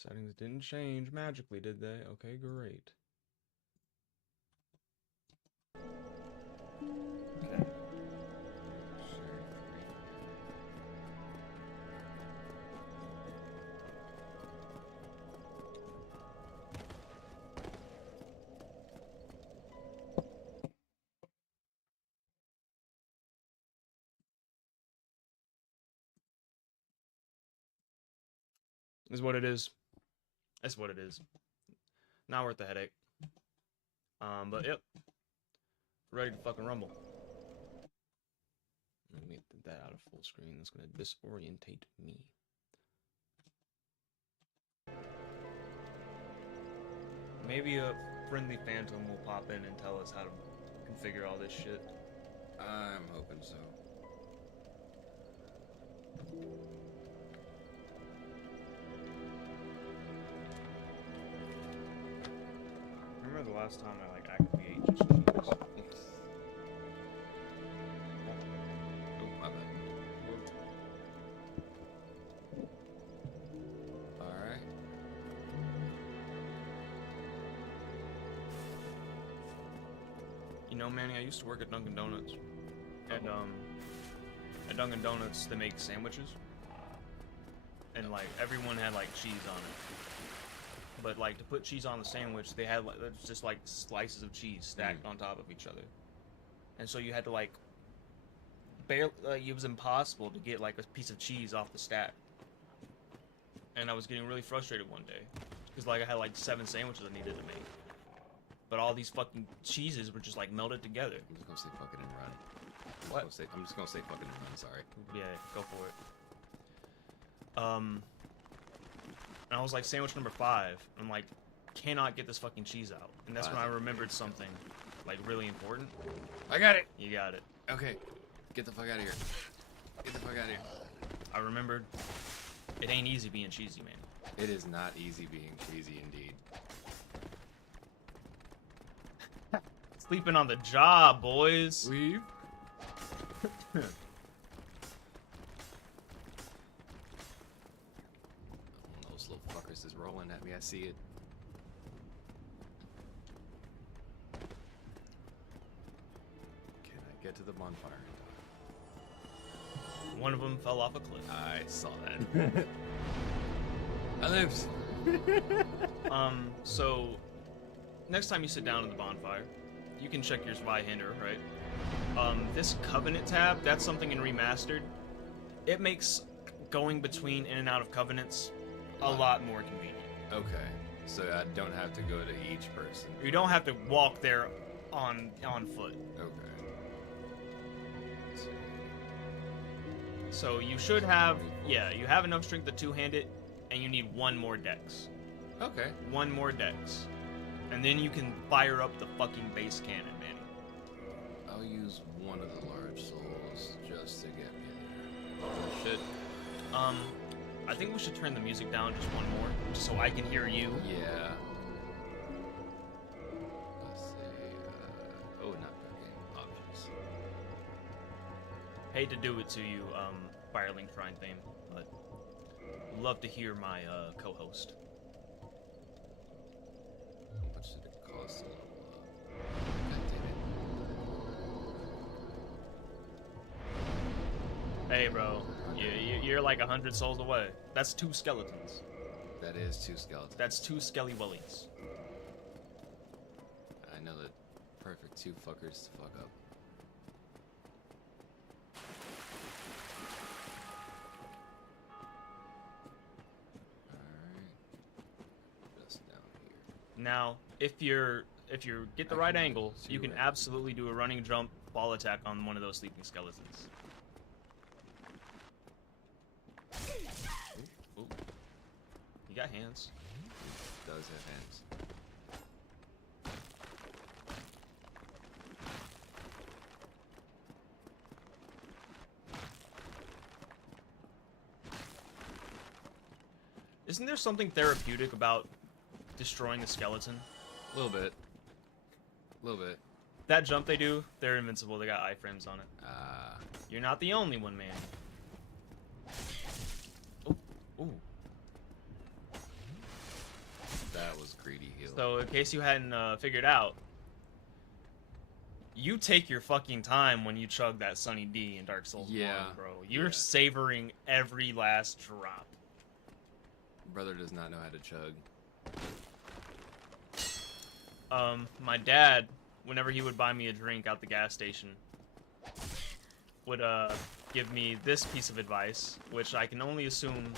Settings didn't change magically, did they? Okay, great. Okay. Is what it is. That's what it is. Not worth the headache. But yep. Ready to fucking rumble. Let me get that out of full screen. That's gonna disorientate me. Maybe a friendly phantom will pop in and tell us how to configure all this shit. I'm hoping so. Remember the last time I like actively ate just cheese? Oh, my bad. Alright. You know, Manny, I used to work at Dunkin' Donuts. And at Dunkin' Donuts they make sandwiches. And like everyone had like cheese on it. But like to put cheese on the sandwich, they had like just like slices of cheese stacked on top of each other. And so you had to like barely it was impossible to get like a piece of cheese off the stack. And I was getting really frustrated one day because like I had like 7 sandwiches I needed to make. But all these fucking cheeses were just like melted together. I'm just gonna say fucking and run. What? I'm just gonna say fucking and run, sorry. Yeah, go for it. And I was like sandwich number 5. I'm like, cannot get this fucking cheese out. And that's when I remembered something like really important. I got it! You got it. Okay. Get the fuck out of here. Get the fuck out of here. I remembered it ain't easy being cheesy, man. It is not easy being cheesy indeed. Sleeping on the job, boys. Leave. Those little fuckers is rolling at me, I see it. Can I get to the bonfire? One of them fell off a cliff. I saw that. I lived. So next time you sit down at the bonfire, you can check your spy hinder, right? This Covenant tab, that's something in Remastered. It makes going between in and out of Covenants a lot more convenient. Okay, so I don't have to go to each person. You don't have to walk there on foot. Okay. So you should have, yeah, you have enough strength to two-hand it, and you need 1 more dex. Okay. 1 more dex. And then you can fire up the fucking base cannon, Manny. I'll use one of the large souls just to get me there. Oh shit. I think we should turn the music down just 1 more, just so I can hear you. Yeah. Let's see. Oh, not game options. Hate to do it to you, Firelink Shrine Fame, but love to hear my co-host. How much did it cost to level up? God damn it. Hey, bro, you're like 100 souls away. That's 2 skeletons. That is 2 skeletons. That's 2 skelly willies. I know the perfect 2 fuckers to fuck up. Now, if you get the right angle, you can absolutely do a running jump ball attack on one of those sleeping skeletons. Ooh. You got hands. It does have hands. Isn't there something therapeutic about destroying a skeleton? A little bit. A little bit. That jump they do, they're invincible. They got iframes on it. You're not the only one, man. Ooh. Ooh. So in case you hadn't figured out, you take your fucking time when you chug that Sunny D in Dark Souls 1, bro. You're savoring every last drop. Brother does not know how to chug. My dad, whenever he would buy me a drink out the gas station, would give me this piece of advice, which I can only assume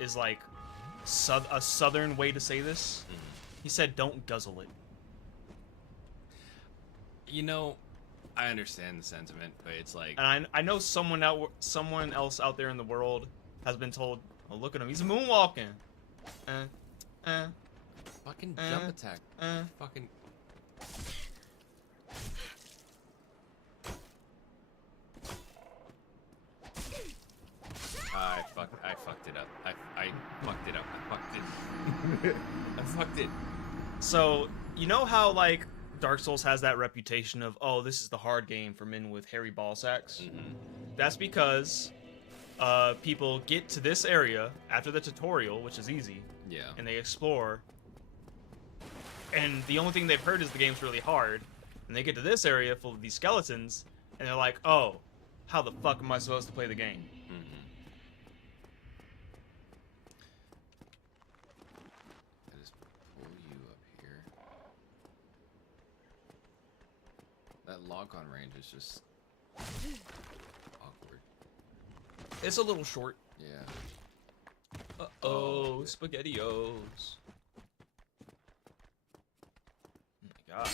is like a southern way to say this. He said, "Don't guzzle it." You know, I understand the sentiment, but it's like... And I know someone else out there in the world has been told, "Oh, look at him, he's moonwalking." Fucking jump attack. Fucking... I fucked it up. I fucked it up. I fucked it. So, you know how, like, Dark Souls has that reputation of, oh, this is the hard game for men with hairy ball sacks? That's because people get to this area after the tutorial, which is easy, and they explore, and the only thing they've heard is the game's really hard, and they get to this area full of these skeletons, and they're like, oh, how the fuck am I supposed to play the game? I just pull you up here. That lock-on range is just awkward. It's a little short. Yeah. Uh-oh, SpaghettiOs. Oh my god.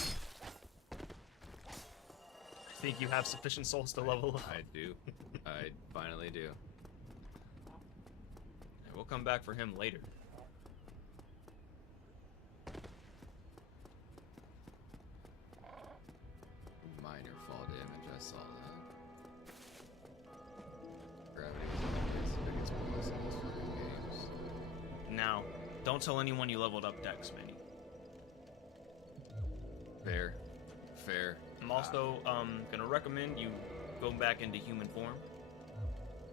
I think you have sufficient souls to level up. I do. I finally do. And we'll come back for him later. Minor fall damage, I saw that. Gravity is the biggest plus in these fucking games. Now, don't tell anyone you leveled up Dex, Manny. Fair. Fair. I'm also gonna recommend you go back into human form,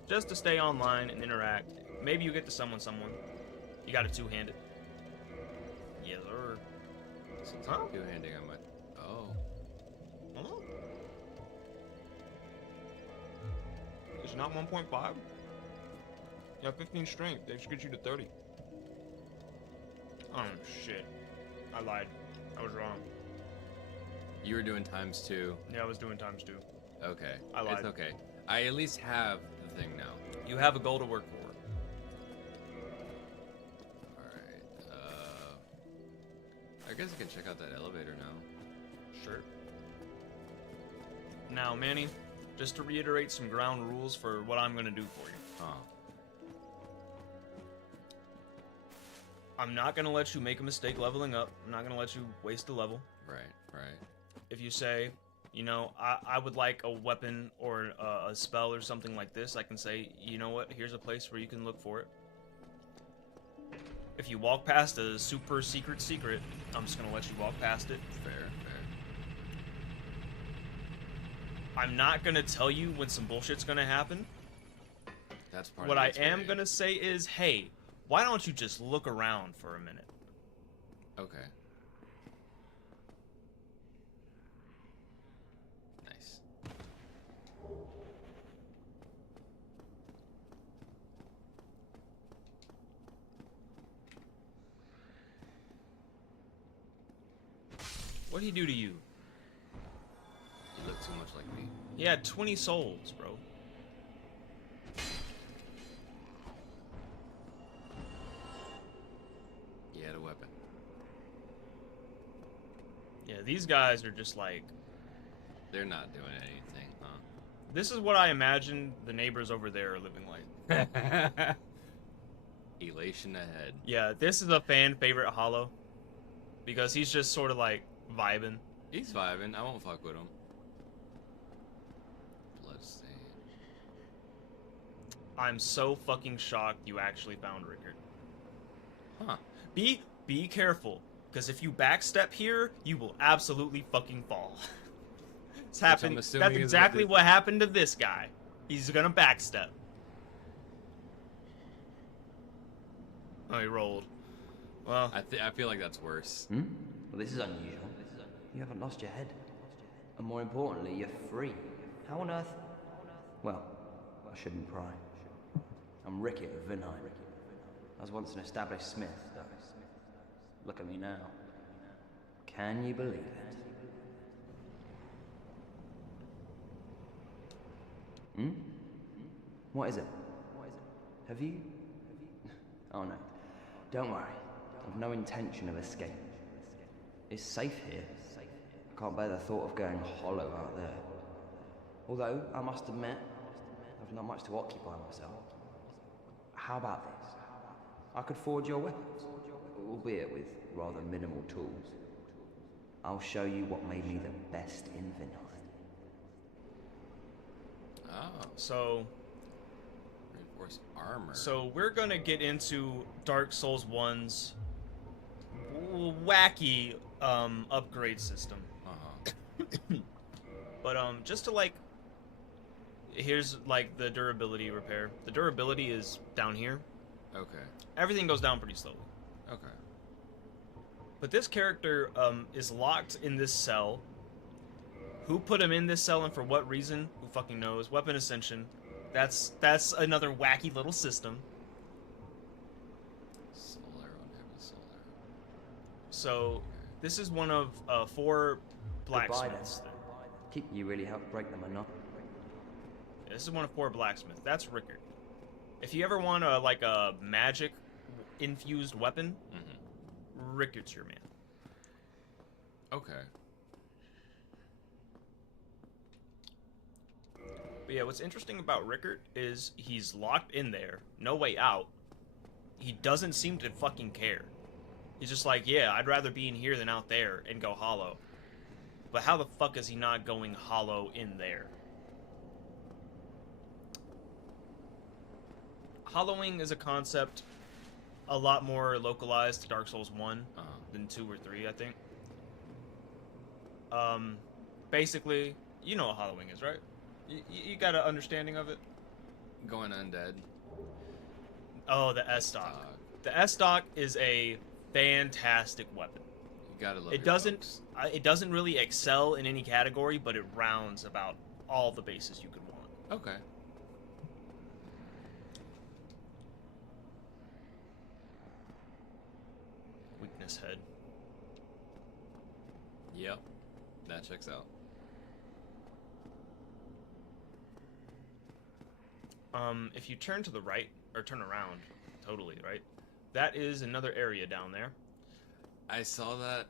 just to stay online and interact. Maybe you get to summon someone. You got a two-handed. Yes, sir. Since Huh? I'm two-handing, I might... Oh. Oh. It's not 1.5. You have 15 strength. They should get you to 30. Oh shit! I lied. I was wrong. You were doing *2. Yeah, I was doing *2. Okay. I lied. It's okay. I at least have the thing now. You have a goal to work for. Alright, I guess I can check out that elevator now. Sure. Now, Manny, just to reiterate some ground rules for what I'm gonna do for you. Huh. I'm not gonna let you make a mistake leveling up. I'm not gonna let you waste a level. Right, right. If you say, you know, I would like a weapon or a spell or something like this, I can say, you know what, here's a place where you can look for it. If you walk past a super secret, I'm just gonna let you walk past it. Fair, fair. I'm not gonna tell you when some bullshit's gonna happen. That's part What of I the am experience. gonna say is, hey, why don't you just look around for a minute? Okay. Nice. What'd he do to you? You look too much like me. He had 20 souls, bro. He had a weapon. Yeah, these guys are just like... They're not doing anything, huh? This is what I imagine the neighbors over there are living like. Elation ahead. Yeah, this is a fan favorite Hollow. Because he's just sort of like vibing. He's vibing. I won't fuck with him. Bloodstain. I'm so fucking shocked you actually found Rickard. Huh. Be careful, because if you backstep here, you will absolutely fucking fall. It's happened. I'm assuming That's is exactly what what happened to this guy. He's gonna backstep. Oh, he rolled. Well, I feel like that's worse. Hmm? Well, this is unusual. You haven't lost your head. And more importantly, you're free. How on earth? Well, I shouldn't pry. I'm Rickett of Vinheim. I was once an established smith, though. Look at me now. Can you believe it? Hmm? What is it? Have you? Oh no. Don't worry. I've no intention of escape. It's safe here. I can't bear the thought of going hollow out there. Although, I must admit, I've not much to occupy myself. How about this? I could forge your weapons, albeit with rather minimal tools. I'll show you what made me the best in Vinheim. Oh, so reinforced armor. So we're gonna get into Dark Souls 1's wacky upgrade system. But just to like, here's like the durability repair. The durability is down here. Okay. Everything goes down pretty slowly. Okay. But this character is locked in this cell. Who put him in this cell and for what reason? Who fucking knows? Weapon Ascension. That's another wacky little system. Soul arrow, never soul arrow. So this is one of 4 blacksmiths. You really helped break the monotony. This is one of 4 blacksmiths. That's Rickard. If you ever want like a magic infused weapon, Rickard's your man. Okay. But yeah, what's interesting about Rickard is he's locked in there, no way out. He doesn't seem to fucking care. He's just like, yeah, I'd rather be in here than out there and go hollow. But how the fuck is he not going hollow in there? Hollowing is a concept a lot more localized to Dark Souls 1 than 2 or 3, I think. Basically, you know what hollowing is, right? You got an understanding of it? Going undead. Oh, the S-Stock. The S-Stock is a fantastic weapon. You gotta love it doesn't really excel in any category, but it rounds about all the bases you could want. Okay. Weakness head. Yep. That checks out. If you turn to the right, or turn around, totally, right? That is another area down there. I saw that.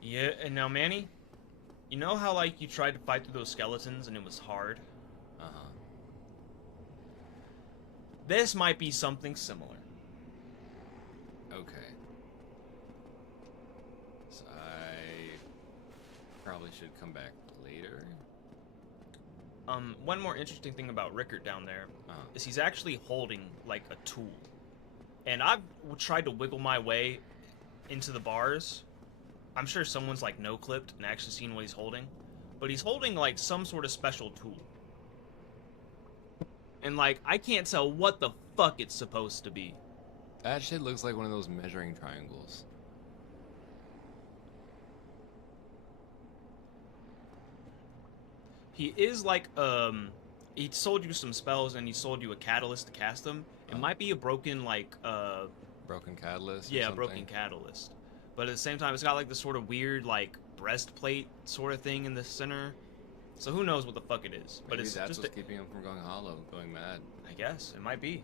Yeah, and now, Manny, you know how, like, you tried to fight through those skeletons and it was hard? Uh-huh. This might be something similar. Okay. So I probably should come back later. One more interesting thing about Rickard down there is he's actually holding, like, a tool. And I've tried to wiggle my way into the bars. I'm sure someone's, like, no-clipped and actually seen what he's holding. But he's holding, like, some sort of special tool. And, like, I can't tell what the fuck it's supposed to be. That shit looks like one of those measuring triangles. He is like, he sold you some spells and he sold you a catalyst to cast them. It might be a broken, like, broken catalyst? Yeah, or something? broken catalyst. But at the same time, it's got, like, this sort of weird, like, breastplate sort of thing in the center. So who knows what the fuck it is. But Maybe it's that's just what's keeping him from going hollow, going mad. I guess. It might be.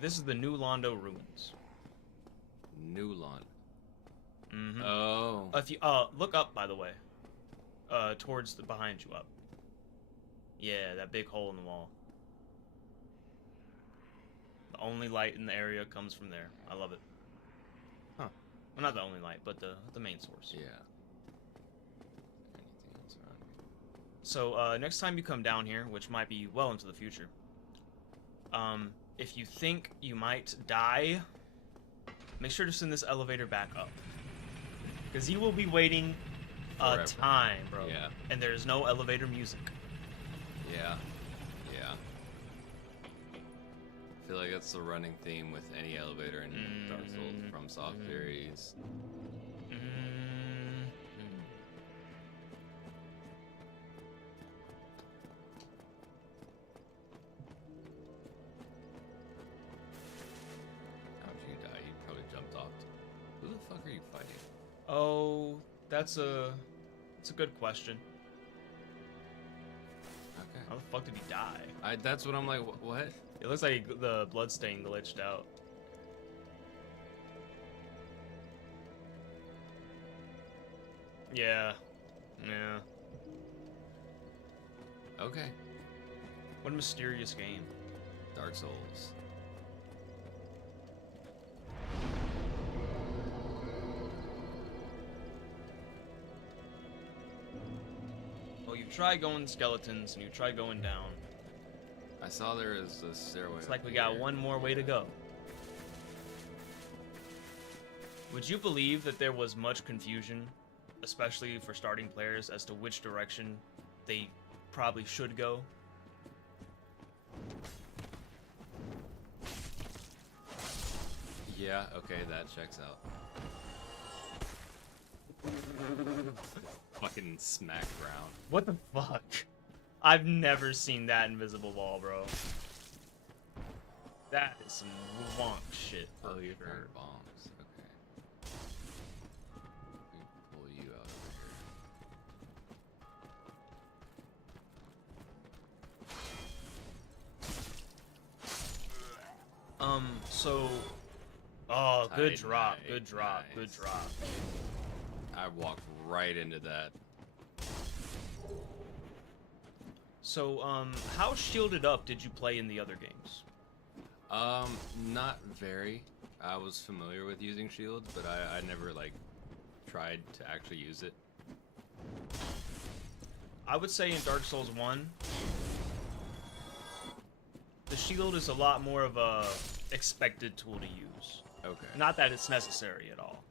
This is the New Londo Ruins. New Lawn. Mm-hmm. Oh. If you look up, by the way, towards the behind you up. Yeah, that big hole in the wall. The only light in the area comes from there. I love it. Huh. Well, not the only light, but the main source. Yeah. Anything else around here? So next time you come down here, which might be well into the future, if you think you might die, make sure to send this elevator back up. Because you will be waiting a time, bro. Yeah. And there's no elevator music. Yeah. Yeah. feel like that's the running theme with any elevator in Dark Souls from Soft series. How'd you die? You probably jumped off. Who the fuck are you fighting? Oh, that's a good question. Okay. How the fuck did he die? That's what I'm like, what? It looks like the bloodstain glitched out. Yeah. Yeah. Okay. What a mysterious game. Dark Souls. Well, you try going skeletons and you try going down. I saw there is a stairway. It's like we up got here. one more way to go. Would you believe that there was much confusion, especially for starting players, as to which direction they probably should go? Yeah, okay, that checks out. Fucking smack ground. What the fuck? I've never seen that invisible wall, bro. That is some wonk shit. Oh, you're sure. throwing bombs. Okay. Let me pull you out over here. So... Oh, good Tight drop, night, good drop, good nice. drop. I walked right into that. So, how shielded up did you play in the other games? Not very. I was familiar with using shields, but I never, like, tried to actually use it. I would say in Dark Souls 1, the shield is a lot more of a expected tool to use. Okay. Not that it's necessary at all.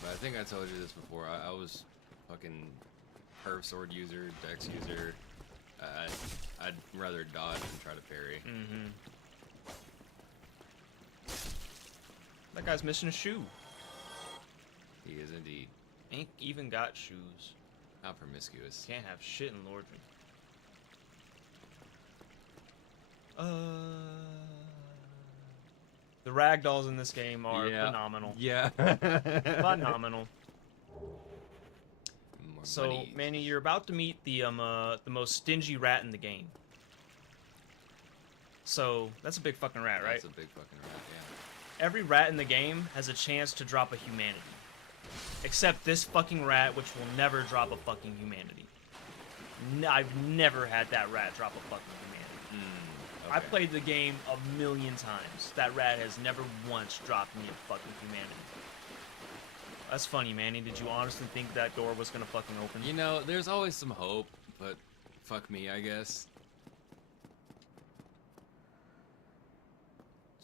But I think I told you this before. I was fucking perv sword user, dex user. I'd rather dodge than try to parry. Mm-hmm. That guy's missing a shoe. He is indeed. Ain't even got shoes. How promiscuous. Can't have shit in Lordran. The ragdolls in this game are phenomenal. Yeah. Phenomenal. More So, money. Manny, you're about to meet the most stingy rat in the game. So, that's a big fucking rat, right? That's a big fucking rat, yeah. Every rat in the game has a chance to drop a humanity. Except this fucking rat, which will never drop a fucking humanity. I've never had that rat drop a fucking humanity. Okay. I played the game a million times. That rat has never once dropped me a fucking humanity. That's funny, Manny. Did you honestly think that door was gonna fucking open? You know, there's always some hope, but fuck me, I guess.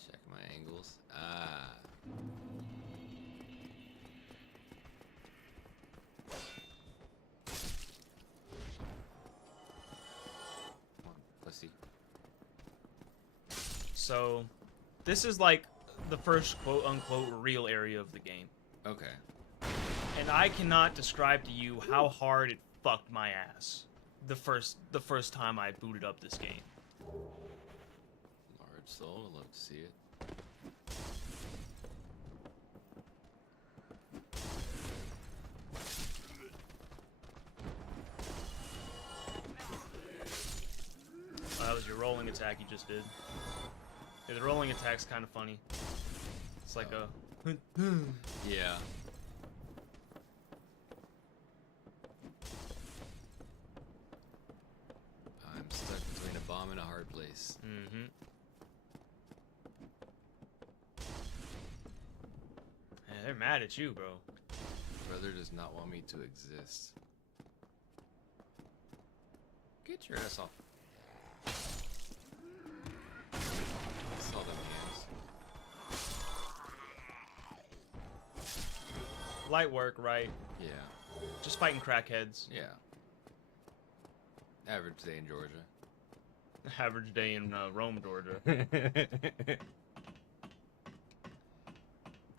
Check my angles. Ah. Come on, pussy. So, this is like the first quote-unquote real area of the game. Okay. And I cannot describe to you how hard it fucked my ass the first time I booted up this game. Large soul, I'd love to see it. Oh, that was your rolling attack you just did. Yeah, the rolling attack's kind of funny. It's like a... Yeah. I'm stuck between a bomb and a hard place. Mm-hmm. Man, they're mad at you, bro. Brother does not want me to exist. Get your ass off. I saw them hands. Light work, right? Yeah. Just fighting crackheads. Yeah. Average day in Georgia. Average day in Rome, Georgia.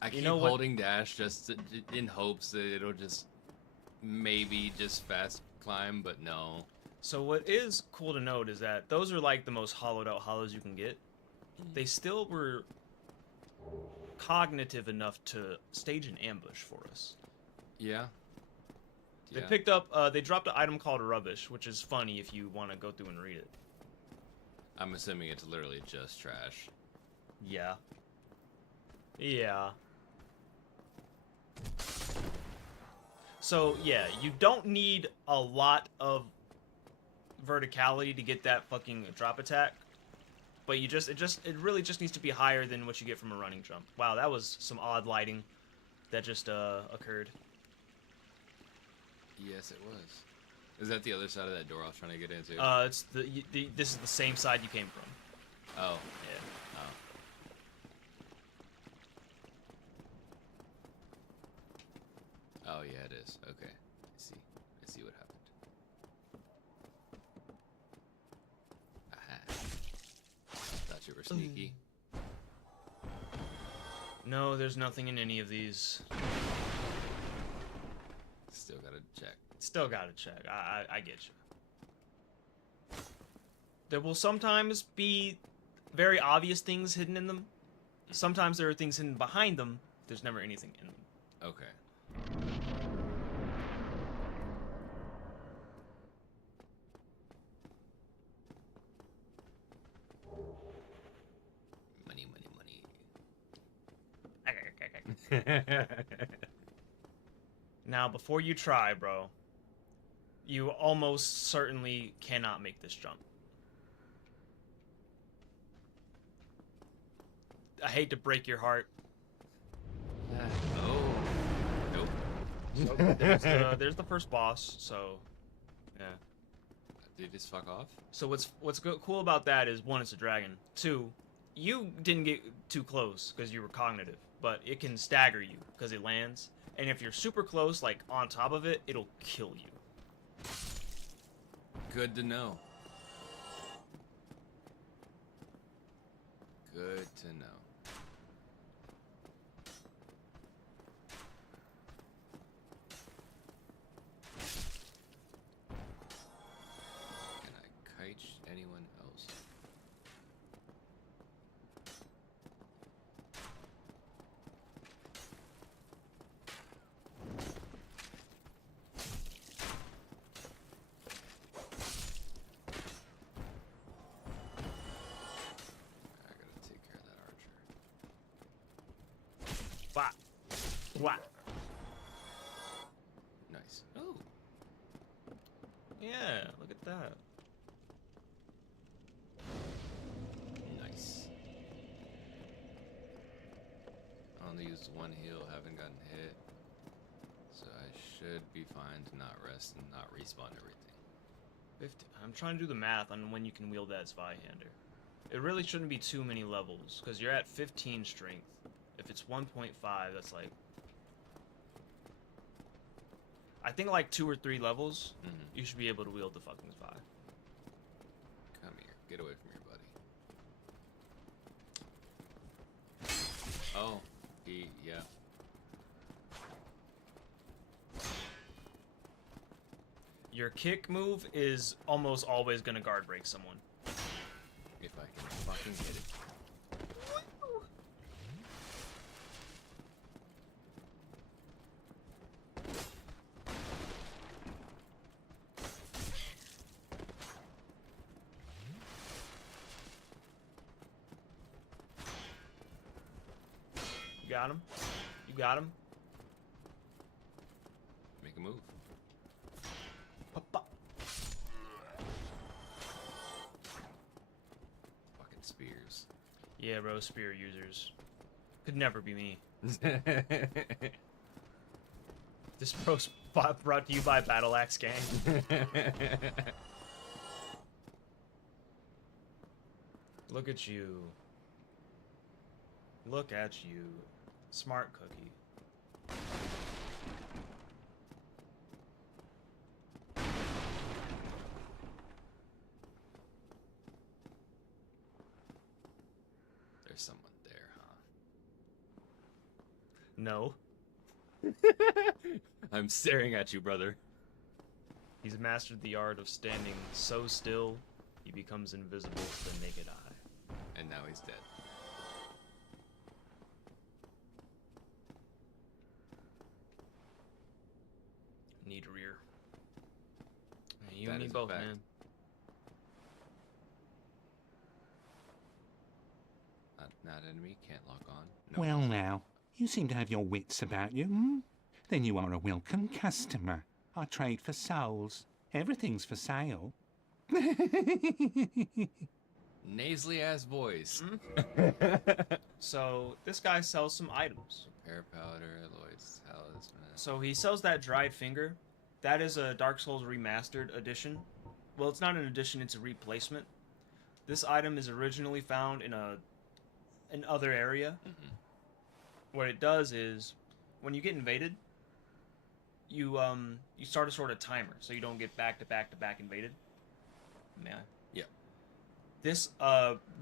I keep know what? holding dash in hopes that it'll just maybe just fast climb, but no. So what is cool to note is that those are like the most hollowed out hollows you can get. They still were cognitive enough to stage an ambush for us. Yeah. They picked up, they dropped an item called rubbish, which is funny if you want to go through and read it. I'm assuming it's literally just trash. Yeah. Yeah. So, yeah, you don't need a lot of verticality to get that fucking drop attack. But it really just needs to be higher than what you get from a running jump. Wow, that was some odd lighting that just occurred. Yes, it was. Is that the other side of that door I was trying to get into? It's this is the same side you came from. Oh. Yeah. Oh, yeah, it is. Okay. I see what happened. Aha. Thought you were sneaky. No, there's nothing in any of these. Still gotta check. Still gotta check. I get you. There will sometimes be very obvious things hidden in them. Sometimes there are things hidden behind them. There's never anything in them. Okay. Money, money, money. Now, before you try, bro, you almost certainly cannot make this jump. I hate to break your heart. Oh. Nope. So, there's the first boss, so, yeah. Did you just fuck off? So what's cool about that is, one, it's a dragon. Two, you didn't get too close because you were cognitive, but it can stagger you because it lands. And if you're super close, like on top of it, it'll kill you. Good to know. Good to know. Can I kite anyone else? I gotta take care of that archer. Wah. Wah. Nice. Oh. Yeah, look at that. Nice. I only used one heal, haven't gotten hit. So I should be fine to not rest and not respawn everything. 50. I'm trying to do the math on when you can wield that Zweihander. It really shouldn't be too many levels, because you're at 15 strength. If it's 1.5, that's like... I think like 2 or 3 levels, you should be able to wield the fucking Zwei. Come here. Get away from your buddy. Oh. Yeah. Your kick move is almost always going to guard break someone. If I can fucking hit it. You got him? You got him? Make a move. Pa-pa. Fucking spears. Yeah, bro, spear users. Could never be me. This bro's brought to you by Battle Axe Gang. Look at you. Look at you. Smart cookie. There's someone there, No. huh? I'm staring at you, brother. He's mastered the art of standing so still, he becomes invisible to the naked eye. And now he's dead. Need rear. Man, you That and me is a both, fact. man. Not enemy, can't lock on. No Well muzzle. now, you seem to have your wits about you, hmm? Then you are a welcome customer. I trade for souls. Everything's for sale. Nasally ass voice. So, this guy sells some items. Pear powder, Lloyd's talisman. So, he sells that dried finger. That is a Dark Souls Remastered edition. Well, it's not an edition, it's a replacement. This item is originally found in an other area. What it does is, when you get invaded, you start a sort of timer, so you don't get back to back to back invaded. Man. Yeah. This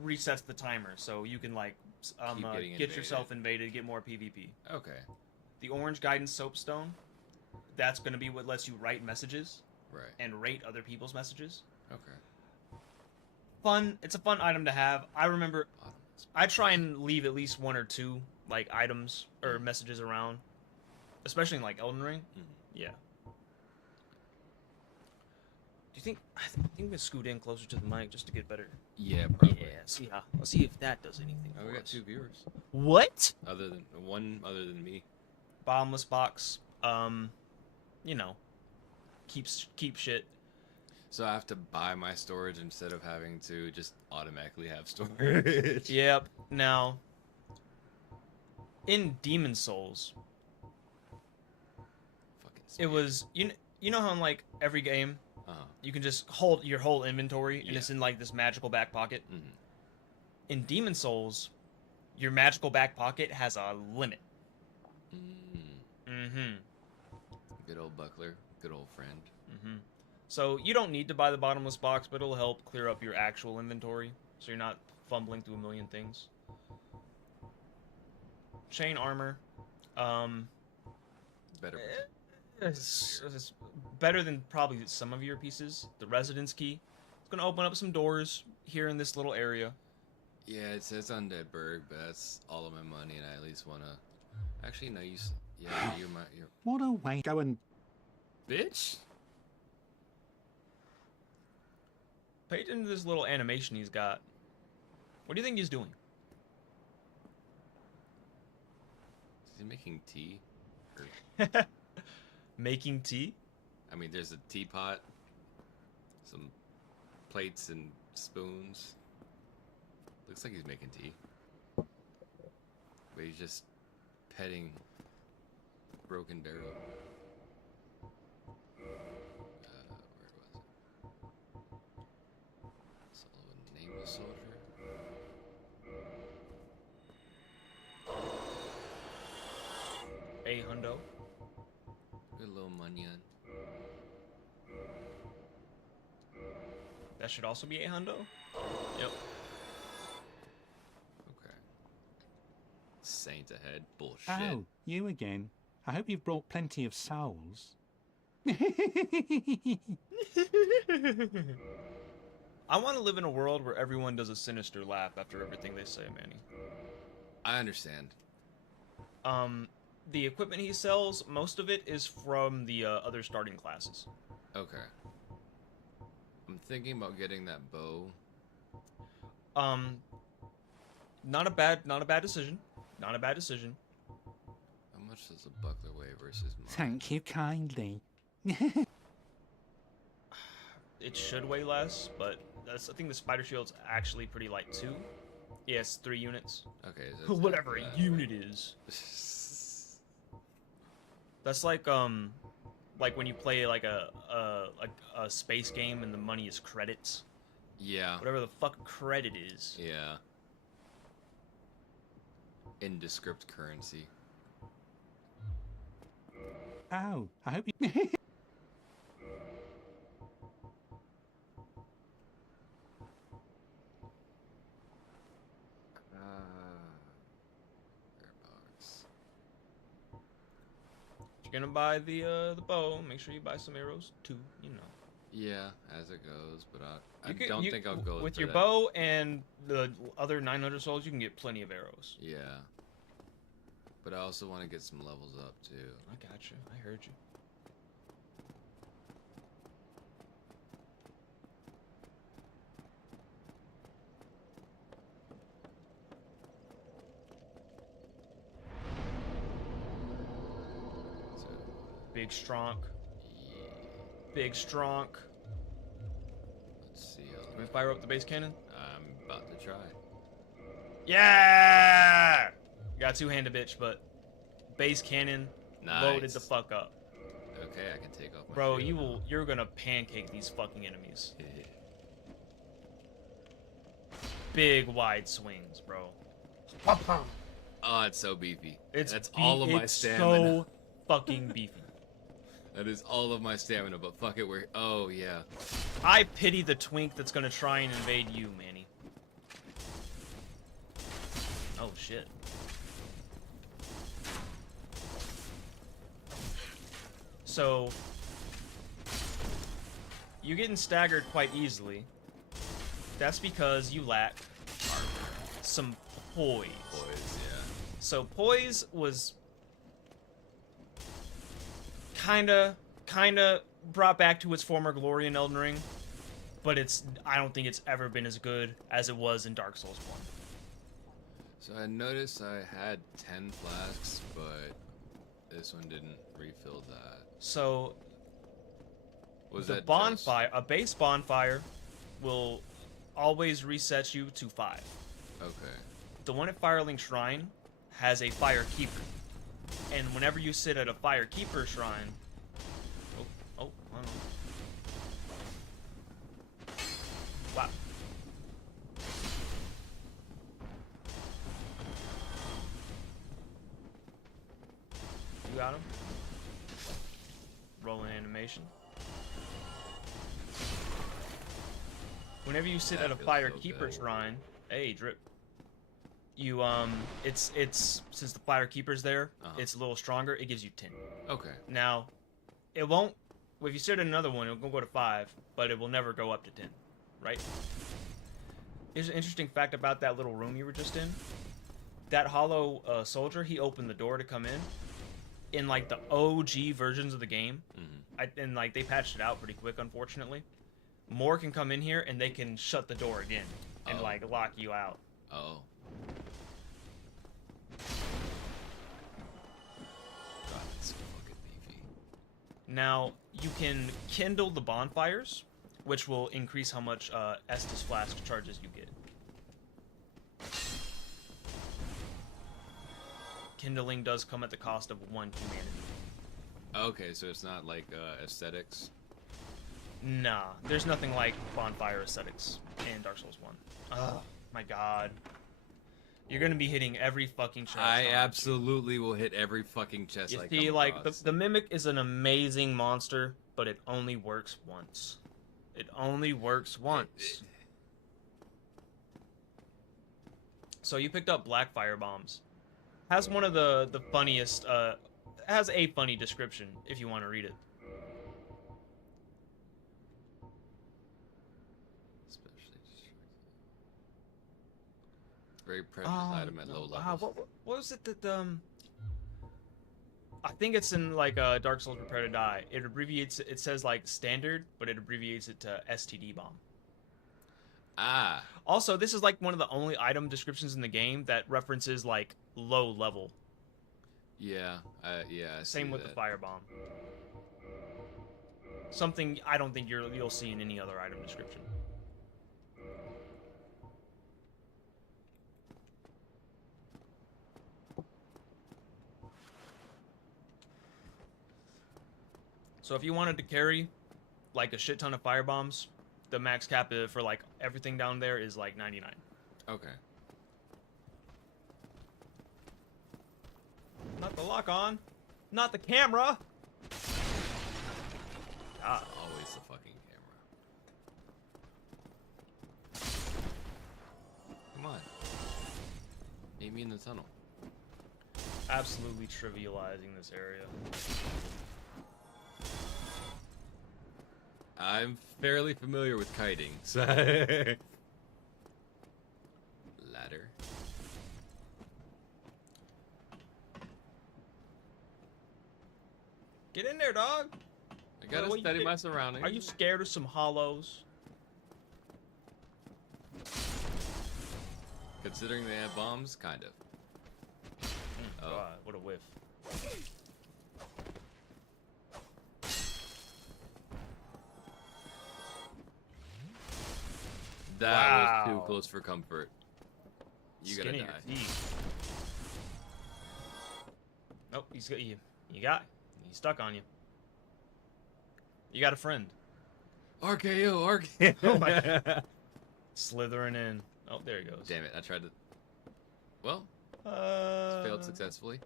resets the timer, so you can like Keep getting get invaded. yourself invaded, get more PvP. Okay. The orange guidance soapstone, that's going to be what lets you write messages Right. and rate other people's messages. Okay. Fun. It's a fun item to have. I remember Bottomless. I try and leave at least one or two like items or messages around, especially in like Elden Ring. Mhm. Yeah. Do you think I think we scoot in closer to the mic just to get better? Yeah, probably. Yeah. See how. Let's see if that does anything. Oh, for we got us. 2 viewers. What? Other than me. Bottomless box. You know, keep shit. So I have to buy my storage instead of having to just automatically have storage. Yep. Now, in Demon Souls, Fucking it speed. was you know how in like every game Uh-huh. you can just hold your whole inventory and Yeah. it's in like this magical back pocket. Mhm. In Demon Souls, your magical back pocket has a limit. Mm-hmm. Good old buckler. Good old friend. Mm-hmm. So you don't need to buy the bottomless box, but it'll help clear up your actual inventory, so you're not fumbling through a million things. Chain armor, Better. it's better than probably some of your pieces. The residence key, it's gonna open up some doors here in this little area. Yeah, it says Undead Berg, but that's all of my money, and I at least want to... Actually, no, yeah, you're What a way to go and... Bitch? Pay attention to this little animation he's got. What do you think he's doing? Is he making tea? Or, Making tea? I mean, there's a teapot, some plates and spoons. Looks like he's making tea. But he's just petting Broken Barrel. Where was it? Sullivan, nameless soldier. A hundo. Good little munyon. That should also be a hundo. Yep. Okay. Saint ahead. Bullshit. Oh, you again. I hope you've brought plenty of souls. I want to live in a world where everyone does a sinister laugh after everything they say, Manny. I understand. The equipment he sells, most of it is from the other starting classes. Okay. I'm thinking about getting that bow. Not a bad decision. Not a bad decision. How much does a buckler weigh versus mine? Thank you kindly. It should weigh less, but I think the spider shield's actually pretty light too. Yeah, it's 3 units. Okay. So it's not Whatever a bad. unit is. That's like when you play like a space game and the money is credits. Yeah. Whatever the fuck credit is. Yeah. Indescript currency. Oh, I hope you... If you're gonna buy the bow, make sure you buy some arrows too. You know. Yeah, as it goes, but I You don't think I'll go with for your that. bow and the other 900 souls. You can get plenty of arrows. Yeah. But I also want to get some levels up too. I got you. I heard you. So, Big strong. yeah. Big strong. Let's see. Can we fire up the base cannon? I'm about to try. Yeah! Got two-handed bitch, but base cannon loaded the Nice. fuck up. Okay, I can take off my Bro, shield. you're gonna pancake these fucking enemies. Big wide swings, bro. Oh, it's so beefy. It's That's all of my it's stamina. so fucking beefy. That is all of my stamina, but fuck it, we're... Oh, yeah. I pity the twink that's gonna try and invade you, Manny. Oh shit. So you're getting staggered quite easily. That's because you lack some poise. Boys, yeah. So poise was kinda brought back to its former glory in Elden Ring, but I don't think it's ever been as good as it was in Dark Souls 1. So I noticed I had 10 flasks, but this one didn't refill that. So Was the that bonfire, a base bonfire, will always reset you to 5. Just... Okay. The one at Firelink Shrine has a Fire Keeper, and whenever you sit at a Fire Keeper shrine, hold on. Wow. You got him. Rolling animation. Whenever you sit That at a feels Fire so Keeper good. shrine, hey, drip. You it's since the Fire Keeper's there, it's a little stronger. It gives you 10. Okay. Now, it won't. If you sit at another one, it'll go to 5, but it will never go up to 10, right? Here's an interesting fact about that little room you were just in. That hollow soldier, he opened the door to come in. In like the OG versions of the game, and like they patched it out pretty quick, unfortunately. More can come in here and they can shut the door again and like lock you out. Oh. God, that's so fucking beefy. Now you can kindle the bonfires, which will increase how much Estus Flask charges you get. Kindling does come at the cost of 1 humanity. Okay, so it's not like aesthetics. Nah, there's nothing like bonfire aesthetics in Dark Souls 1. Oh my god. You're gonna be hitting every fucking chest. I absolutely will hit every fucking chest You I see, come like, across. the Mimic is an amazing monster, but it only works once. It only works once. So you picked up Black Fire Bombs. Has one of the funniest, has a funny description, if you want to read it. Especially very precious item at low levels. What was it that, I think it's in, like, Dark Souls Prepare to Die. It abbreviates, it says, like, standard, but it abbreviates it to STD bomb. Ah. Also, this is, like, one of the only item descriptions in the game that references, like, low level. Yeah. Yeah. I Same see with the that. firebomb. Something I don't think you'll see in any other item description. So if you wanted to carry like a shit ton of firebombs, the max cap for like everything down there is like 99. Okay. Not the lock on. Not the camera. Ah. It's always the fucking camera. Come on. Meet me in the tunnel. absolutely trivializing this area. I'm fairly familiar with kiting, so... Ladder. Get in there, dog. I gotta What, study my surroundings. Are you scared of some hollows? Considering they have bombs, kind of. Oh. God, what a whiff. That was Wow. too close for comfort. You Skin gotta of your die. teeth. Nope, he's got you. He's stuck on you. You got a friend. RKO, RKO. Oh my. Slithering in. Oh, there he goes. Damn it, I tried to... Well, failed successfully.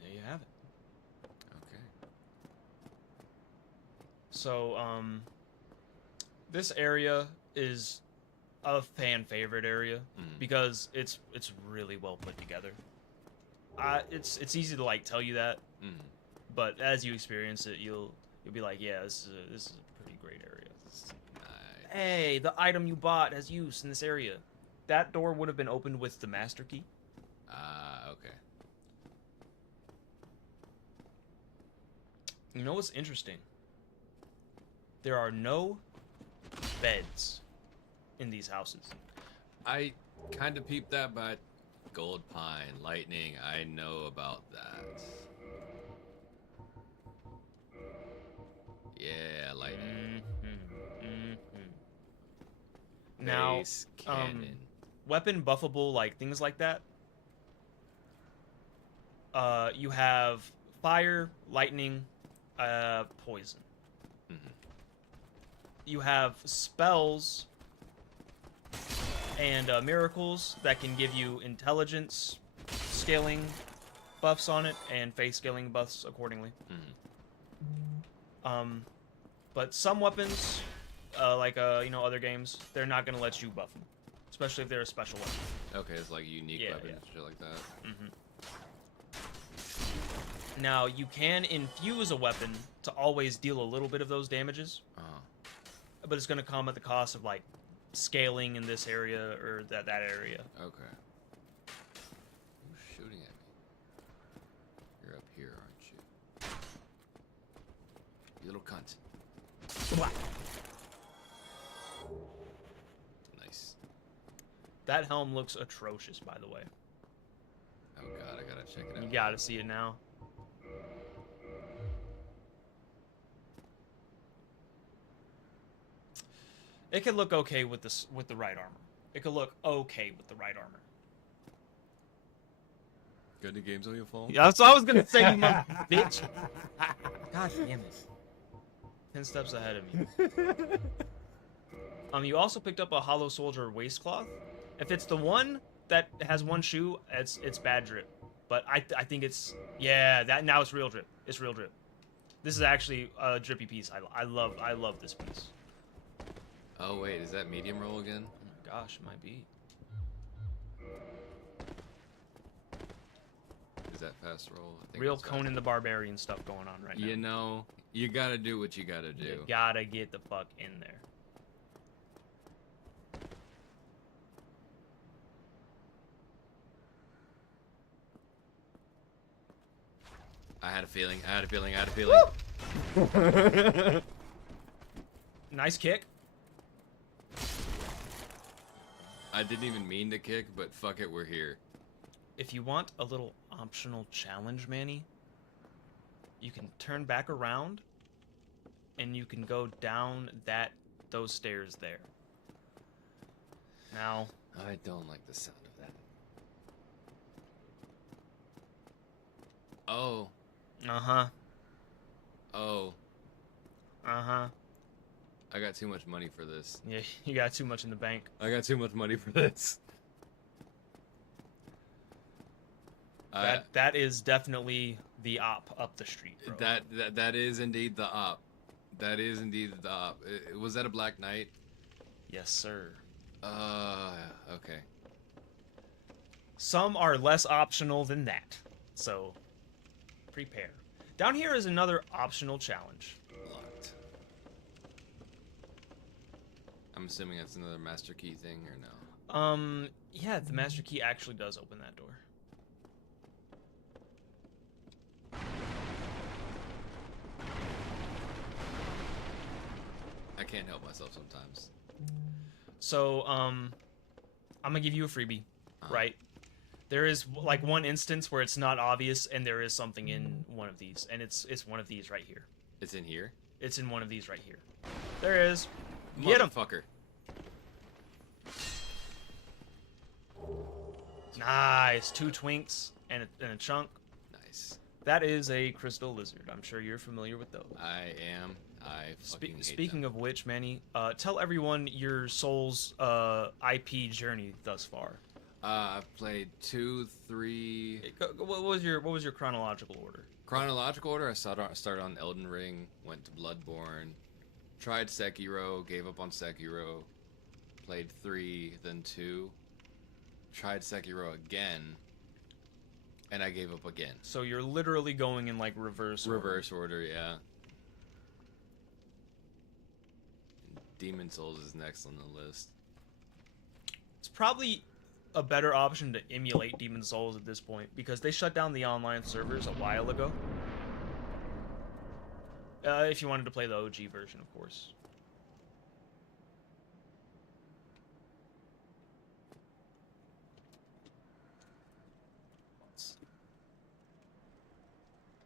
There you have it. Okay. So, this area is a fan favorite area because it's really well put together. It's easy to like tell you that, but as you experience it, you'll be like, yeah, this is a pretty great area. Nice. Hey, the item you bought has use in this area. That door would have been opened with the master key. Okay. You know what's interesting? There are no beds in these houses. I kind of peeped that, but gold pine, lightning, I know about that. Yeah, lightning. Now, Base cannon. weapon buffable, like things like that. You have fire, lightning, poison. You have spells and miracles that can give you intelligence scaling buffs on it and face scaling buffs accordingly. But some weapons, like other games, they're not gonna let you buff them, especially if they're a special weapon. Okay, it's like unique Yeah, weapons, yeah. shit like that. Now you can infuse a weapon to always deal a little bit of those damages, but it's gonna come at the cost of like scaling in this area or that area. Okay. Who's shooting at me? You're up here, aren't you? You little cunt. Nice. That helm looks atrocious, by the way. Oh god, I gotta check it out. You gotta see it now. It could look okay with the right armor. It could look okay with the right armor. Got any games on your phone? Yeah, that's what I was gonna say, you mother bitch. God damn it. 10 steps ahead of me. You also picked up a Hollow Soldier waistcloth. If it's the one that has one shoe, it's bad drip. But I think it's, yeah, that now it's real drip. It's real drip. This is actually a drippy piece. I love this piece. Oh wait, is that medium roll again? Oh my gosh, it might be. Is that fast roll? I think Real that's fast. Conan the Barbarian stuff going on right now. You know, you gotta do what you gotta do. You gotta get the fuck in there. I had a feeling. Nice kick. I didn't even mean to kick, but fuck it, we're here. If you want a little optional challenge, Manny, you can turn back around and you can go down those stairs there. Now, I don't like the sound of that. Oh. uh-huh. Oh. Uh-huh. I got too much money for this. Yeah, you got too much in the bank. I got too much money for this. That is definitely the op up the street, bro. That is indeed the op. That is indeed the op. Was that a Black Knight? Yes, sir. Okay. Some are less optional than that, so prepare. Down here is another optional challenge. Locked. I'm assuming that's another master key thing, or no? Yeah, the master key actually does open that door. I can't help myself sometimes. So, I'm gonna give you a freebie, right? There is like one instance where it's not obvious, and there is something in one of these, and it's one of these right here. It's in here? It's in one of these right here. There it is. Get him! Motherfucker. Nice. 2 twinks and a chunk. Nice. That is a crystal lizard. I'm sure you're familiar with those. I am. I fucking hate Speaking them. of which, Manny, tell everyone your Souls IP journey thus far. I've played 2, 3. What was your chronological order? Chronological order, I started on Elden Ring, went to Bloodborne, tried Sekiro, gave up on Sekiro, played 3, then 2, tried Sekiro again, and I gave up again. So you're literally going in like reverse order, yeah. Demon Souls is next on the list. It's probably a better option to emulate Demon Souls at this point, because they shut down the online servers a while ago. If you wanted to play the OG version, of course.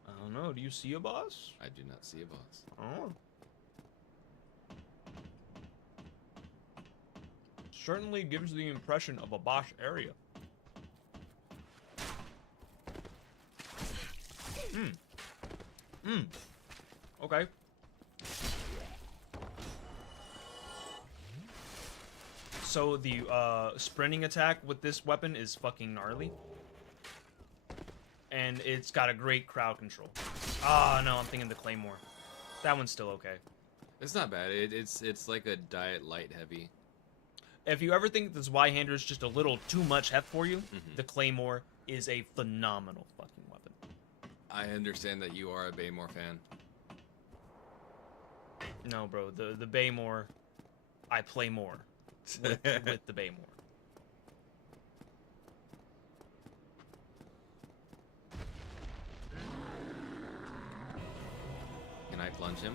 I don't know. Do you see a boss? I do not see a boss. Oh. Certainly gives the impression of a boss area. Okay. So the sprinting attack with this weapon is fucking gnarly. And it's got a great crowd control. Ah, no, I'm thinking the Claymore. That one's still okay. It's not bad. It's like a diet light heavy. If you ever think this Y-hander is just a little too much heft for you, the Claymore is a phenomenal fucking weapon. I understand that you are a Baymore fan. No, bro, the Baymore, I play more with the Baymore. Can I plunge him?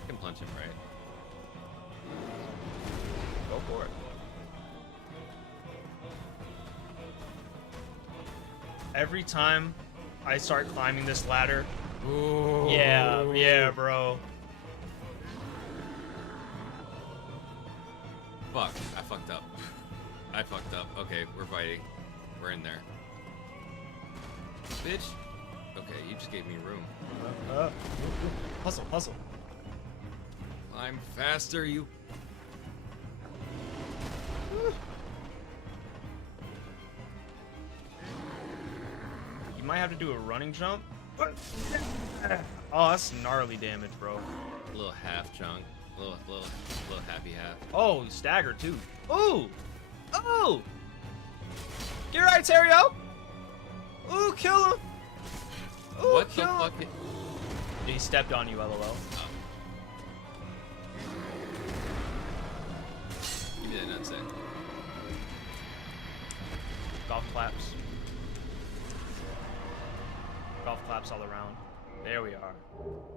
I can plunge him, right? Go for it. Every time I start climbing this ladder, Ooh. yeah, bro. Fuck, I fucked up. I fucked up. Okay, we're fighting. We're in there. Bitch. Okay, you just gave me room. Hustle. I'm faster, you. You might have to do a running jump. Oh, that's gnarly damage, bro. A little half chunk. Little happy half. Oh, stagger too. Ooh! Oh! Get right, Terrio! Ooh, kill him! Ooh, What the kill him! fuck? He stepped on you, LOL. Oh. Give me that nutsack. Golf claps. Golf claps all around. There we are.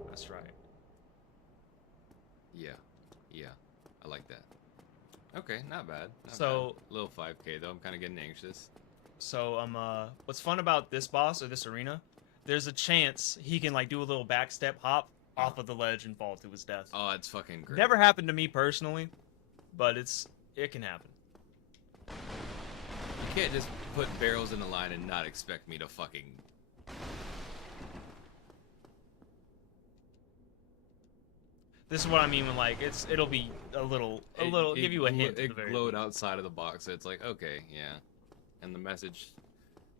That's right. Yeah. I like that. Okay, not bad. Not So- bad. Little 5K though. I'm kind of getting anxious. So, what's fun about this boss or this arena, there's a chance he can, like, do a little backstep hop off of the ledge and fall to his death. Oh, it's fucking great. Never happened to me personally, but it can happen. You can't just put barrels in a line and not expect me to fucking. This is what I mean when, like, it'll be a little, give you a hint. It at the very glowed least. outside of the box, so it's like, okay, yeah. And the message,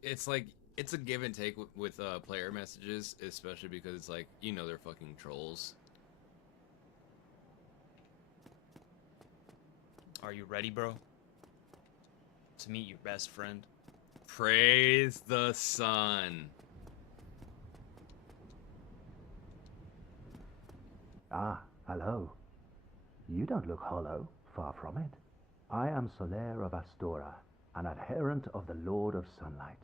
it's like it's a give and take with player messages, especially because it's like, you know, they're fucking trolls. Are you ready, bro? To meet your best friend? Praise the sun. Ah, hello. You don't look hollow, far from it. I am Solaire of Astora, an adherent of the Lord of Sunlight.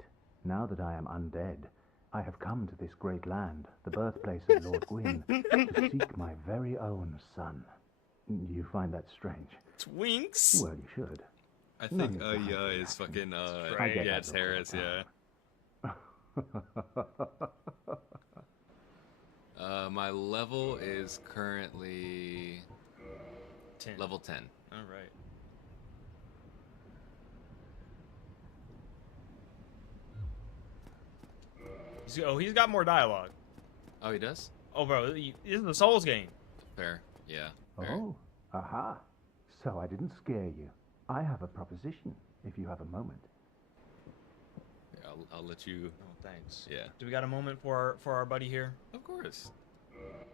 Now that I am undead, I have come to this great land, the birthplace of Lord Gwyn, to seek my very own son. You find that strange? Twinks? Well, you should. I No think need to hide yeah the is fucking I get yeah, that it's look all Harris, the yeah. My level is currently 10. level 10. All right. He's got more dialogue. Oh, he does? Oh, bro, this is a Souls game. Fair. Yeah. Fair. Oh, aha. So I didn't scare you. I have a proposition, if you have a moment. Yeah, I'll let you. Oh, thanks. Yeah. Do we got a moment for our buddy here? Of course.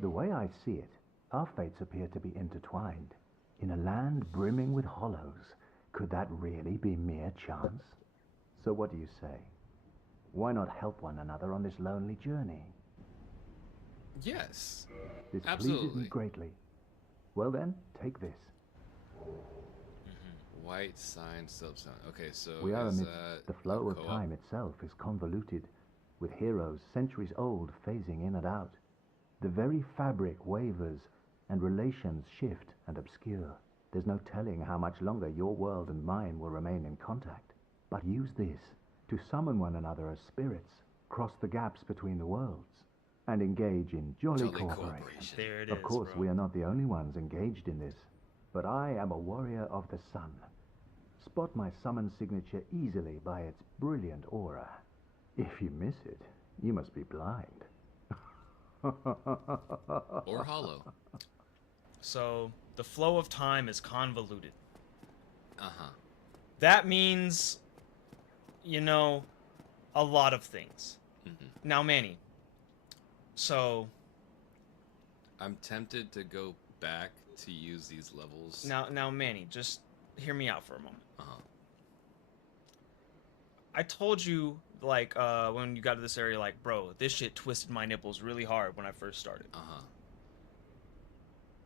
The way I see it, our fates appear to be intertwined. In a land brimming with hollows, could that really be mere chance? So what do you say? Why not help one another on this lonely journey? Yes. This pleases Absolutely. me greatly. Well then, take this. White sign, subsign. Okay, so We are is amidst that the flow a of co-op? time itself is convoluted, with heroes centuries old phasing in and out. The very fabric wavers, and relations shift and obscure. There's no telling how much longer your world and mine will remain in contact. But use this to summon one another as spirits, cross the gaps between the worlds, and engage in jolly cooperation. There it is, Of course, bro. we are not the only ones engaged in this, but I am a warrior of the sun. Spot my summon signature easily by its brilliant aura. If you miss it, you must be blind. Or hollow. So, the flow of time is convoluted. Uh-huh. That means, you know, a lot of things. Now, Manny. So, I'm tempted to go back to use these levels. now, Manny, just hear me out for a moment. Uh-huh. I told you, like, when you got to this area, like, bro, this shit twisted my nipples really hard when I first started. Uh-huh.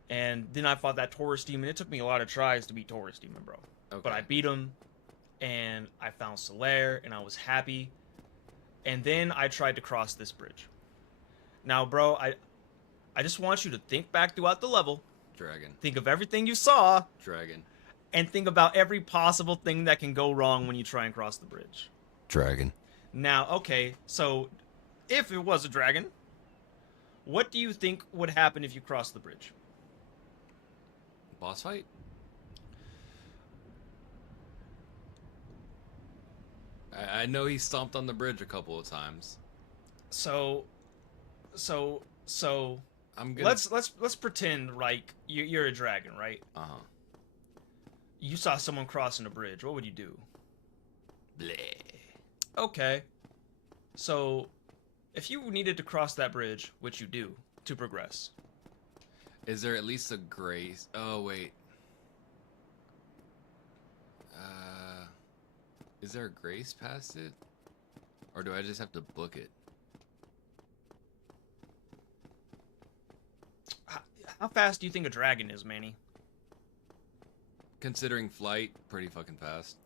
And then I fought that Taurus demon. It took me a lot of tries to beat Taurus demon, bro. Okay. But I beat him, and I found Solaire, and I was happy. And then I tried to cross this bridge. Now, bro, I just want you to think back throughout the level. Dragon. Think of everything you saw, Dragon. and think about every possible thing that can go wrong when you try and cross the bridge. Dragon. Now, okay, so if it was a dragon, what do you think would happen if you crossed the bridge? Boss fight? I know he stomped on the bridge a couple of times. So I'm gonna... let's pretend like you're a dragon, right? Uh-huh. You saw someone crossing a bridge. What would you do? Bleh. Okay. So, if you needed to cross that bridge, which you do to progress, Is there at least a grace? Oh, wait. Is there a grace past it? Or do I just have to book it? how fast do you think a dragon is, Manny? Considering flight, pretty fucking fast.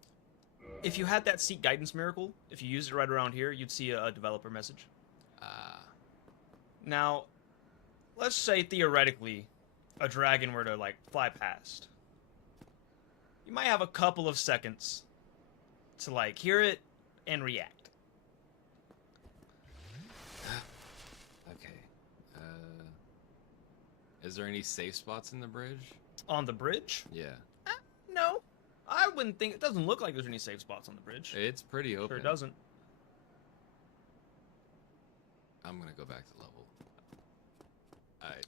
If you had that seek guidance miracle, if you used it right around here, you'd see a developer message. Now, let's say theoretically, a dragon were to like fly past. You might have a couple of seconds to like hear it and react. Okay. Is there any safe spots in the bridge? On the bridge? Yeah. No. I wouldn't think, it doesn't look like there's any safe spots on the bridge. It's pretty open. Sure doesn't. I'm gonna go back to level.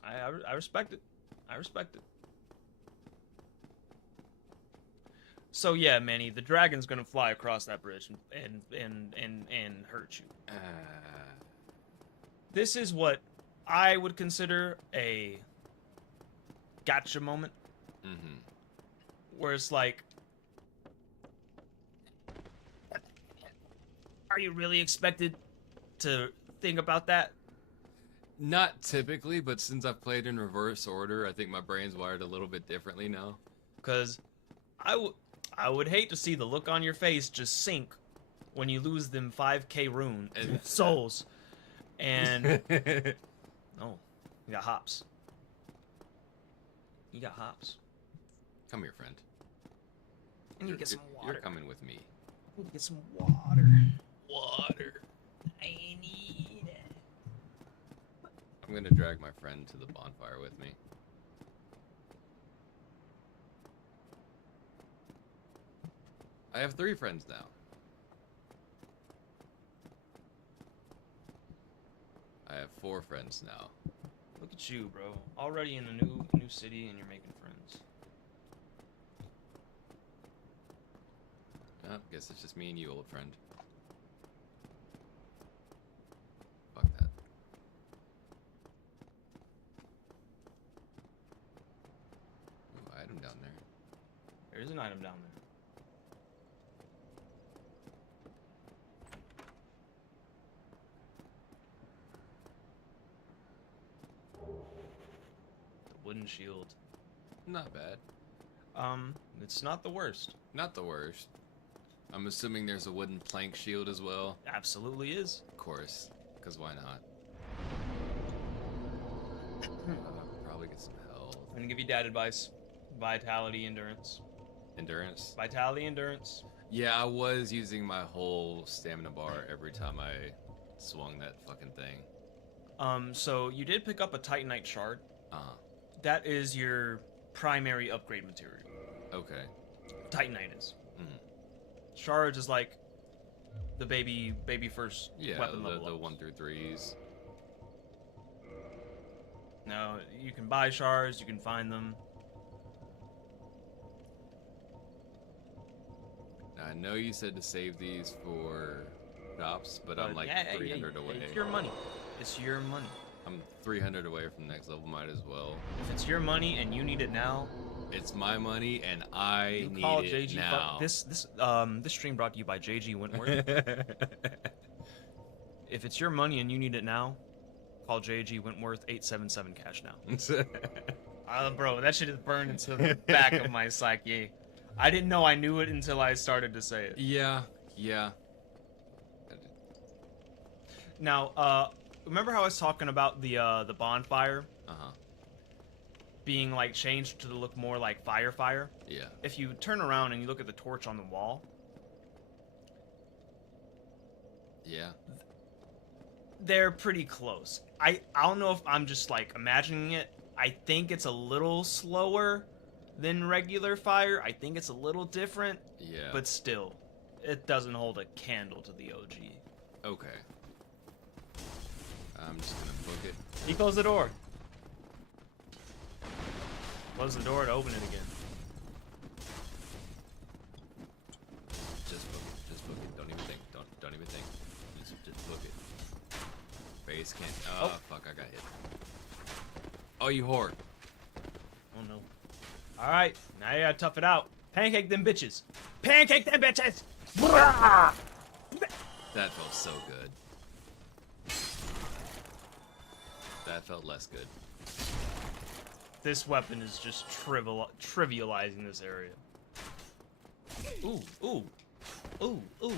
I respect it. I respect it. So yeah, Manny, the dragon's gonna fly across that bridge and hurt you. This is what I would consider a gotcha moment. Mm-hmm. Where it's like, are you really expected to think about that? Not typically, but since I've played in reverse order, I think my brain's wired a little bit differently now. Because I would hate to see the look on your face just sink when you lose them 5k rune souls. And oh, you got hops. You got hops. Come here, friend. I need to get some water. You're coming with me. I need to get some water. Water. I need it. I'm gonna drag my friend to the bonfire with me. I have 3 friends now. I have 4 friends now. Look at you, bro. Already in a new city and you're making friends. Oh, guess it's just me and you, old friend. Fuck that. Ooh, item down there. There is an item down there. The wooden shield. Not bad. It's not the worst. Not the worst. I'm assuming there's a wooden plank shield as well. Absolutely is. Of course, because why not? Probably get some health. I'm gonna give you dad advice. Vitality, endurance. Endurance? Vitality, endurance. Yeah, I was using my whole stamina bar every time I swung that fucking thing. So you did pick up a Titanite shard. Uh-huh. That is your primary upgrade material. Okay. Titanite is. Mhm. Shards is like the baby first Yeah, weapon the level. 1 through 3s. Now, you can buy shards, you can find them. I know you said to save these for shops, but I'm like 300 away. It's your money. It's your money. I'm 300 away from the next level, might as well. If it's your money and you need it now, It's my money and I you need call it JG. now. This stream brought to you by JG Wentworth. If it's your money and you need it now, call JG Wentworth 877 cash now. Bro, that shit is burned into the back of my psyche. I didn't know I knew it until I started to say it. Yeah. Now, remember how I was talking about the bonfire Uh-huh. being like changed to look more like fire? Yeah. If you turn around and you look at the torch on the wall, Yeah. they're pretty close. I don't know if I'm just like imagining it. I think it's a little slower than regular fire. I think it's a little different, Yeah. but still, it doesn't hold a candle to the OG. Okay. I'm just gonna book it. He closed the door. Close the door to open it again. Just book it. Just book it. Don't even think. Don't even think. Just book it. Base can't. Oh, fuck! I got hit. Oh, you whore. Oh no. Alright, now you gotta tough it out. Pancake them bitches. Pancake them bitches! That felt so good. That felt less good. This weapon is just trivializing this area. Ooh, ooh. Ooh, ooh.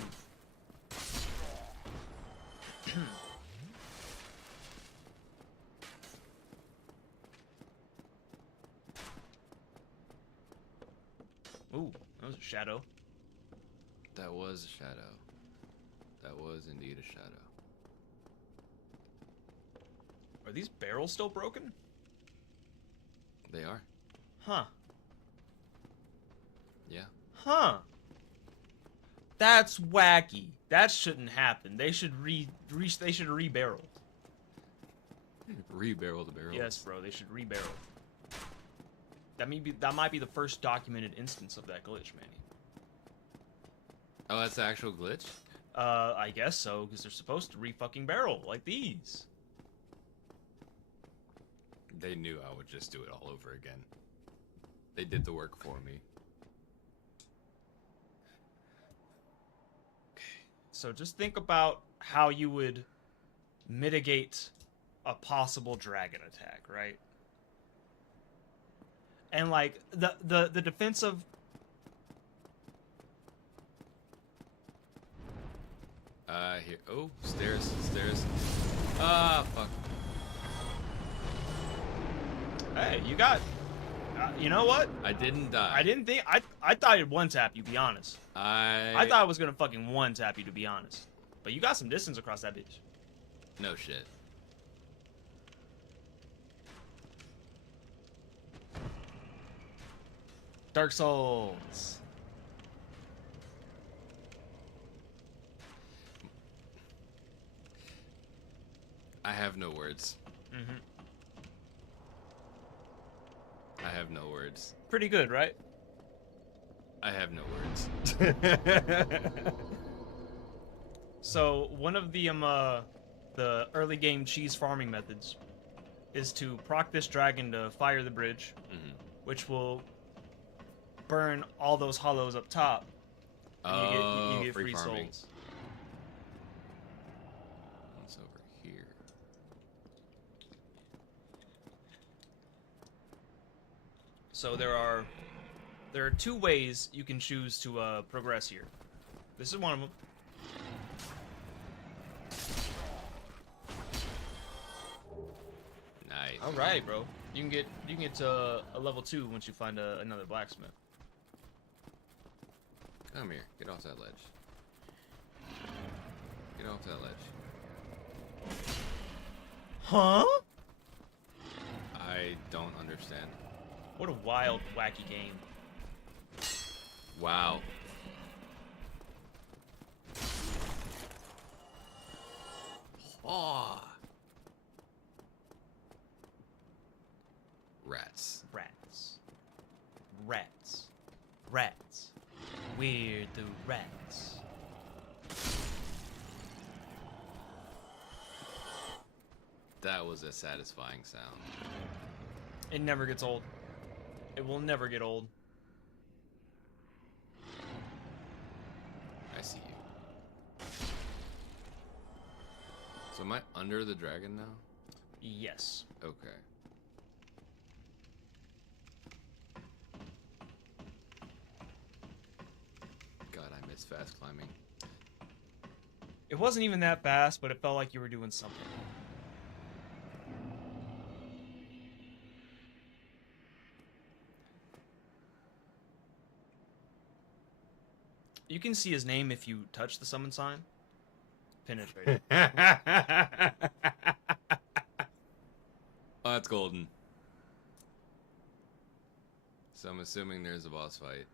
Ooh, that was a shadow. That was a shadow. That was indeed a shadow. Are these barrels still broken? They are. Huh. Yeah. Huh. That's wacky. That shouldn't happen. They should they should re-barrel. Re-barrel the barrels. Yes, bro, they should re-barrel. That might be the first documented instance of that glitch, Manny. Oh, that's the actual glitch? I guess so, because they're supposed to re-fucking barrel, like these. They knew I would just do it all over again. They did the work for me. So just think about how you would mitigate a possible dragon attack, right? And like the defense of Here. Oh, stairs, stairs. Ah, fuck. hey, you got you know what? I didn't die. I didn't think I thought it'd one tap you, be honest. I I thought it was gonna fucking one tap you, to be honest. But you got some distance across that bitch. No shit. Dark Souls. I have no words. Mm-hmm. I have no words. Pretty good, right? I have no words. So one of the early game cheese farming methods is to proc this dragon to fire the bridge, which will burn all those hollows up top. And you get free farming. souls. What's over here? So there are two ways you can choose to progress here. This is one of them. Nice. All right, bro. You can get to a level 2 once you find another blacksmith. Come here. Get off that ledge. Get off that ledge. Huh? I don't understand. What a wild, wacky game. Wow. Oh. Rats. Rats. Rats. Rats. We're the rats. That was a satisfying sound. It never gets old. It will never get old. I see you. So am I under the dragon now? Yes. Okay. God, I miss fast climbing. It wasn't even that fast, but it felt like you were doing something. You can see his name if you touch the summon sign. Penetrated. Oh, that's golden. So I'm assuming there's a boss fight.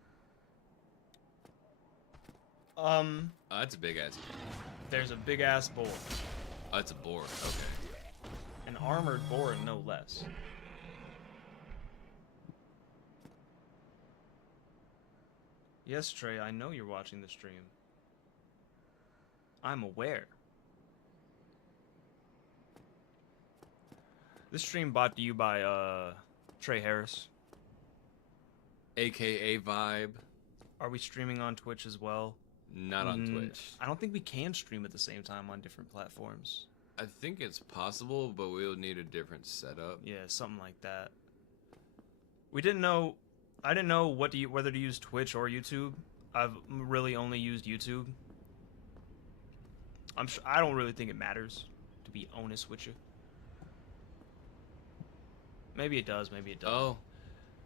Oh, that's a big ass. There's a big ass boar. Oh, it's a boar. Okay. An armored boar, no less. Yes, Trey, I know you're watching the stream. I'm aware. This stream brought to you by, Trey Harris. AKA Vibe. Are we streaming on Twitch as well? Not on Twitch. I don't think we can stream at the same time on different platforms. I think it's possible, but we'll need a different setup. Yeah, something like that. We didn't know. I didn't know whether to use Twitch or YouTube. I've really only used YouTube. I don't really think it matters, to be honest with you. Maybe it does, maybe it doesn't. Oh.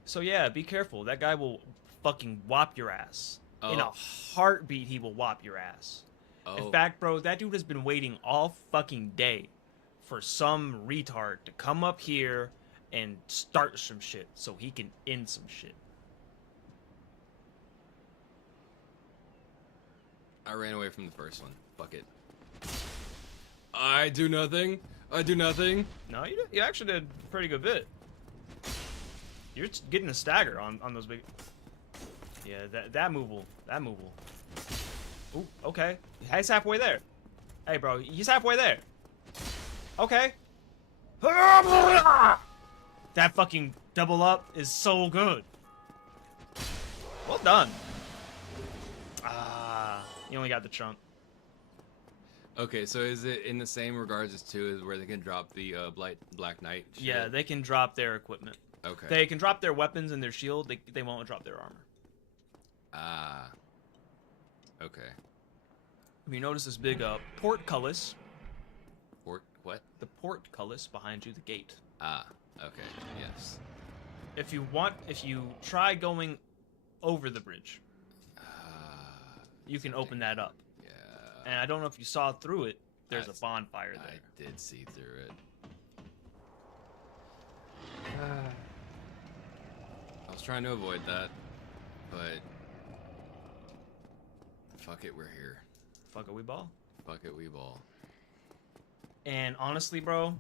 So yeah, be careful. That guy will fucking whop your ass. Oh. In a heartbeat, he will whop your ass. Oh. In fact, bro, that dude has been waiting all fucking day for some retard to come up here and start some shit so he can end some shit. I ran away from the first one. Fuck it. I do nothing. I do nothing. No, you actually did a pretty good bit. You're getting a stagger on those big. Yeah, that move will. Ooh, okay. He's halfway there. Hey, bro, he's halfway there. Okay. That fucking double up is so good. Well done. Ah, you only got the chunk. Okay, so is it in the same regards as 2 is where they can drop the Black Knight shit? Yeah, they can drop their equipment. Okay. They can drop their weapons and their shield. They won't drop their armor. Ah. Okay. If you notice this big portcullis, What? the portcullis behind you, the gate. Ah. Okay. Yes. If you try going over the bridge, you can open that up. Yeah. And I don't know if you saw through it. There's a That's- bonfire there. I did see through it. I was trying to avoid that, but fuck it, we're here. Fuck it, we ball. Fuck it, we ball. And honestly, bro,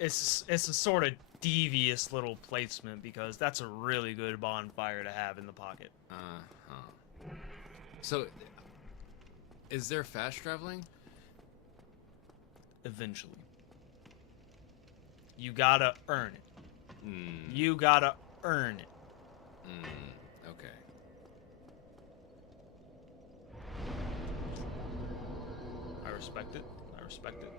it's a sort of devious little placement because that's a really good bonfire to have in the pocket. So, is there fast traveling? Eventually. You gotta earn it. Hmm. You gotta earn it. Okay. I respect it. I respect it.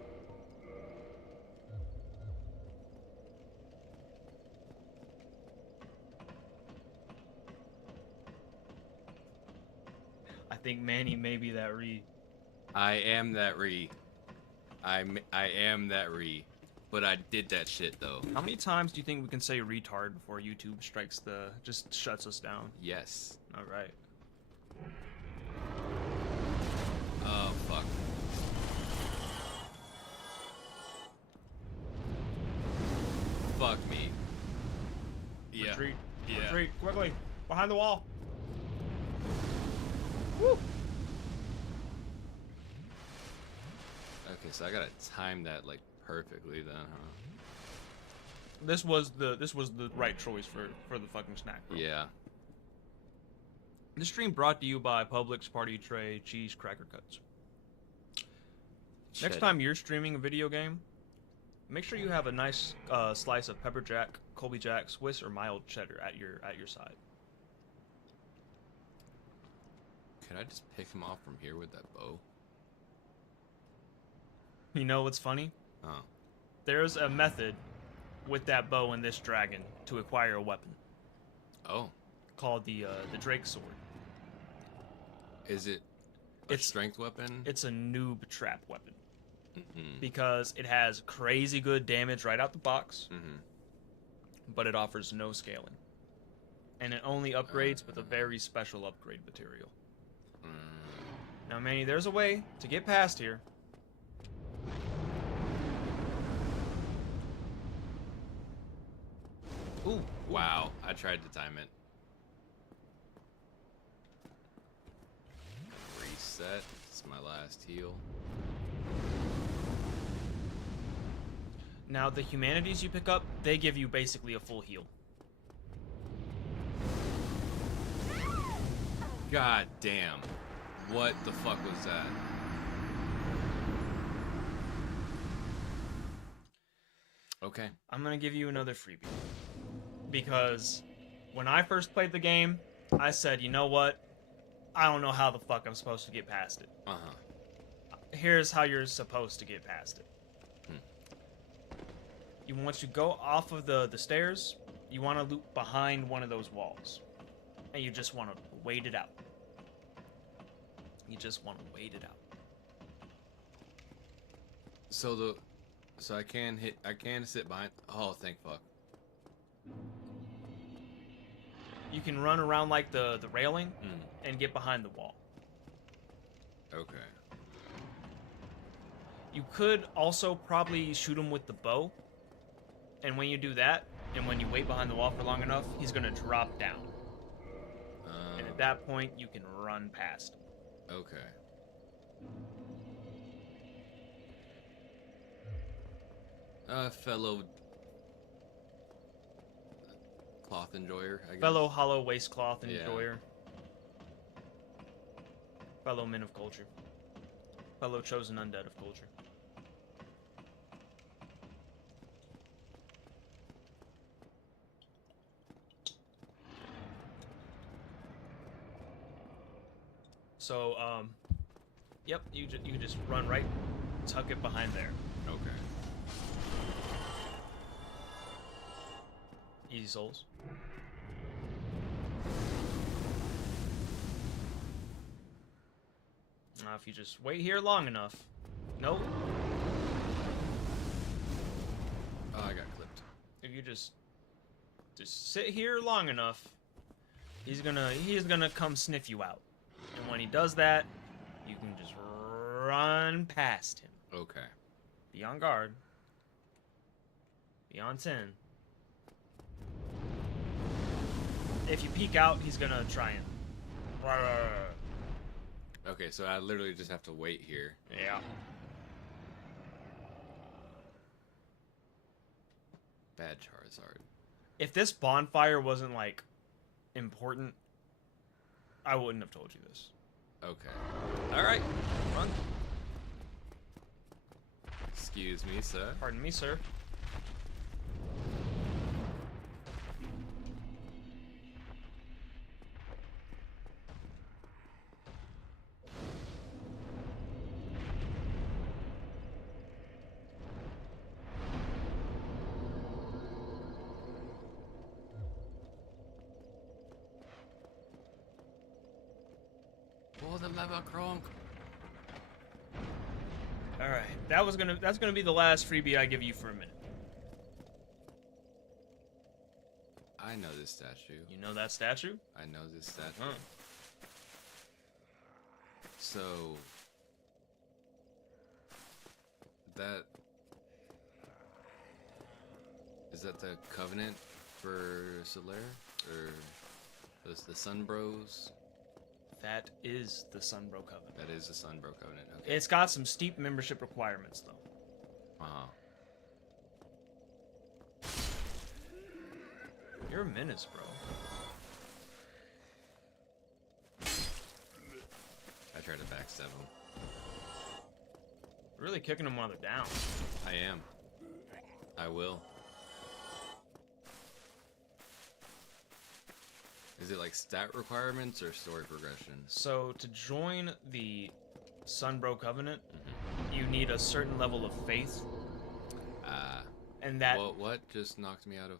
I think Manny may be that Reed. I am that re. I am that re. But I did that shit though. How many times do you think we can say retard before YouTube just shuts us down? Yes. All right. Oh fuck. Fuck me. Yeah. Retreat. Yeah. Retreat quickly behind the wall. Woo. Okay, so I gotta time that like perfectly then, huh? This was the right choice for the fucking snack. Bro. Yeah. This stream brought to you by Publix Party Tray Cheese Cracker Cuts. Next Cheddar. time you're streaming a video game, make sure you have a nice slice of pepper jack, Colby Jack, Swiss, or mild cheddar at your side. Could I just pick him off from here with that bow? You know what's funny? Oh. There's a method with that bow and this dragon to acquire a weapon Oh. called the Drake Sword. Is it a strength weapon? It's a noob trap weapon Mm-hmm. because it has crazy good damage right out the box, Mm-hmm. but it offers no scaling. And it only upgrades with a very special upgrade material. Now, Manny, there's a way to get past here. Ooh, Wow, I tried to time it. Reset. It's my last heal. now the humanities you pick up, they give you basically a full heal. God damn. What the fuck was that? Okay. I'm gonna give you another freebie. Because when I first played the game, I said, you know what? I don't know how the fuck I'm supposed to get past it. Uh-huh. Here's how you're supposed to get past it. Once you go off of the stairs, you want to loop behind one of those walls. And you just want to wait it out. You just want to wait it out. So I can sit behind. Oh, thank fuck. You can run around like the railing and get behind the wall. Okay. You could also probably shoot him with the bow. And when you do that, and when you wait behind the wall for long enough, he's going to drop down. And at that point, you can run past him. Okay. Fellow cloth enjoyer, I guess. Fellow hollow waistcloth Yeah. enjoyer. Fellow men of culture. Fellow chosen undead of culture. So, yep, you can just run right, tuck it behind there. Okay. Easy souls. Now, if you just wait here long enough. Nope. Oh, I got clipped. If you just sit here long enough, he's gonna come sniff you out. And when he does that, you can just run past him. Okay. Be on guard. Be on 10. If you peek out, he's gonna try and. Okay, so I literally just have to wait here. Yeah. Bad Charizard. If this bonfire wasn't like important, I wouldn't have told you this. Okay. Alright. Run. Excuse me, sir. Pardon me, sir. Pull the lever, Kronk. All right, that's gonna be the last freebie I give you for a minute. I know this statue. You know that statue? I know this statue. Huh. So that is that the covenant for Solaire, or the Sun Bros? That is the Sunbro Covenant. That is the Sun Bro covenant. Okay. It's got some steep membership requirements, though. You're a menace, bro. I tried to backstab him. Really kicking them while they're down. I am. I will. Is it like stat requirements or story progression? So to join the Sunbro Covenant, you need a certain level of faith. And that. Well, what just knocked me out of?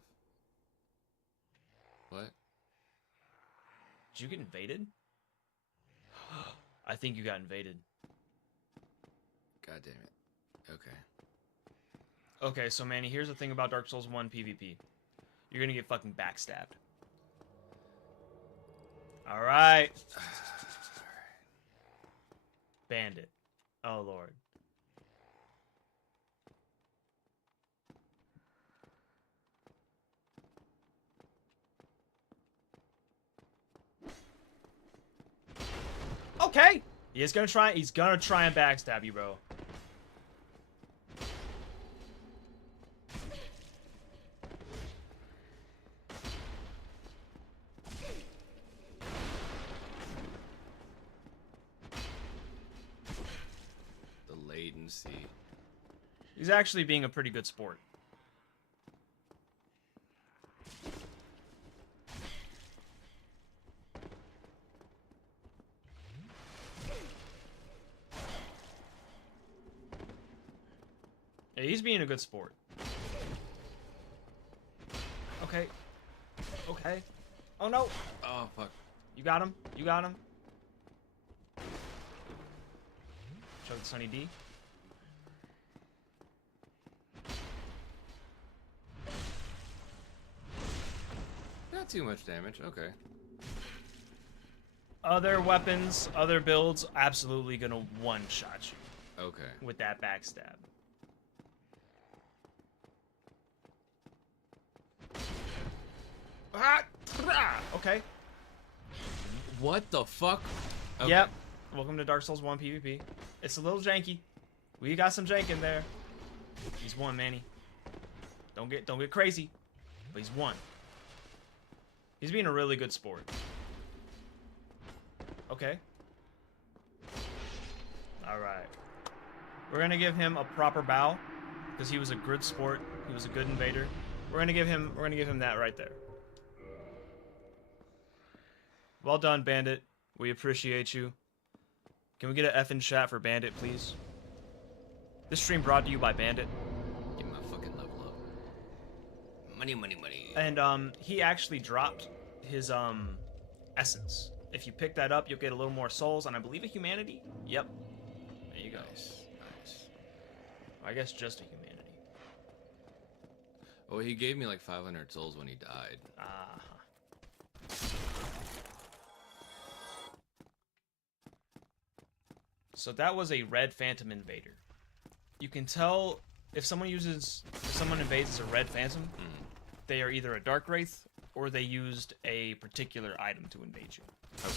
What? Did you get invaded? I think you got invaded. God damn it. Okay. Okay, so Manny, here's the thing about Dark Souls 1 PvP. You're gonna get fucking backstabbed. Alright. Bandit. Oh, Lord. Okay. He's gonna try and backstab you, bro. The latency. He's actually being a pretty good sport. Yeah, he's being a good sport. Okay. Okay. Oh, no. Oh, fuck. You got him. You got him. Choke the Sunny D. Not too much damage. Okay. Other weapons, other builds, absolutely gonna one-shot you Okay. with that backstab. Okay. What the fuck? Okay. Yep. Welcome to Dark Souls 1 PvP. It's a little janky. We got some jank in there. He's one, Manny. Don't get crazy. But he's one. He's being a really good sport. Okay. All right. We're gonna give him a proper bow, because he was a good sport. He was a good invader. We're gonna give him that right there. Well done, Bandit. We appreciate you. Can we get an F in chat for Bandit, please? This stream brought to you by Bandit. Get my fucking level up. Money, money, money. And he actually dropped his essence. If you pick that up, you'll get a little more souls, and I believe a humanity. Yep. There you go. Nice, nice. I guess just a humanity. Oh, he gave me like 500 souls when he died. So that was a red phantom invader. You can tell if someone invades as a red phantom, they are either a dark wraith or they used a particular item to invade you. Okay.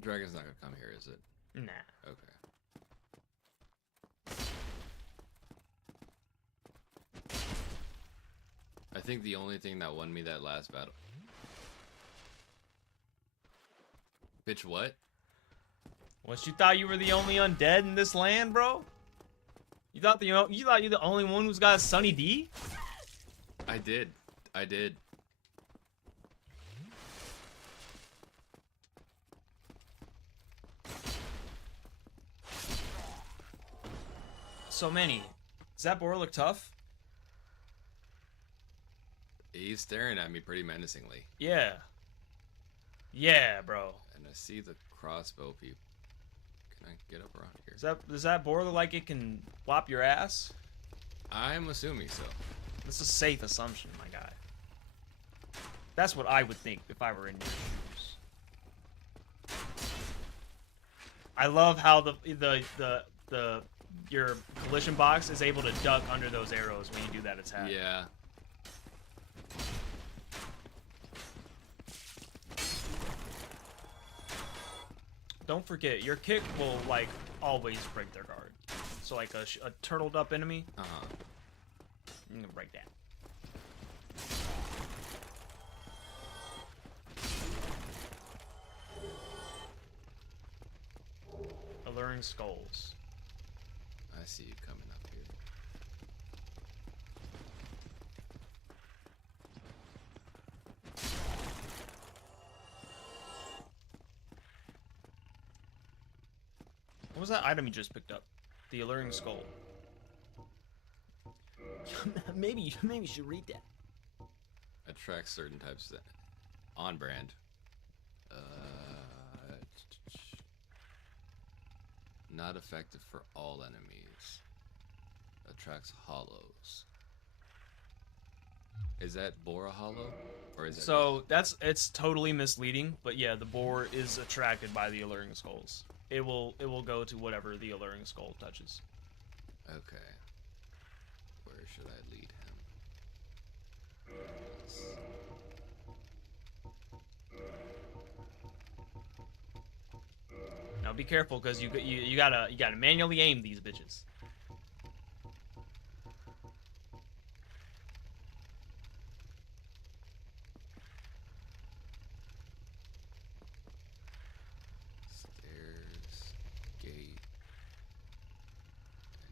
Dragon's not gonna come here, is it? Nah. Okay. I think the only thing that won me that last battle. Bitch, what? What, you thought you were the only undead in this land, bro? You thought you're the only one who's got a Sunny D? I did. I did. So Manny, does that boar look tough? He's staring at me pretty menacingly. Yeah. Yeah, bro. And I see the crossbow people. Can I get up around here? Does that boar look like it can whop your ass? I'm assuming so. That's a safe assumption, my guy. That's what I would think if I were in your shoes. I love how your collision box is able to duck under those arrows when you do that attack. Yeah. Don't forget, your kick will, like, always break their guard. So, like, a turtled up enemy, Uh-huh. you can break that. Alluring skulls. I see you coming up here. What was that item you just picked up? The alluring skull. maybe you should read that. Attracts certain types of on brand. Not effective for all enemies. Attracts hollows. Is that boar a hollow? Or is it So it's totally misleading, but yeah, the boar is attracted by the alluring skulls. It will go to whatever the alluring skull touches. Okay. Where should I lead him? Now be careful, because you gotta manually aim these bitches. Stairs, gate,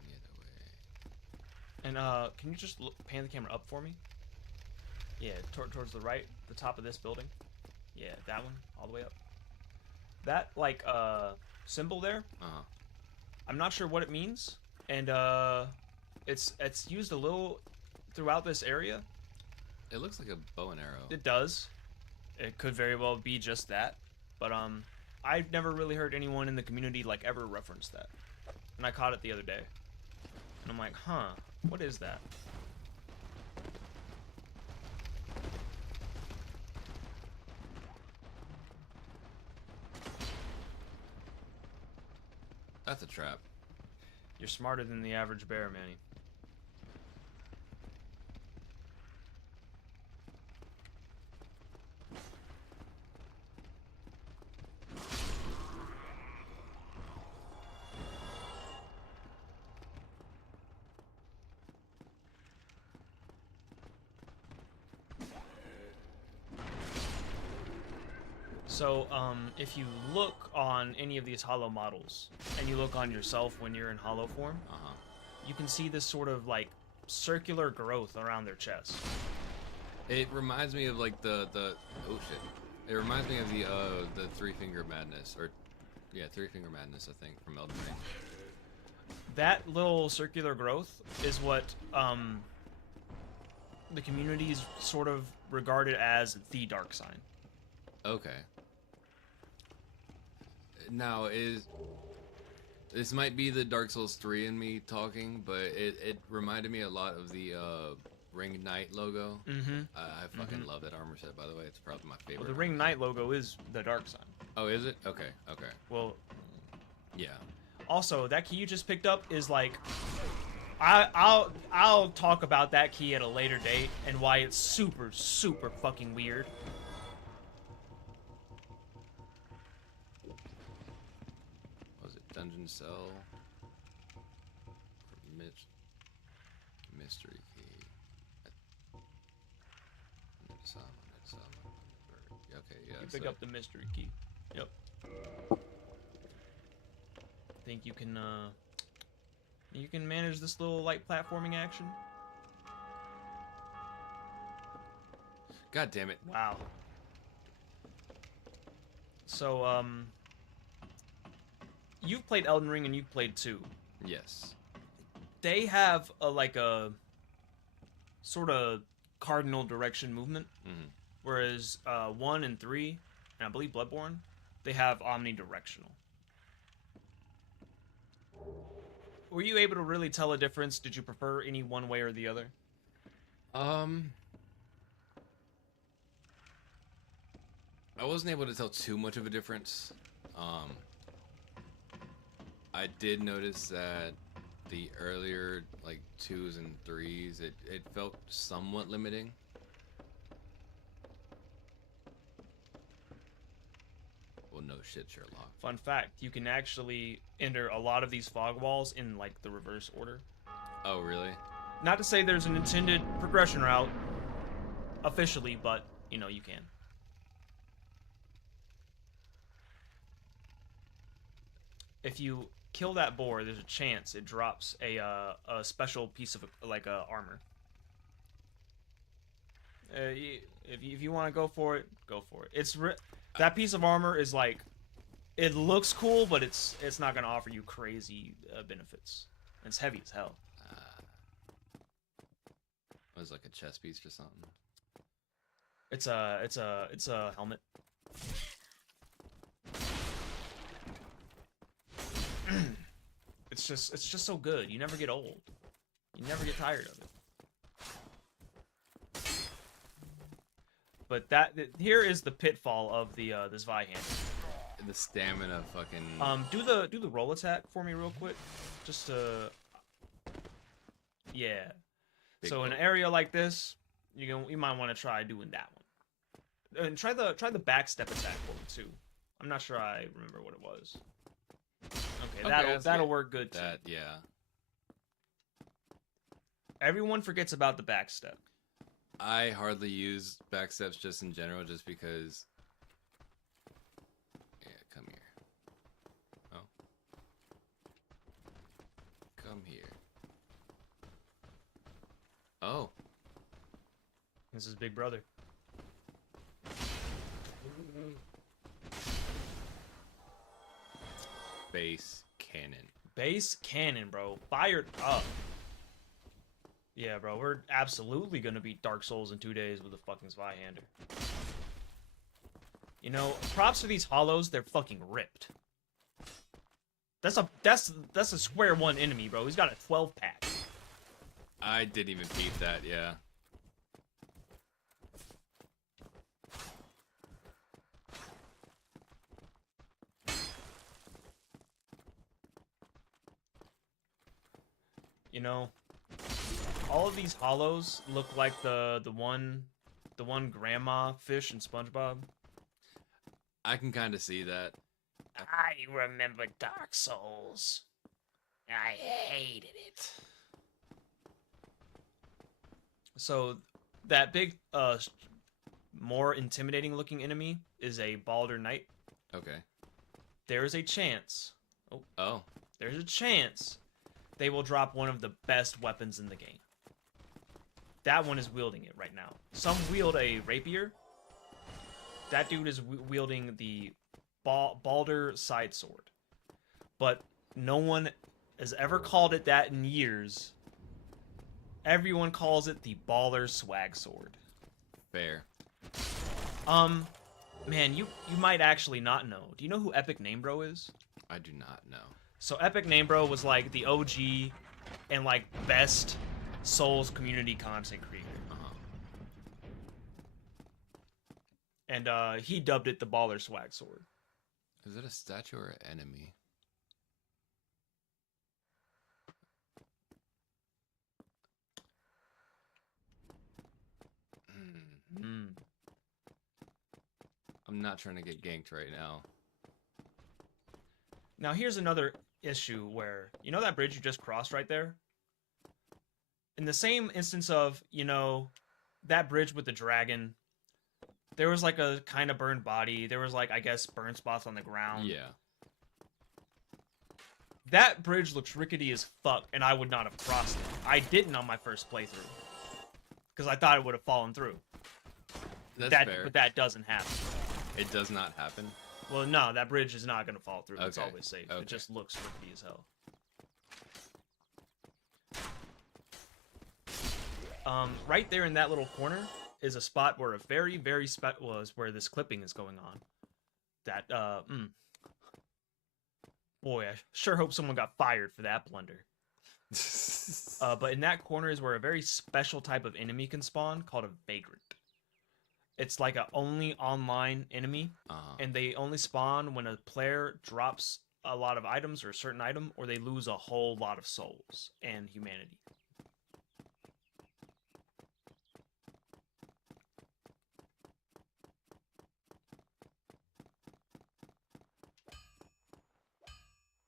any other way. And can you just pan the camera up for me? Yeah, towards the right, the top of this building. Yeah, that one, all the way up. That like symbol there. Uh-huh. I'm not sure what it means, and it's used a little throughout this area. It looks like a bow and arrow. It does. It could very well be just that, but I've never really heard anyone in the community like ever reference that, and I caught it the other day, and I'm like, huh, what is that? That's a trap. You're smarter than the average bear, Manny. So, if you look on any of these hollow models, and you look on yourself when you're in hollow form, you can see this sort of like circular growth around their chest. It reminds me of like the oh shit. It reminds me of the Three Finger Madness, or yeah, Three Finger Madness, I think, from Elden Ring. That little circular growth is what the community's sort of regarded as the dark sign. Okay. Now, this might be the Dark Souls 3 in me talking, but it reminded me a lot of the Ring Knight logo. I fucking love that armor set, by the way. It's probably my favorite. Well, the Ring Knight logo is the dark sign. Oh, is it? Okay, okay. Well, yeah. also, that key you just picked up is like... I'll talk about that key at a later date and why it's super, super fucking weird. Dungeon cell. Mystery key. Okay, yeah. You pick up the mystery key. Yep. Think you can manage this little light platforming action? God damn it. Wow. So, you've played Elden Ring and you've played 2. Yes. They have a sort of cardinal direction movement, whereas 1 and 3, and I believe Bloodborne, they have omnidirectional. Were you able to really tell a difference? Did you prefer any one way or the other? I wasn't able to tell too much of a difference. I did notice that the earlier, like, 2s and 3s, it felt somewhat limiting. Well, no shit, Sherlock. Fun fact, you can actually enter a lot of these fog walls in, like, the reverse order. Oh, really? Not to say there's an intended progression route, officially, but, you know, you can. If you kill that boar, there's a chance it drops a special piece of like armor. If you want to go for it, go for it. That piece of armor is like, it looks cool, but it's not gonna offer you crazy benefits. It's heavy as hell. It was like a chest piece or something. It's a helmet. It's just so good. You never get old. You never get tired of it. But here is the pitfall of the this Zweihander. The stamina fucking. Do the roll attack for me real quick, just to. Yeah. Big so in an roll. area like this, you might want to try doing that one, and try the back step attack for me too. I'm not sure I remember what it was. Okay, that'll work good too. Yeah. Everyone forgets about the back step. I hardly use backsteps just in general, just because. Yeah, come here. Oh. Come here. Oh. This is Big Brother. Base cannon. Base cannon, bro. Fired up. Yeah, bro. We're absolutely gonna beat Dark Souls in 2 days with a fucking Zweihander. You know, props to these hollows. They're fucking ripped. That's a square one enemy, bro. He's got a 12-pack. I didn't even peep that. Yeah. You know, all of these hollows look like the one grandma fish in SpongeBob. I can kind of see that. I remember Dark Souls. I hated it. So that big more intimidating looking enemy is a Balder Knight. Okay. There is a chance. Oh. There's a chance they will drop one of the best weapons in the game. That one is wielding it right now. Some wield a rapier. That dude is wielding the Balder side sword. But no one has ever called it that in years. Everyone calls it the Balder swag sword. Fair. Man, you might actually not know. Do you know who Epic Namebro is? I do not know. So Epic Namebro was like the OG and like best Souls community content creator. And he dubbed it the Baller Swag Sword. Is it a statue or an enemy? I'm not trying to get ganked right now. Now here's another issue where, you know that bridge you just crossed right there? In the same instance of, you know, that bridge with the dragon, there was like a kind of burned body. There was like, I guess, burn spots on the ground. Yeah. That bridge looks rickety as fuck, and I would not have crossed it. I didn't on my first playthrough. Because I thought it would have fallen through. That's fair. But that doesn't happen. It does not happen? Well, no, that bridge is not going to fall through. Okay. It's always safe. Okay. It just looks rickety as hell. Right there in that little corner is a spot where a very, very where this clipping is going on. That, Boy, I sure hope someone got fired for that blunder. But in that corner is where a very special type of enemy can spawn called a vagrant. It's like a only online enemy, and they only spawn when a player drops a lot of items or a certain item, or they lose a whole lot of souls and humanity.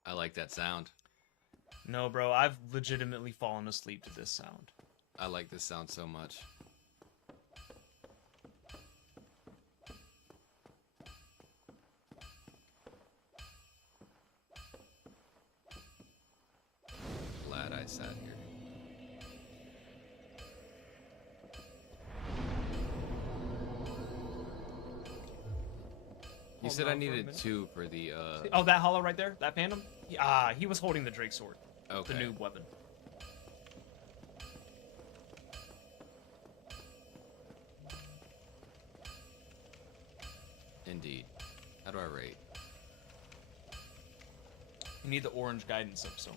I like that sound. No, bro, I've legitimately fallen asleep to this sound. I like this sound so much. Glad I sat here. You said I needed 2 for the, Oh, that hollow right there? That phantom? He was holding the Drake sword. Okay. The noob weapon. Indeed. How do I rate? You need the orange guidance up, so.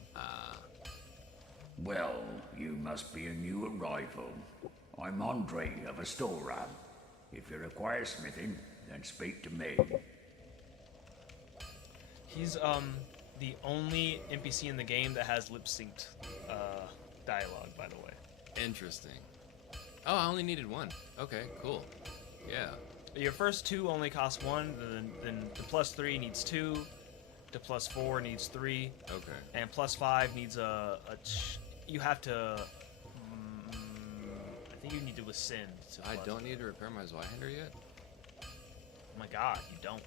Well, you must be a new arrival. I'm Andre of Astoram. If you require smithing, then speak to me. He's, the only NPC in the game that has lip-synced, dialogue, by the way. Interesting. Oh, I only needed 1. Okay, cool. Yeah. Your first 2 only cost 1, then the +3 needs 2, the +4 needs 3. Okay. And +5 needs you have to, I think you need to ascend. I don't need to repair my Zweihander yet? Oh my god, you don't.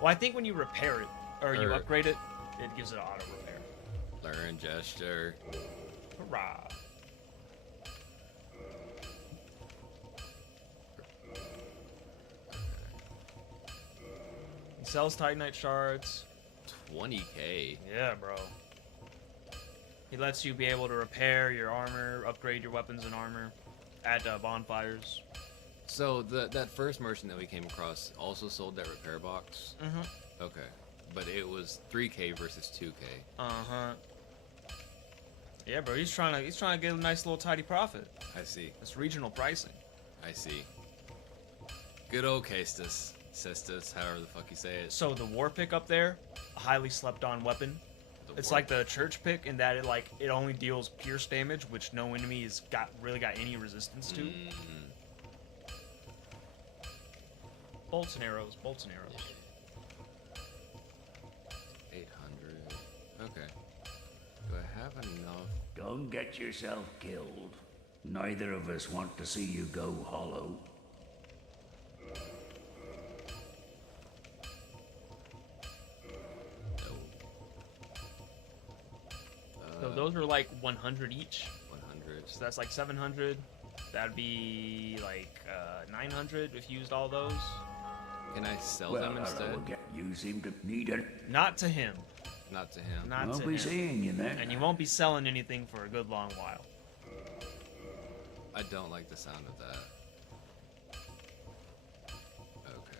Well, I think when you repair it, or you upgrade it, it gives it auto repair. Learn gesture. Hurrah. He sells Titanite shards. 20k. Yeah, bro. He lets you be able to repair your armor, upgrade your weapons and armor, add bonfires. So that first merchant that we came across also sold that repair box? Mm-hmm. Okay. But it was 3k versus 2k. Uh-huh. Yeah, bro, he's trying to get a nice little tidy profit. I see. It's regional pricing. I see. Good old Castus. Cestus, however the fuck you say it. So the war pick up there, a highly slept on weapon. It's like the church pick in that it only deals pierce damage, which no enemy has really got any resistance to. Bolts and arrows, bolts and arrows. 800. Okay. Do I have enough? Don't get yourself killed. Neither of us want to see you go hollow. those are like 100 each. 100. So that's like 700. That'd be like 900 if you used all those. Can I sell Well, them instead? you seem to need it. Not to him. Not to him. Not I'll to be him. seeing you then. And you won't be selling anything for a good long while. I don't like the sound of that. Okay.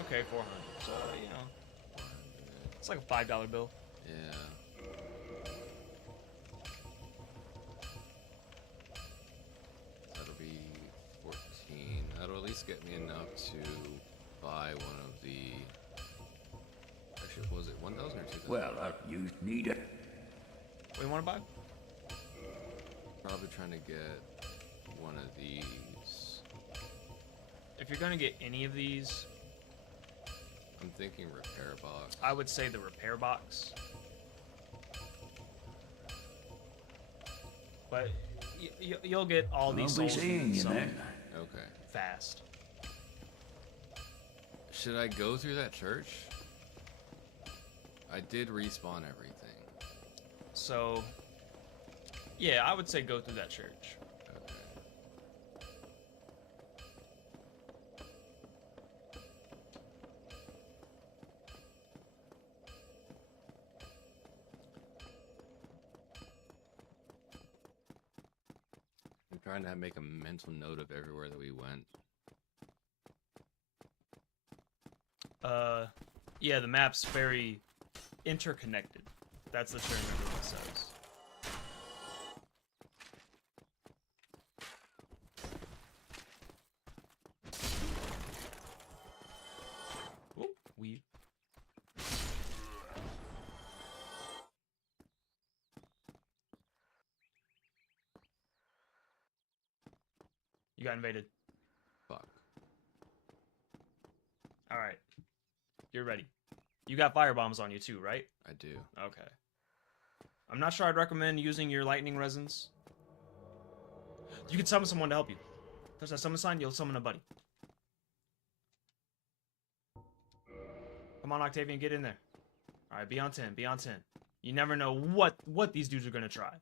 Okay, 400. So, you know, it's like a $5 bill. Yeah. That'll be 14. That'll at least get me enough to buy one of the. Actually, what was it 1,000 or 2,000? Well, you need it. What do you want to buy? Probably trying to get one of these. If you're gonna get any of these, I'm thinking repair box. I would say the repair box. But you'll get all these I'll be souls seeing you some then. Okay. fast. Should I go through that church? I did respawn everything. So, yeah, I would say go through that church. Okay. I'm trying to make a mental note of everywhere that we went. Yeah, the map's very interconnected. That's the term everyone says. Oh, weird. You got invaded. Fuck. Alright. You're ready. You got firebombs on you too, right? I do. Okay. I'm not sure I'd recommend using your lightning resins. You can summon someone to help you. Touch that summon sign, you'll summon a buddy. Come on, Octavian, get in there. Alright, be on 10, be on 10. You never know what these dudes are gonna try.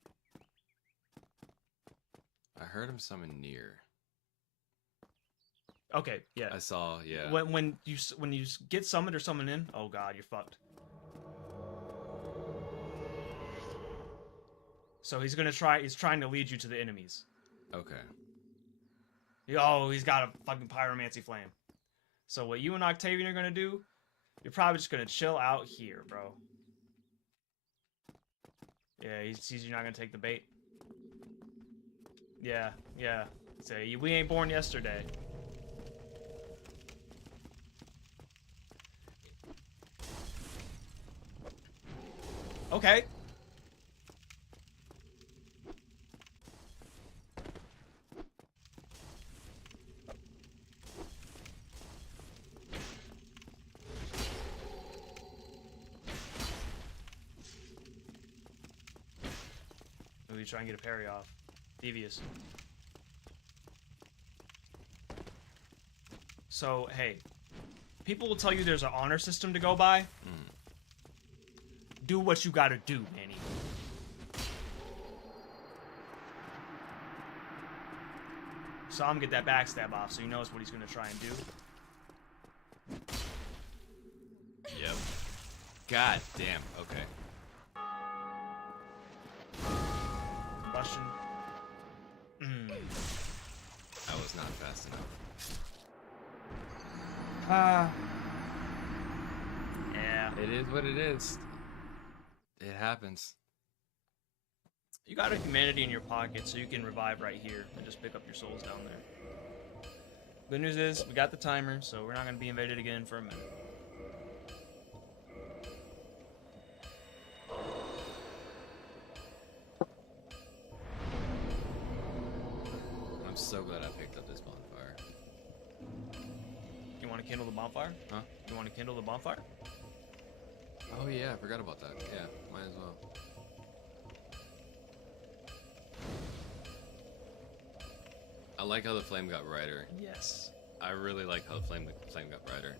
I heard him summon near. Okay, yeah. I saw, yeah. When you get summoned or summon in, oh god, you're fucked. So he's trying to lead you to the enemies. Okay. Oh, he's got a fucking pyromancy flame. So what you and Octavian are gonna do, you're probably just gonna chill out here, bro. Yeah, he sees you're not gonna take the bait. Yeah, yeah. Say, we ain't born yesterday. Okay. Maybe try and get a parry off. Devious. So, hey. People will tell you there's an honor system to go by. Do what you gotta do, Manny. Saw him get that backstab off, so he knows what he's gonna try and do. Yep. God damn. Okay. Combustion. I was not fast enough. Yeah. It is what it is. It happens. You got a humanity in your pocket, so you can revive right here and just pick up your souls down there. Good news is, we got the timer, so we're not gonna be invaded again for a minute. I'm so glad I picked up this bonfire. You want to kindle the bonfire? Huh? You want to kindle the bonfire? Oh yeah, I forgot about that. Yeah, might as well. I like how the flame got brighter. Yes. I really like how the flame got brighter.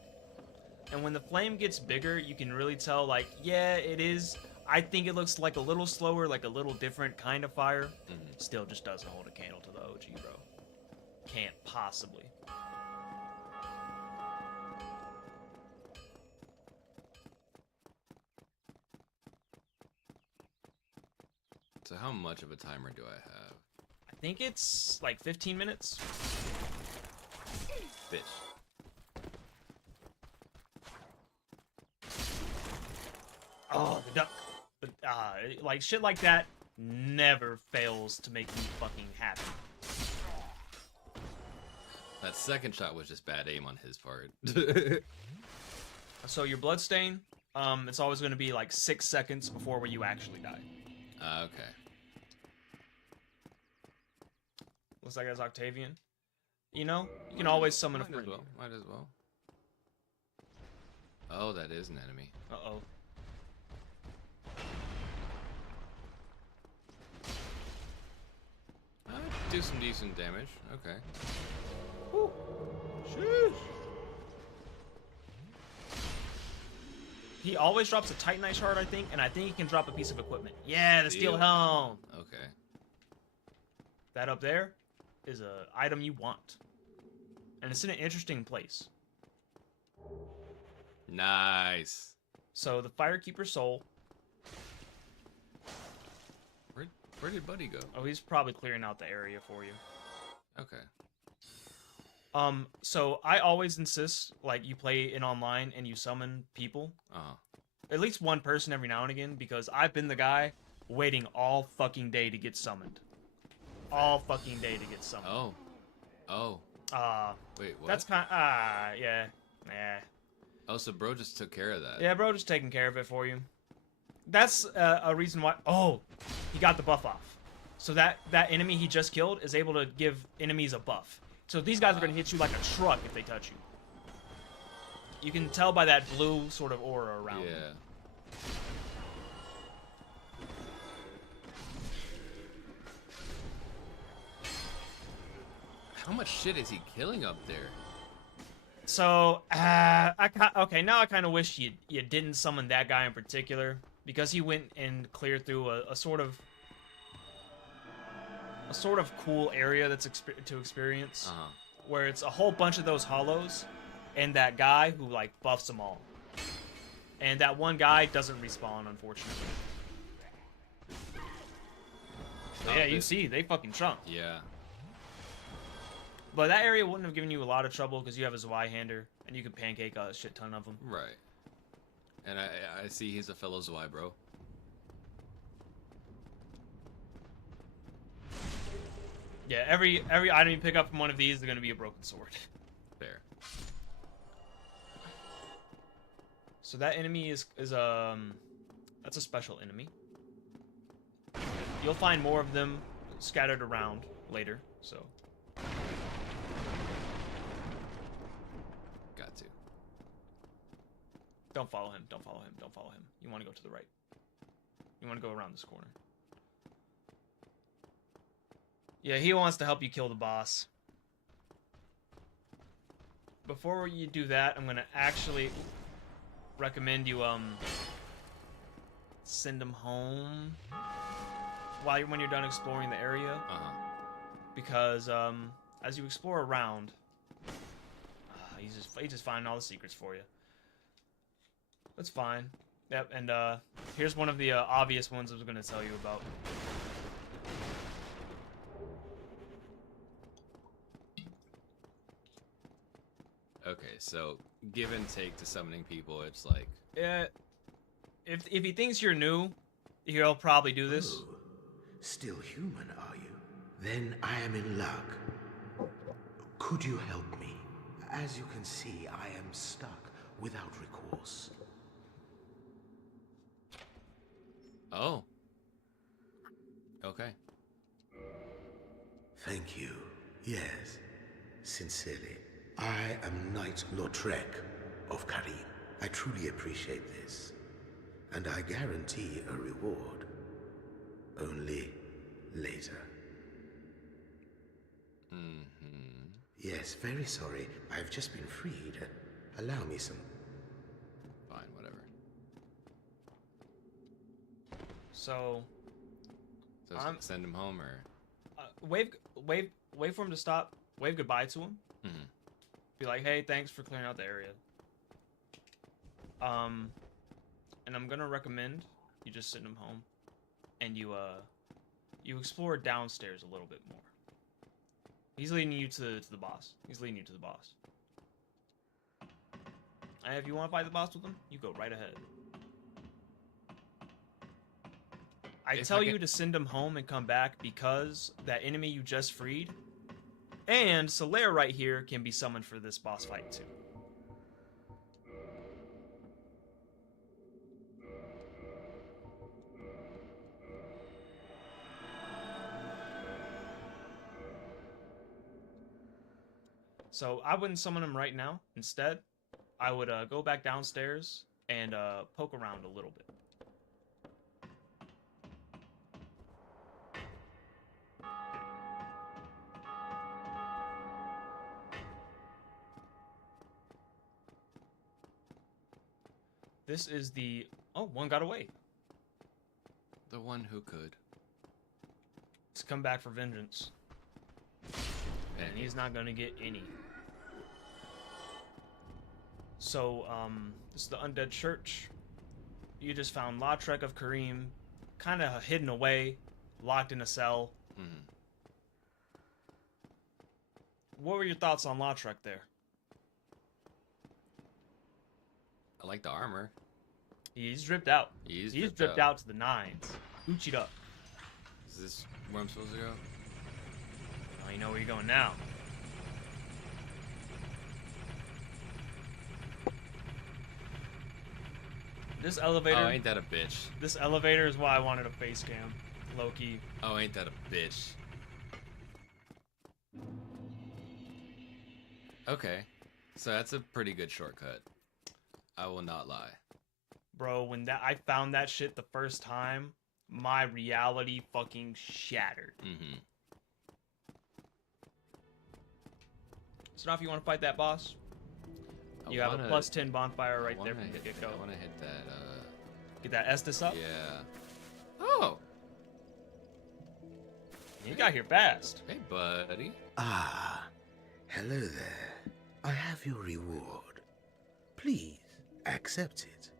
And when the flame gets bigger, you can really tell, like, yeah, it is. I think it looks like a little slower, like a little different kind of fire. Still just doesn't hold a candle to the OG, bro. Can't possibly. So how much of a timer do I have? I think it's like 15 minutes. Fish. Oh, the duck. But, like, shit like that never fails to make me fucking happy. That second shot was just bad aim on his part. So your bloodstain, it's always going to be like 6 seconds before where you actually die. Okay. Looks like that's Octavian. You know, you can always summon a Might as friend. well. Might as well. Oh, that is an enemy. Uh-oh. Do some decent damage. Okay. Whew. Sheesh. He always drops a Titanite shard, I think, and I think he can drop a piece of equipment. Yeah, the steel helm. Okay. That up there is a item you want. And it's in an interesting place. Nice. So the Firekeeper soul. Where did Buddy go? Oh, he's probably clearing out the area for you. Okay. So I always insist, like, you play in online and you summon people. At least one person every now and again, because I've been the guy waiting all fucking day to get summoned. All fucking day to get summoned. Oh. Oh. Wait, what? That's kind yeah. Nah. Oh, so bro just took care of that. Yeah, bro, just taking care of it for you. That's a reason why. Oh, he got the buff off. So that enemy he just killed is able to give enemies a buff. So these guys are gonna hit you like a truck if they touch you. You can tell by that blue sort of aura around them. Yeah. How much shit is he killing up there? So, okay, now I kind of wish you didn't summon that guy in particular, because he went and cleared through a sort of cool area that's to experience, where it's a whole bunch of those hollows, and that guy who like buffs them all, and that one guy doesn't respawn, unfortunately. So, yeah, you see, they fucking chunk. Yeah. But that area wouldn't have given you a lot of trouble because you have a Zweihander, and you can pancake a shit ton of them. Right. And I see he's a fellow Zwei, bro. Yeah, every item you pick up from one of these is going to be a broken sword. Fair. So that enemy is that's a special enemy. You'll find more of them scattered around later, so. Got to. Don't follow him, don't follow him, don't follow him. You want to go to the right. You want to go around this corner. Yeah, he wants to help you kill the boss. Before you do that, I'm going to actually recommend you send him home when you're done exploring the area. Because as you explore around, he's just finding all the secrets for you. That's fine. Yep, and here's one of the obvious ones I was going to tell you about. Okay, so give and take to summoning people, it's like... If he thinks you're new, he'll probably do this. Oh, still human, are you? Then I am in luck. Could you help me? As you can see, I am stuck without recourse. Oh. Okay. Thank you. Yes, sincerely. I am Knight Lautrec of Karim. I truly appreciate this. And I guarantee a reward. Only later. Yes, very sorry. I've just been freed. Allow me some. Fine, whatever. So, So send him home or? wave for him to stop. Wave goodbye to him. Mm-hmm. Be like, hey, thanks for clearing out the area. And I'm gonna recommend you just send him home, and you explore downstairs a little bit more. He's leading you to the boss. He's leading you to the boss. And if you want to fight the boss with him, you go right ahead. I tell you to send him home and come back because that enemy you just freed and Solaire right here can be summoned for this boss fight too. So I wouldn't summon him right now. Instead, I would go back downstairs and poke around a little bit. This is the... Oh, one got away. The one who could. He's come back for vengeance. And he's not gonna get any. So, this is the Undead Church. You just found Lautrec of Karim, kind of hidden away, locked in a cell. Mm-hmm. What were your thoughts on Lautrec there? I like the armor. He's dripped out. He's dripped out to the nines. Gucci'd up. Is this where I'm supposed to go? Oh, you know where you're going now. This elevator... Oh, ain't that a bitch? This elevator is why I wanted a face cam. Low-key. Oh, ain't that a bitch? Okay. So that's a pretty good shortcut. I will not lie. Bro, when I found that shit the first time, my reality fucking shattered. Mm-hmm. So now if you want to fight that boss, you have a plus 10 bonfire right there from the get-go. I want to hit that, Get that Estus up? Yeah. Oh! You got here fast. Hey, buddy. Ah, hello there. I have your reward. Please, accept it.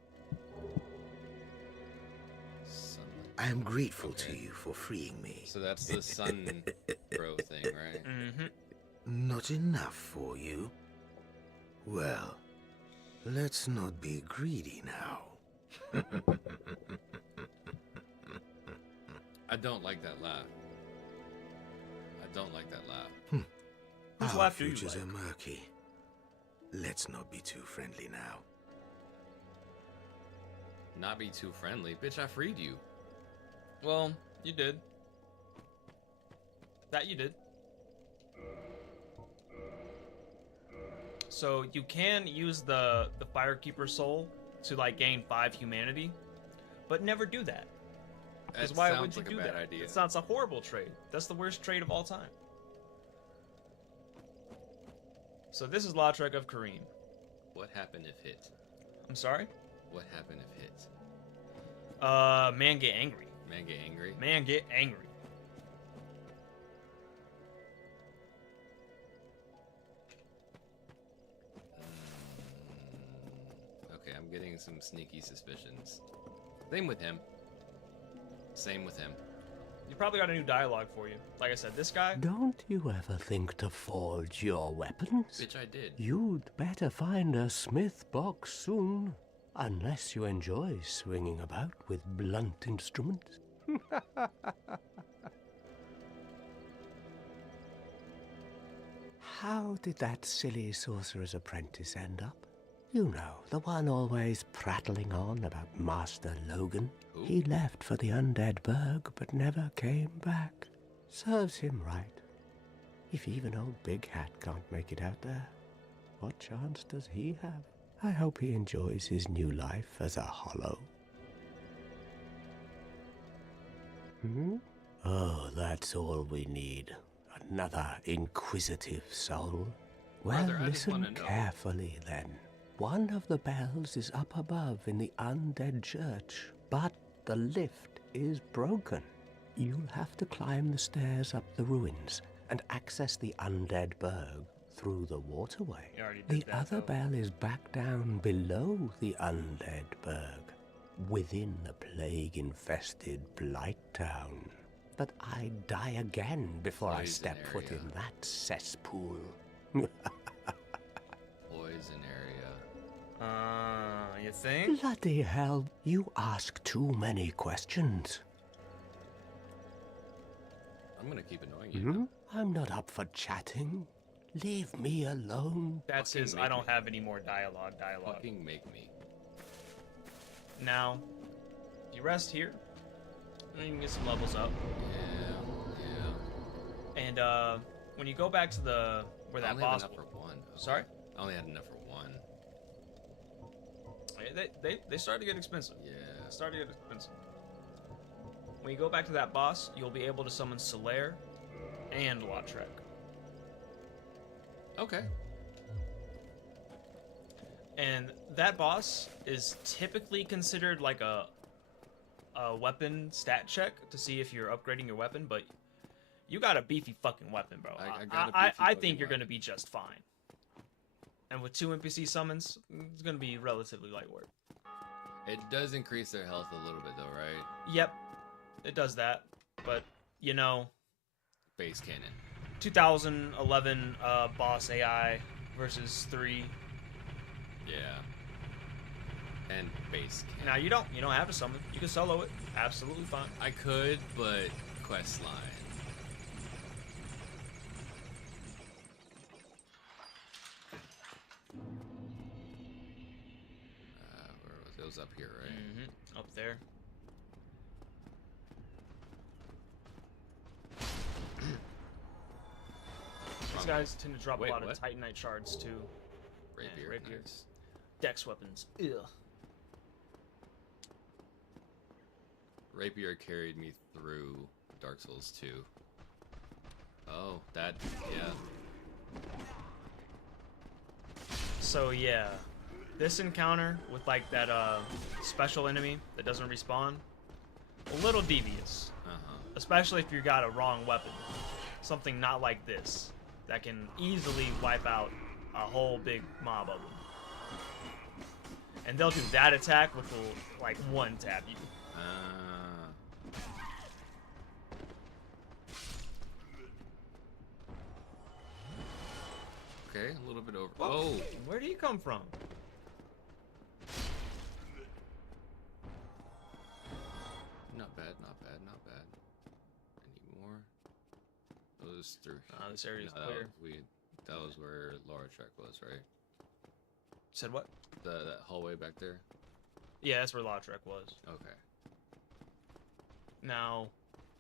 Sunlight. I am grateful to you for freeing me. So that's the sun bro thing, right? Mm-hmm. Not enough for you? Well, let's not be greedy now. I don't like that laugh. I don't like that laugh. Whose Our laugh do you futures like? are murky. Let's not be too friendly now. Not be too friendly. Bitch, I freed you. Well, you did. That you did. So you can use the Firekeeper soul to like gain 5 humanity, but never do that. Because That why sounds would you like do a bad that? idea. It's a horrible trade. That's the worst trade of all time. So this is Lautrec of Karim. What happened if hit? I'm sorry? What happened if hit? Man get angry. Man get angry? Man get angry. Okay, I'm getting some sneaky suspicions. Same with him. Same with him. You probably got a new dialogue for you. Like I said, this guy... Don't you ever think to forge your weapons? Bitch, I did. You'd better find a smith box soon, unless you enjoy swinging about with blunt instruments. How did that silly sorcerer's apprentice end up? You know, the one always prattling on about Master Logan. Who? He left for the undead burg, but never came back. Serves him right. If even old Big Hat can't make it out there, what chance does he have? I hope he enjoys his new life as a hollow. Hmm? Oh, that's all we need. another inquisitive soul? Well, Brother, I just listen wanna know. carefully then. One of the bells is up above in the undead church, but the lift is broken. You'll have to climb the stairs up the ruins and access the undead burg through the waterway. You already did The that, other though. bell is back down below the undead burg, within the plague-infested Blight Town. But I'd die again before I Poison step foot area. in that cesspool. Poison area. You think? Bloody hell, you ask too many questions. I'm gonna keep annoying you. Hmm? I'm not up for chatting. Leave me alone. That's Fucking his. I make don't me. have any more dialogue. Fucking make me. Now, you rest here, and you can get some levels up. Yeah. And when you go back to the where I that only have boss. enough for one. Sorry. I only had enough for one. They start to get expensive. Yeah. Start to get expensive. When you go back to that boss, you'll be able to summon Solaire and Lautrec. Okay. And that boss is typically considered like a weapon stat check to see if you're upgrading your weapon, but you got a beefy fucking weapon, bro. I got a beefy I fucking think you're weapon. gonna be just fine. And with 2 NPC summons, it's gonna be relatively light work. It does increase their health a little bit though, right? Yep, it does that. But you know, Base cannon. 2011 boss AI versus 3. Yeah. And base cannon. Now you don't have to summon. You can solo it. Absolutely fine. I could, but quest line. Where was it? It was up here, right? Mm-hmm. Up there. These guys tend to drop Wait, a lot what? of Titanite shards too. Rapier. rapier. Nice. Dex weapons. Ugh. Rapier carried me through Dark Souls 2. Oh, that, yeah. So yeah, this encounter with like that special enemy that doesn't respawn, a little devious. Uh-huh. Especially if you got a wrong weapon. Something not like this that can easily wipe out a whole big mob of them. And they'll do that attack which will like one tap you. Okay, a little bit over. Whoa, Oh! where do you come from? Not bad, not bad, not bad. Any more? Those through. This area's No, clear. that was where Laura Trek was, right? Said what? That hallway back there? Yeah, that's where Lautrec was. Okay. Now,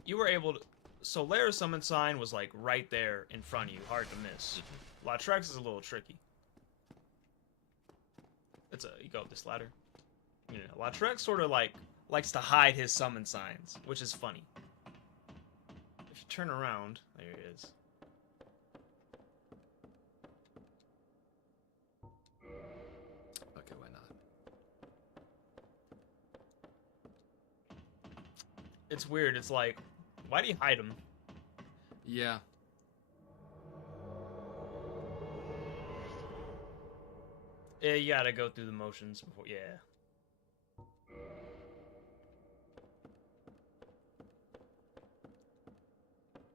you were able to... Solaire's summon sign was like right there in front of you, hard to miss. Lautrec's is a little tricky. You go up this ladder. You know, Lautrec sort of like likes to hide his summon signs, which is funny. If you turn around, there he is. Okay, why not? It's weird. It's like, why do you hide him? Yeah. Yeah, you gotta go through the motions before. Yeah.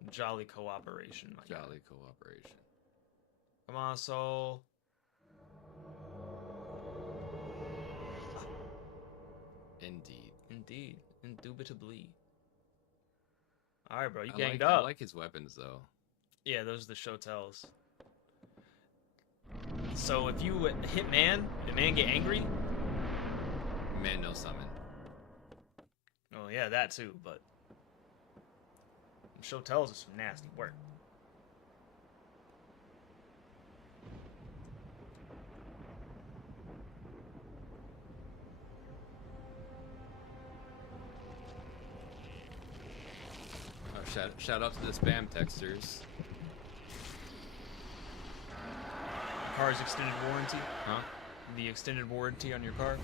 Jolly cooperation. My guy. Jolly cooperation. Come on, soul. Indeed. Indeed. Indubitably. Alright, bro. You I ganged like, I up. like his weapons, though. Yeah, those are the show tells. So if you hit man, did man get angry? Man, no summon. Oh, yeah, that too, but... Show tells us some nasty work. Oh, shout out to the spam texters. car's extended warranty? Huh? The extended warranty on your car?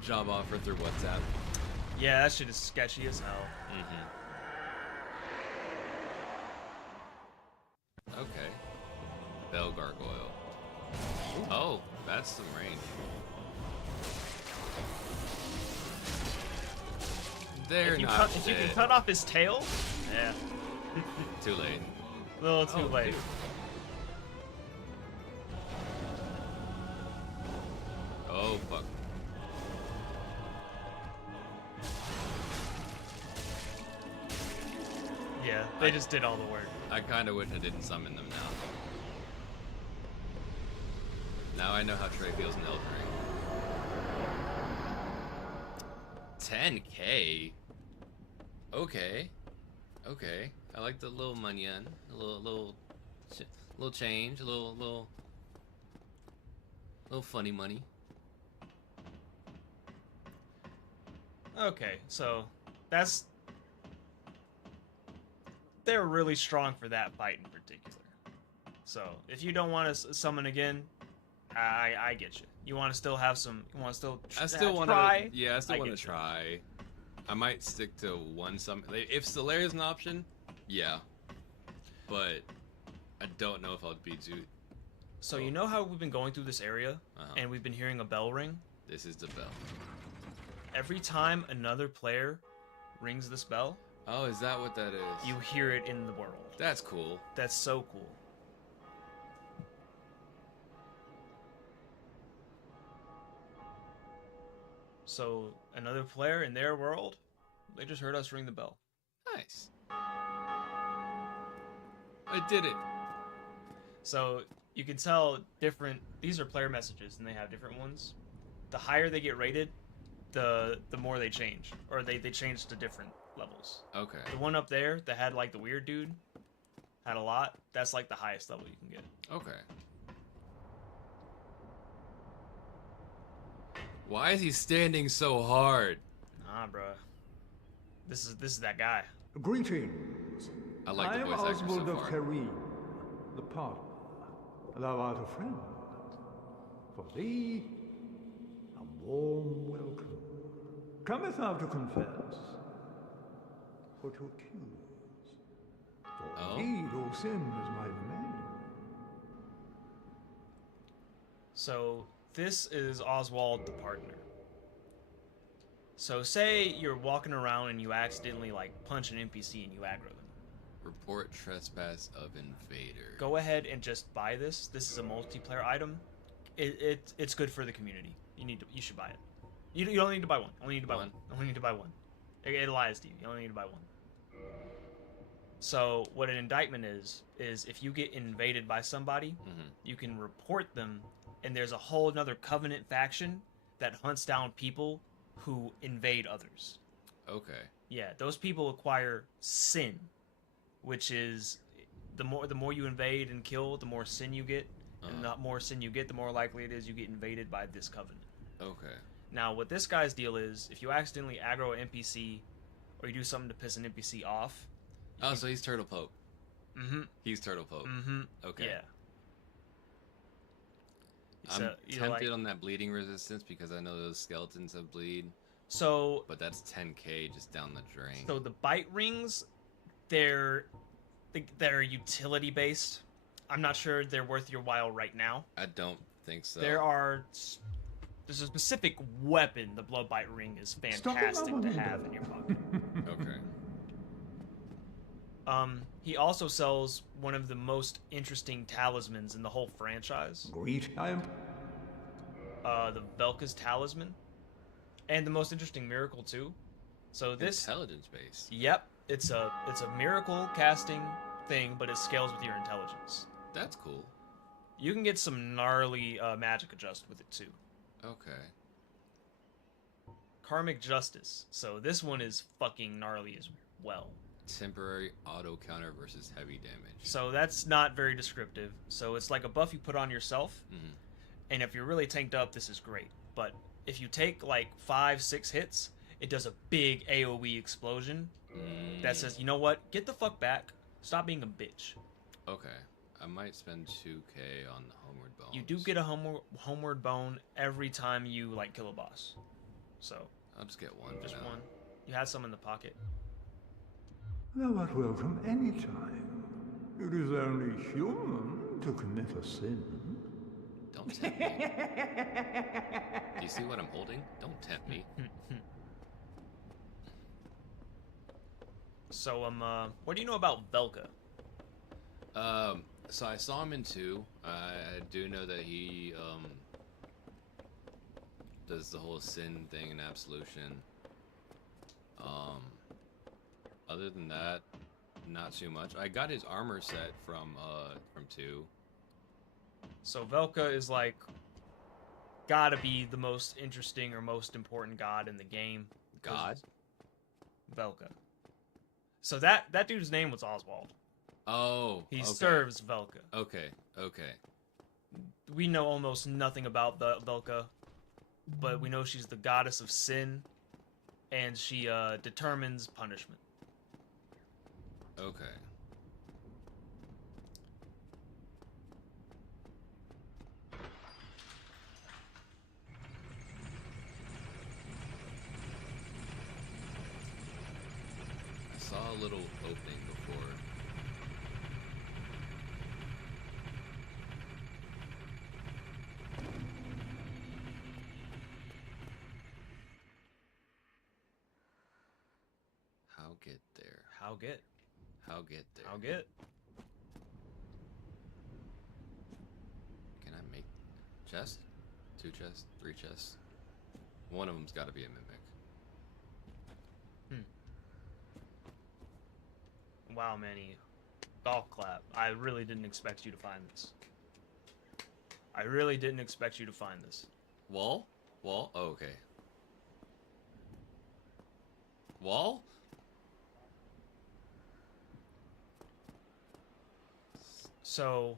Job offer through WhatsApp. Yeah, that shit is sketchy as hell. Okay. Bell gargoyle. Oh, that's some range. They're If you, not if you can dead. cut off his tail, yeah, Too late. a little too Oh, late. dude. Oh, fuck. Yeah, they just did all the work. I kind of wish I didn't summon them now. Now I know how Trey feels in Elden Ring. 10K? Okay. Okay. I like the little money on. A little change. A little funny money. Okay, so that's... They're really strong for that fight in particular. So, if you don't want to summon again, I get you. You want to still have some... You want to still I still want try? to. Yeah, I still want to get you. try. I might stick to one summon. If Stellaria is an option, yeah. But I don't know if I'll be too. So you know how we've been going through this area, Uh-huh. and we've been hearing a bell ring? This is the bell. Every time another player rings this bell, Oh, is that what that is? you hear it in the world. That's cool. That's so cool. So another player in their world, they just heard us ring the bell. Nice. I did it. So you can tell different. These are player messages, and they have different ones. The higher they get rated, the more they change, or they change to different levels. Okay. The one up there that had like the weird dude had a lot. That's like the highest level you can get. Okay. Why is he standing so hard? Nah, bruh. This is that guy. Greetings. I like the am voice actor Oswald so of far. Karim, the partner. Thou art a friend. For thee, a warm welcome. Cometh thou to confess, or to accuse? For Oh. indeed all sin is my domain. So this is Oswald the partner. So say you're walking around and you accidentally like punch an NPC and you aggro them. Report trespass of invader. Go ahead and just buy this. This is a multiplayer item. It's good for the community. You should buy it. You don't need to buy one. Only need to buy one. Only need to buy one. It lies to you. You only need to buy one. So what an indictment is if you get invaded by somebody, you can report them, and there's a whole another Covenant faction that hunts down people who invade others. Okay. Yeah, those people acquire sin, which is the more you invade and kill, the more sin you get, and the more sin you get, the more likely it is you get invaded by this Covenant. Okay. Now, what this guy's deal is, if you accidentally aggro an NPC, or you do something to piss an NPC off... Oh, so he's Turtle Pope. Mm-hmm. He's Turtle Pope. Mm-hmm. Okay. Yeah. I'm So, tempted on that bleeding resistance because I know those skeletons have bleed. So... But that's 10k just down the drain. So the bite rings, they're utility-based. I'm not sure they're worth your while right now. I don't think so. There's a specific weapon the blood bite ring is fantastic to have in your pocket. Okay. He also sells one of the most interesting talismans in the whole franchise. Greet, I am. The Velka's talisman, and the most interesting miracle too. So this Intelligence base. Yep, it's a miracle casting thing, but it scales with your intelligence. That's cool. You can get some gnarly magic adjust with it too. Okay. Karmic Justice. So this one is fucking gnarly as well. Temporary auto counter versus heavy damage. So that's not very descriptive. So it's like a buff you put on yourself. Mhm. And if you're really tanked up, this is great. But if you take like 5-6 hits, it does a big AoE explosion that says, you know what? Get the fuck back. Stop being a bitch. Okay. I might spend 2K on the homeward bones. You do get a homeward bone every time you like kill a boss. So I'll just get one. just for now. one. You had some in the pocket. Thou art welcome any time. It is only human to commit a sin. Don't tempt me. Do you see what I'm holding? Don't tempt me. So what do you know about Velka? So I saw him in 2. I do know that he does the whole sin thing in Absolution. Other than that, not too much. I got his armor set from 2. So Velka is like gotta be the most interesting or most important god in the game. God? Velka. So that dude's name was Oswald. Oh, He okay. serves Velka. Okay, okay. We know almost nothing about Velka, but we know she's the goddess of sin, and she determines punishment. Okay. I saw a little opening before. How get there? How get? How get there? How get? Can I make chest? 2 chests? 3 chests? One of them's got to be a mimic. Wow, Manny. Golf clap. I really didn't expect you to find this. I really didn't expect you to find this. Wall? Wall? Oh, okay. Wall? So,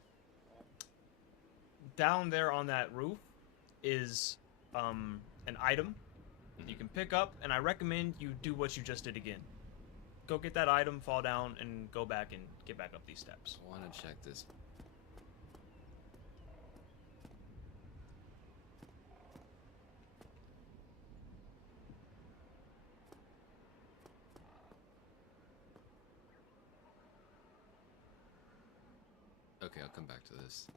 down there on that roof is an item you can pick up, and I recommend you do what you just did again. Go get that item, fall down, and go back and get back up these steps. I want to check this. Okay, I'll come back to this.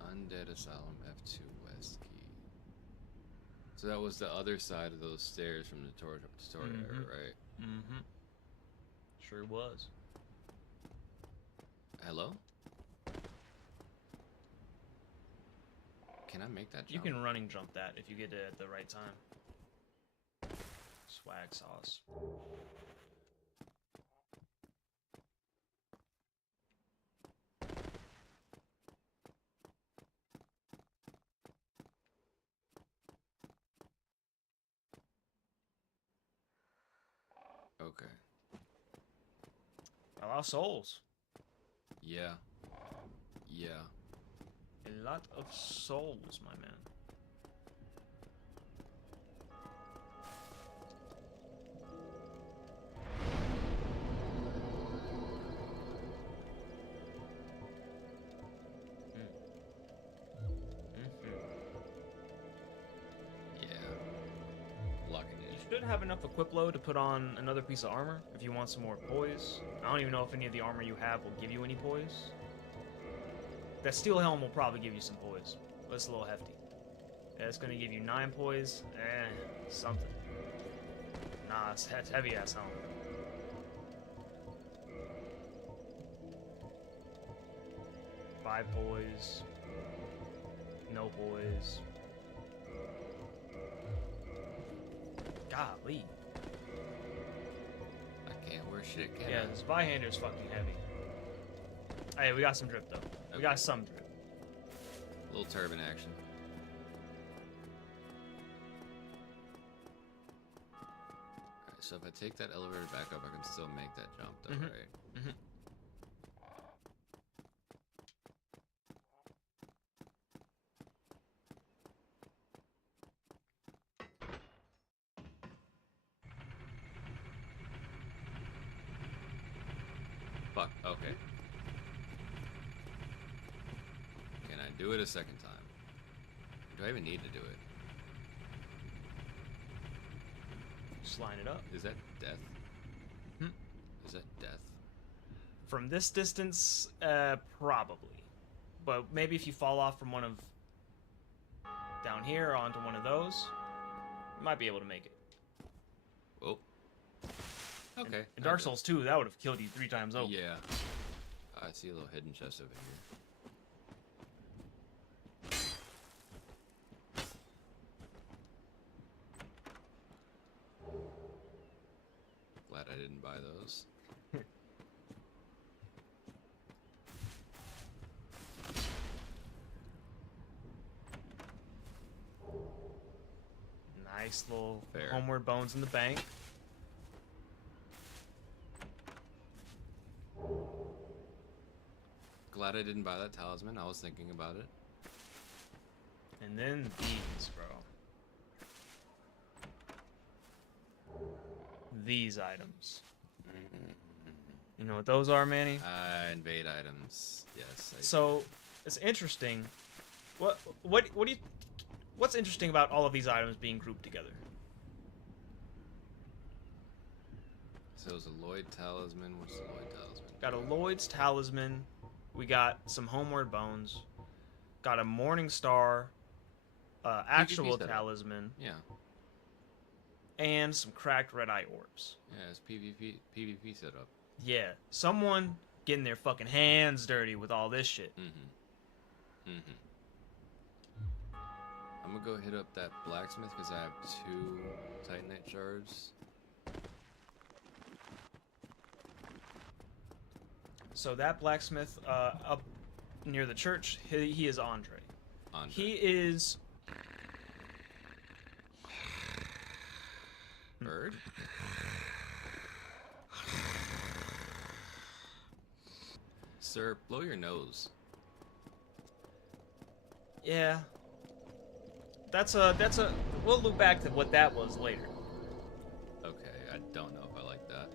Undead Asylum F2 West key. So that was the other side of those stairs from the tutorial area, right? Mm-hmm. Sure was. Hello? Can I make that jump? You can running jump that if you get it at the right time. Swag sauce. Okay. A lot of souls. Yeah. Yeah. A lot of souls, my man. Yeah. Locking You in. should have enough equip load to put on another piece of armor if you want some more poise. I don't even know if any of the armor you have will give you any poise. That steel helm will probably give you some poise, but it's a little hefty. Yeah, it's gonna give you 9 poise. Something. Nah, it's heavy ass helm. Five poise. No poise. Golly. I can't wear shit, can Yeah, I? this Byhander's fucking heavy. Hey, we got some drip though. We got some drip. Little turban action. Alright, so if I take that elevator back up, I can still make that jump though, right? Mm-hmm. Fuck, okay. Can I do it a second time? Do I even need to do it? Just line it up. Is that death? Hmm? Is that death? From this distance, probably. But maybe if you fall off from one of down here onto one of those, you might be able to make it. Oh. Okay. In Dark Souls 2, that would have killed you 3 times over. Yeah. I see a little hidden chest over here. Glad I didn't buy those. Nice little Fair. homeward bones in the bank. Glad I didn't buy that talisman. I was thinking about it. And then these, bro. These items. You know what those are, Manny? Invade items. Yes. So it's interesting. What do you? What's interesting about all of these items being grouped together? So it was a Lloyd talisman. What's the Lloyd talisman? Got a Lloyd's talisman. We got some homeward bones. Got a Morning Star. Actual setup. talisman. Yeah. And some cracked red eye orbs. Yeah, it's PvP setup. Yeah, someone getting their fucking hands dirty with all this shit. I'm gonna go hit up that blacksmith because I have 2 Titanite shards. So that blacksmith up near the church, he is Andre. He is... Bird? Sir, blow your nose. Yeah. That's a... We'll look back to what that was later. Okay, I don't know if I like that.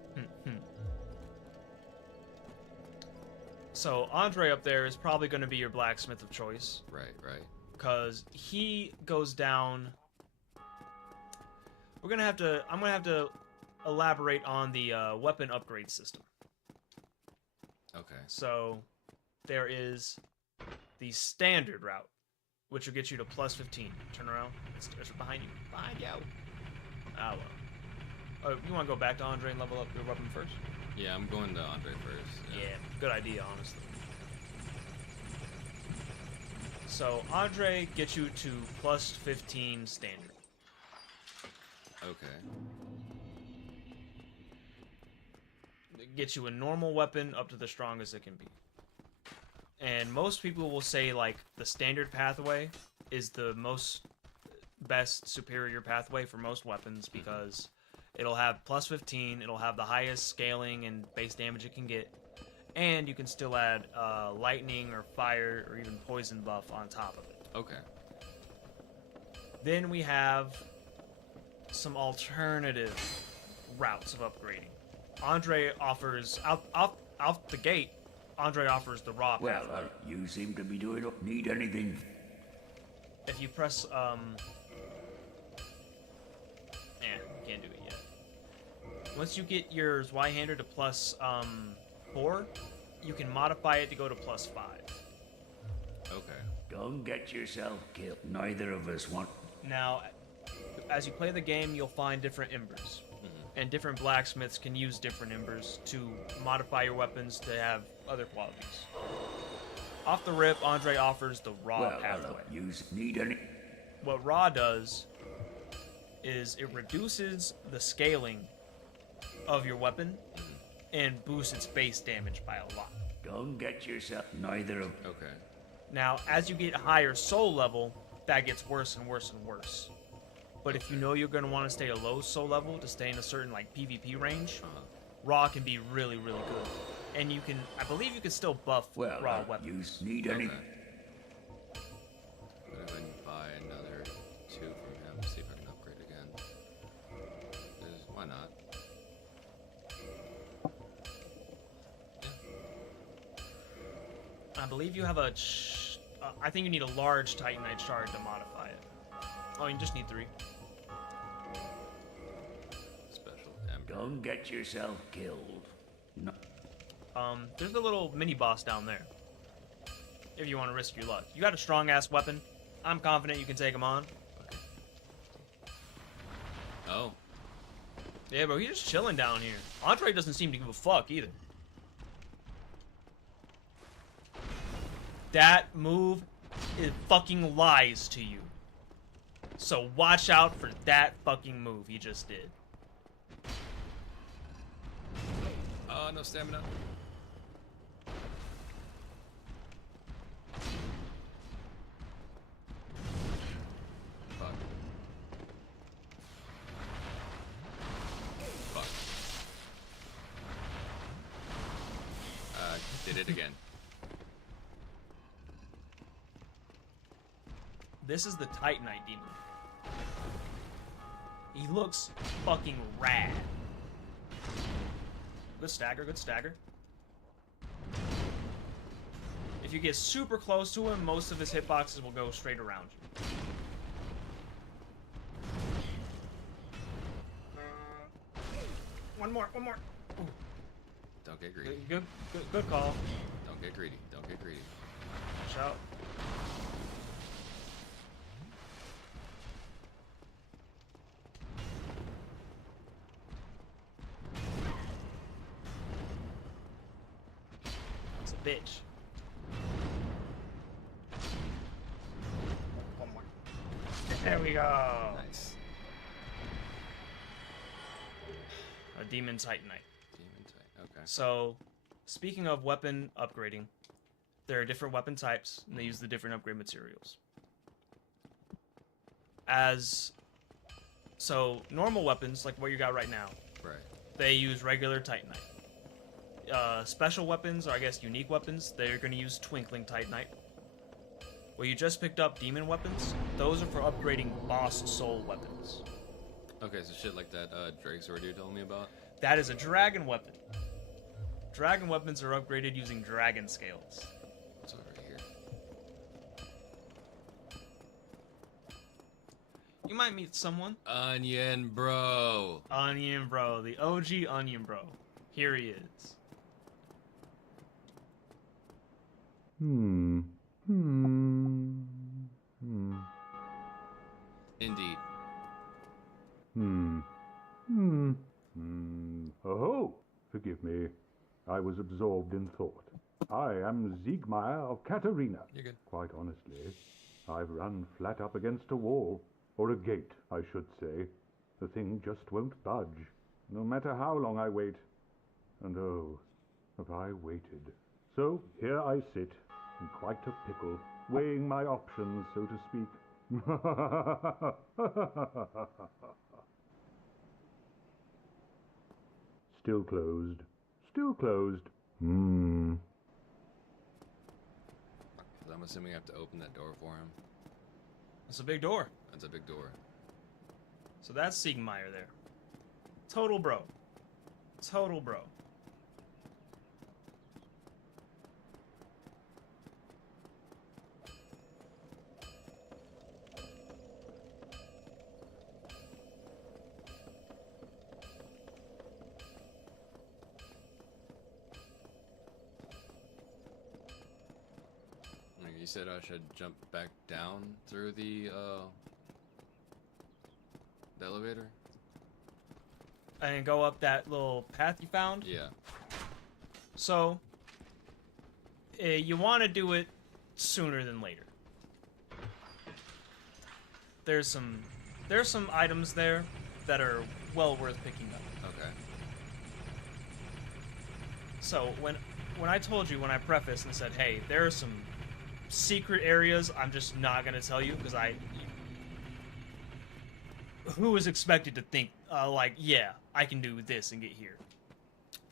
So Andre up there is probably going to be your blacksmith of choice. Right. Because he goes down... I'm gonna have to elaborate on the weapon upgrade system. Okay. So there is the standard route, which will get you to plus 15. Turn around. It's behind you. Behind you. Ah, well. Oh, you want to go back to Andre and level up your weapon first? Yeah, I'm going to Andre first. Yeah, good idea, honestly. So Andre gets you to plus 15 standard. Okay. It gets you a normal weapon up to the strongest it can be. And most people will say, like, the standard pathway is the best superior pathway for most weapons because it'll have plus 15, it'll have the highest scaling and base damage it can get, and you can still add lightning or fire or even poison buff on top of it. Okay. Then we have some alternative routes of upgrading. Andre offers out the gate. Andre offers the raw pathway. You seem to be doing. Need anything? If you press you can't do it yet. Once you get your Zweihander to plus 4, you can modify it to go to plus 5. Okay. Don't get yourself killed. Neither of us want. Now, as you play the game, you'll find different embers. And different blacksmiths can use different embers to modify your weapons to have other qualities. Off the rip, Andre offers the raw pathway. Need any? What raw does is it reduces the scaling of your weapon and boosts its base damage by a lot. Don't get yourself. Neither of. Okay. Now, as you get higher soul level, that gets worse and worse and worse. But if you know you're going to want to stay a low soul level to stay in a certain like PvP range, raw can be really, really good. And you can, I believe you can still buff raw weapons. Need any? I'm gonna go ahead and buy another 2 from him, see if I can upgrade again. 'Cause why not? Yeah, I believe you have a... I think you need a large Titanite shard to modify it. Oh, you just need 3. Special ember. Don't get yourself killed. No. There's a little mini-boss down there. If you want to risk your luck. You got a strong-ass weapon. I'm confident you can take him on. Oh. Yeah, bro, he's just chilling down here. Andre doesn't seem to give a fuck either. That move is fucking lies to you. So watch out for that fucking move he just did. No stamina. Fuck. Fuck. Did it again. This is the Titanite demon. He looks fucking rad. Good stagger, good stagger. If you get super close to him, most of his hitboxes will go straight around you. One more, one more. Ooh. Don't get greedy. Good call. Don't get greedy. Don't get greedy. Watch out. It's a bitch. One more. There we go. Nice. A demon Titanite. Demon type. Okay. So, speaking of weapon upgrading, there are different weapon types, and they use the different upgrade materials. So, normal weapons, like what you got right now, Right. they use regular Titanite. Special weapons, or I guess unique weapons, they're going to use Twinkling Titanite. What you just picked up, demon weapons, those are for upgrading boss soul weapons. Okay, so shit like that Drake sword you told me about. That is a dragon weapon. Dragon weapons are upgraded using dragon scales. It's over here. You might meet someone. Onion bro. Onion Bro, the OG Onion Bro. Here he is. Indeed. Oh, forgive me. I was absorbed in thought. I am Siegmeyer of Katarina. You're good. Quite honestly, I've run flat up against a wall. Or a gate, I should say. The thing just won't budge, no matter how long I wait. And oh, have I waited. So here I sit, in quite a pickle, weighing my options, so to speak. Still closed. Still closed. I'm assuming I have to open that door for him. It's a big door. That's a big door. So that's Siegmeyer there. Total bro. Total bro. You said I should jump back down through the elevator? And go up that little path you found. Yeah. So, you want to do it sooner than later. There's some items there that are well worth picking up. Okay. So when I told you, when I prefaced and said, hey, there are some secret areas I'm just not gonna tell you, because who was expected to think like, yeah, I can do this and get here.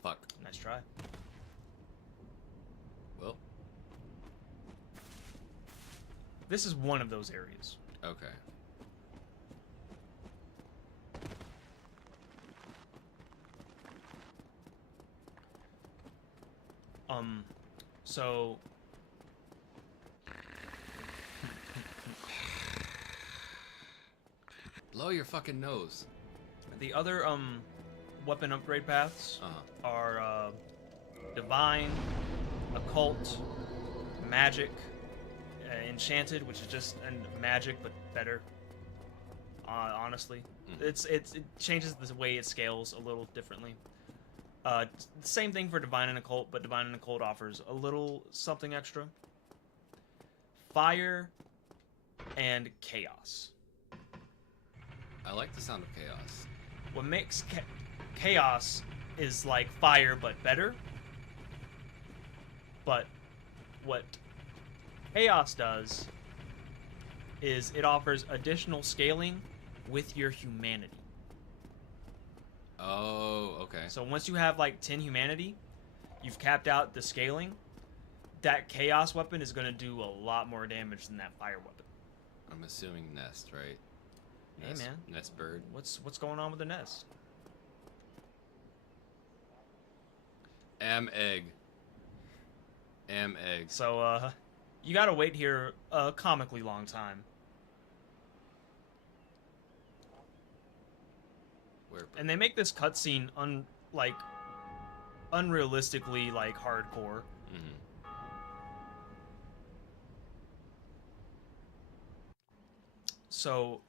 Fuck. Nice try. Well. This is one of those areas. Okay. So Blow your fucking nose. The other weapon upgrade paths are divine, occult, magic, enchanted, which is just magic but better. Honestly, it changes the way it scales a little differently. Same thing for divine and occult, but divine and occult offers a little something extra. Fire and chaos. I like the sound of chaos. What makes chaos is like fire but better. But what chaos does is it offers additional scaling with your humanity. Oh, okay. So once you have like 10 humanity, you've capped out the scaling. That chaos weapon is going to do a lot more damage than that fire weapon. I'm assuming nest, right? Hey man, nest bird. What's going on with the nest? Egg. Egg. So you gotta wait here a comically long time. And they make this cutscene unrealistically like hardcore. So,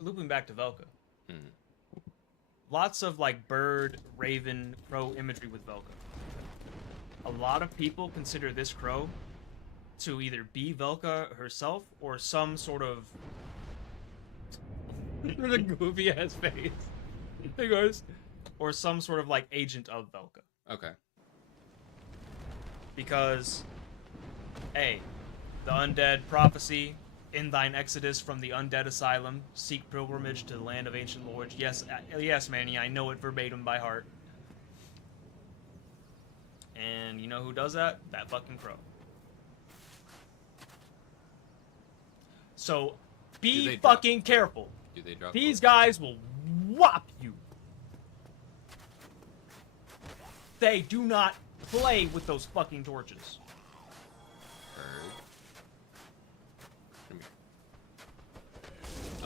looping back to Velka. Lots of like bird, raven, crow imagery with Velka. A lot of people consider this crow to either be Velka herself or some sort of the goofy ass face. Hey guys. Or some sort of like agent of Velka. Okay. Because, hey, the undead prophecy, in thine exodus from the undead asylum, seek pilgrimage to the land of ancient lords. Yes, yes, Manny, I know it verbatim by heart. And you know who does that? That fucking crow. So, be fucking careful. Do they drop These guys will whop you. They do not play with those fucking torches.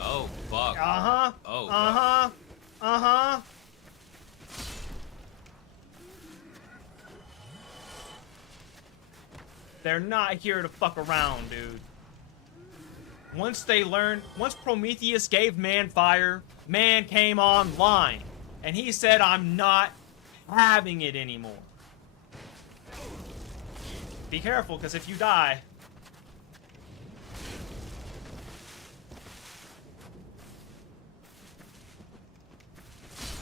Oh, fuck. Uh-huh. Oh, uh-huh. Uh-huh. They're not here to fuck around, dude. Once Prometheus gave man fire, man came online. And he said, I'm not having it anymore. Be careful, because if you die...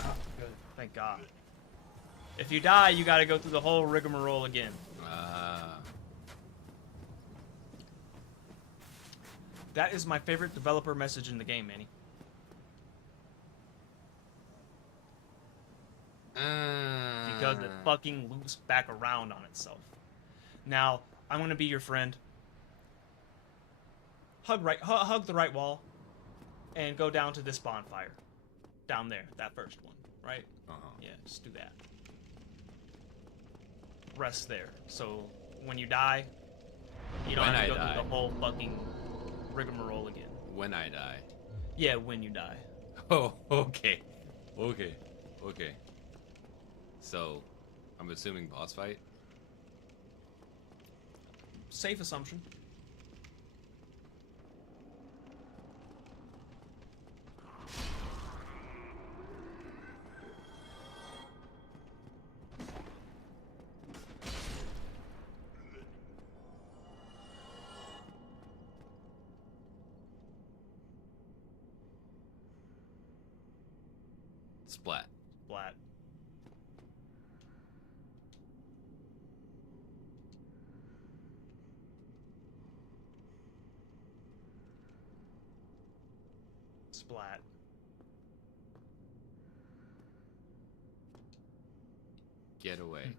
Oh, good. Thank God. If you die, you gotta go through the whole rigmarole again. That is my favorite developer message in the game, Manny. Because it fucking loops back around on itself. Now, I'm gonna be your friend. Hug the right wall, and go down to this bonfire. Down there, that first one, right? Yeah, just do that. Rest there. So, when you die, you don't have to go through the whole fucking rigmarole again. When I die. Yeah, when you die. Oh, okay. Okay. Okay. So, I'm assuming boss fight? Safe assumption. Splat. Splat. Splat. Get away.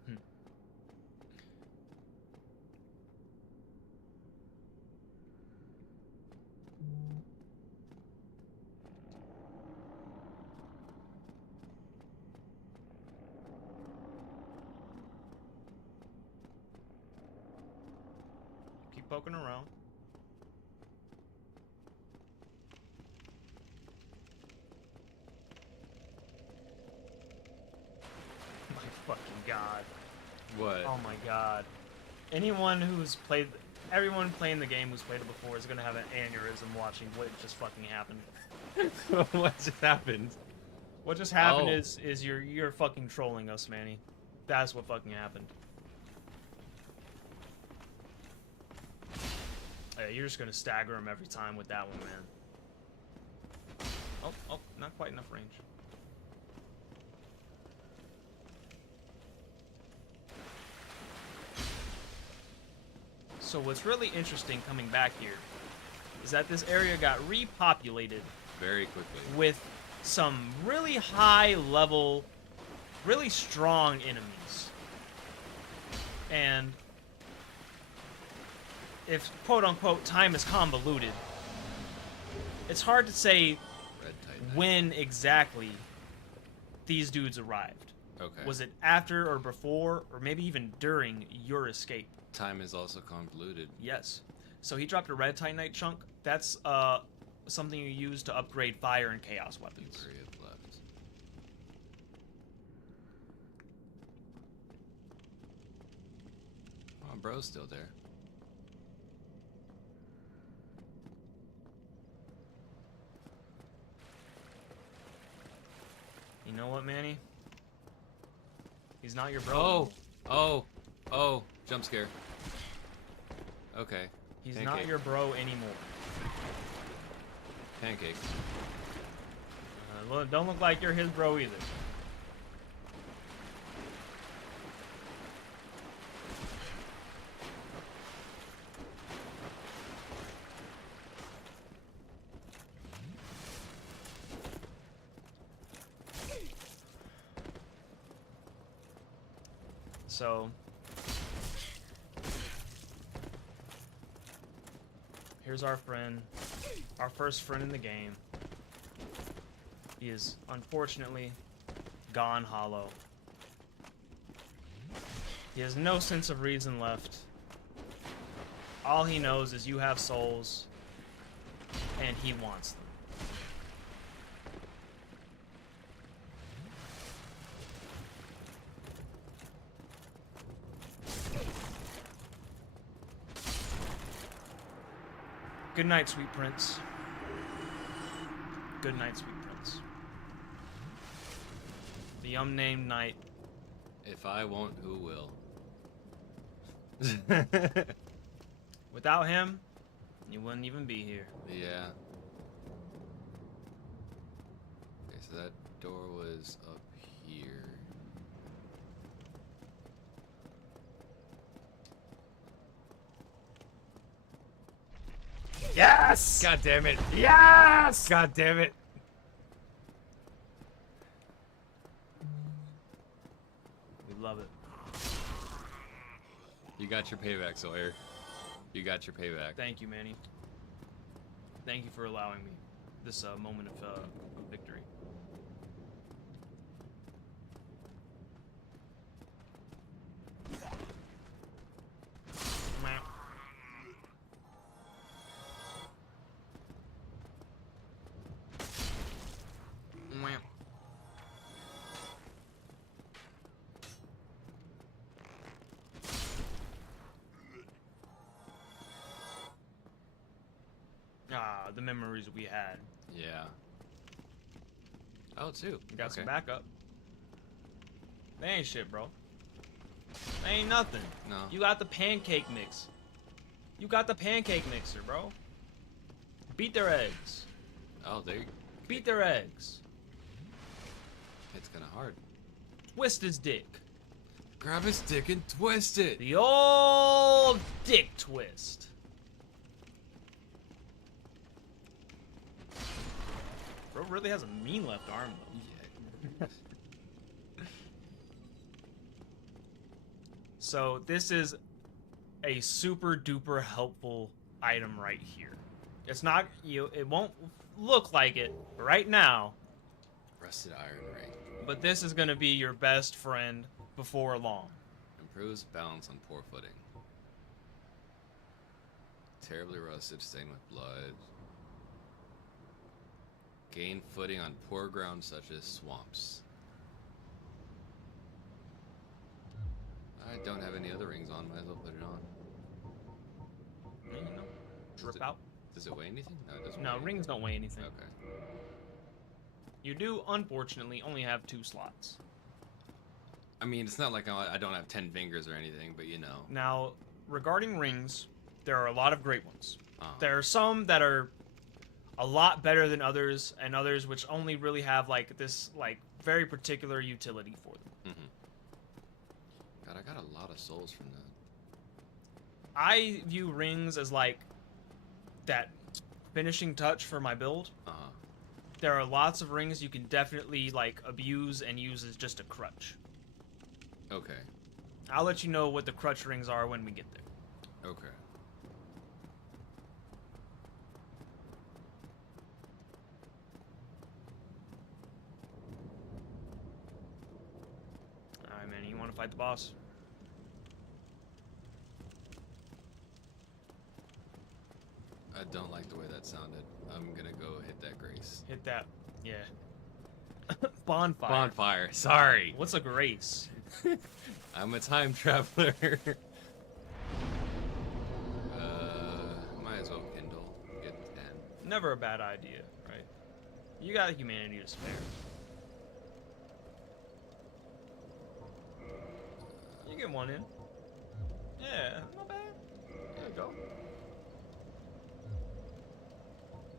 Keep poking around. god. What? Oh my god. Anyone who's played, everyone playing the game who's played it before is gonna have an aneurysm watching what just fucking happened. What just happened? What just happened Oh. is you're fucking trolling us, Manny. That's what fucking happened. Yeah, you're just gonna stagger him every time with that one, man. Oh, not quite enough range. So what's really interesting coming back here is that this area got repopulated Very quickly. with some really high level, really strong enemies. And if quote unquote time is convoluted, it's hard to say Red Titan. when exactly these dudes arrived. Okay. Was it after or before or maybe even during your escape? Time is also convoluted. Yes. So he dropped a red Titanite chunk. That's something you use to upgrade fire and chaos weapons. Three have left. Oh, bro's still there. You know what, Manny? He's not your bro. Oh, jump scare. Okay. He's Pancake. not your bro anymore. Pancake. Well, don't look like you're his bro either. So here's our friend, our first friend in the game. He is unfortunately gone hollow. He has no sense of reason left. All he knows is you have souls, and he wants them. Good night, sweet prince. Good night, sweet prince. The unnamed knight. If I won't, who will? Without him, you wouldn't even be here. Yeah. Okay, so that door was up here. Yes! God damn it. Yes! God damn it. We love it. You got your payback, Sawyer. You got your payback. Thank you, Manny. Thank you for allowing me this moment of victory. Ah, the memories we had. Yeah. Oh, two. We got Okay. some backup. They ain't shit, bro. They ain't nothing. No. You got the pancake mix. You got the pancake mixer, bro. Beat their eggs. Oh, they. Beat their eggs. It's kind of hard. Twist his dick. Grab his dick and twist it. The old dick twist. Bro really has a mean left arm, though. Yeah. So this is a super duper helpful item right here. It's not it won't look like it right now, Rusted iron ring. but this is gonna be your best friend before long. Improves balance on poor footing. Terribly rusted, stained with blood. Gain footing on poor ground such as swamps. I don't have any other rings on. Might as well put it on. You know, drip out. Does it weigh anything? No, it doesn't. No, weigh rings don't weigh anything. Okay. You do, unfortunately, only have 2 slots. I mean, it's not like I don't have 10 fingers or anything, but you know. Now, regarding rings, there are a lot of great ones. Uh-huh. There are some that are a lot better than others, and others which only really have like this like very particular utility for them. Mm-hmm. God, I got a lot of souls from that. I view rings as like that finishing touch for my build. Uh-huh. There are lots of rings you can definitely like abuse and use as just a crutch. Okay. I'll let you know what the crutch rings are when we get there. Okay. Alright, Manny, you want to fight the boss? I don't like the way that sounded. I'm gonna go hit that grace. Hit that. Yeah. Bonfire. Bonfire. Sorry. What's a grace? I'm a time traveler. Might as well kindle. Get 10. Never a bad idea, right? You got humanity to spare. You get 1 in. Yeah, not bad. There you go.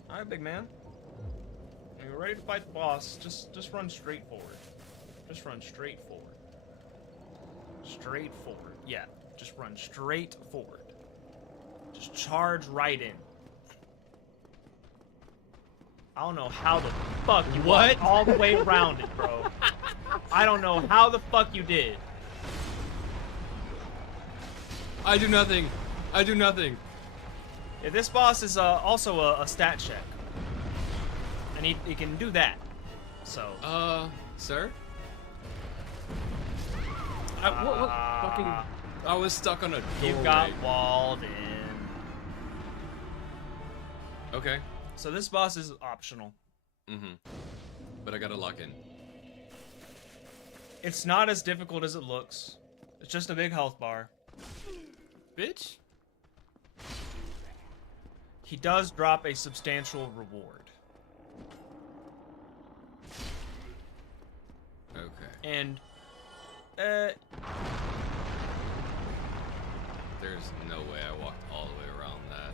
Alright, big man. When you're ready to fight the boss, just run straight forward. Just run straight forward. Straight forward. Yeah, just run straight forward. Just charge right in. I don't know how the fuck you walked all the way around it, bro. I don't know how the fuck you did. I do nothing. I do nothing. Yeah, this boss is also a stat check. And he can do that. So. Sir? What fucking... I was stuck on a doorway. You got walled in. Okay. So this boss is optional. Mm-hmm. But I gotta lock in. It's not as difficult as it looks. It's just a big health bar. Bitch? He does drop a substantial reward. Okay. And, there's no way I walked all the way around that.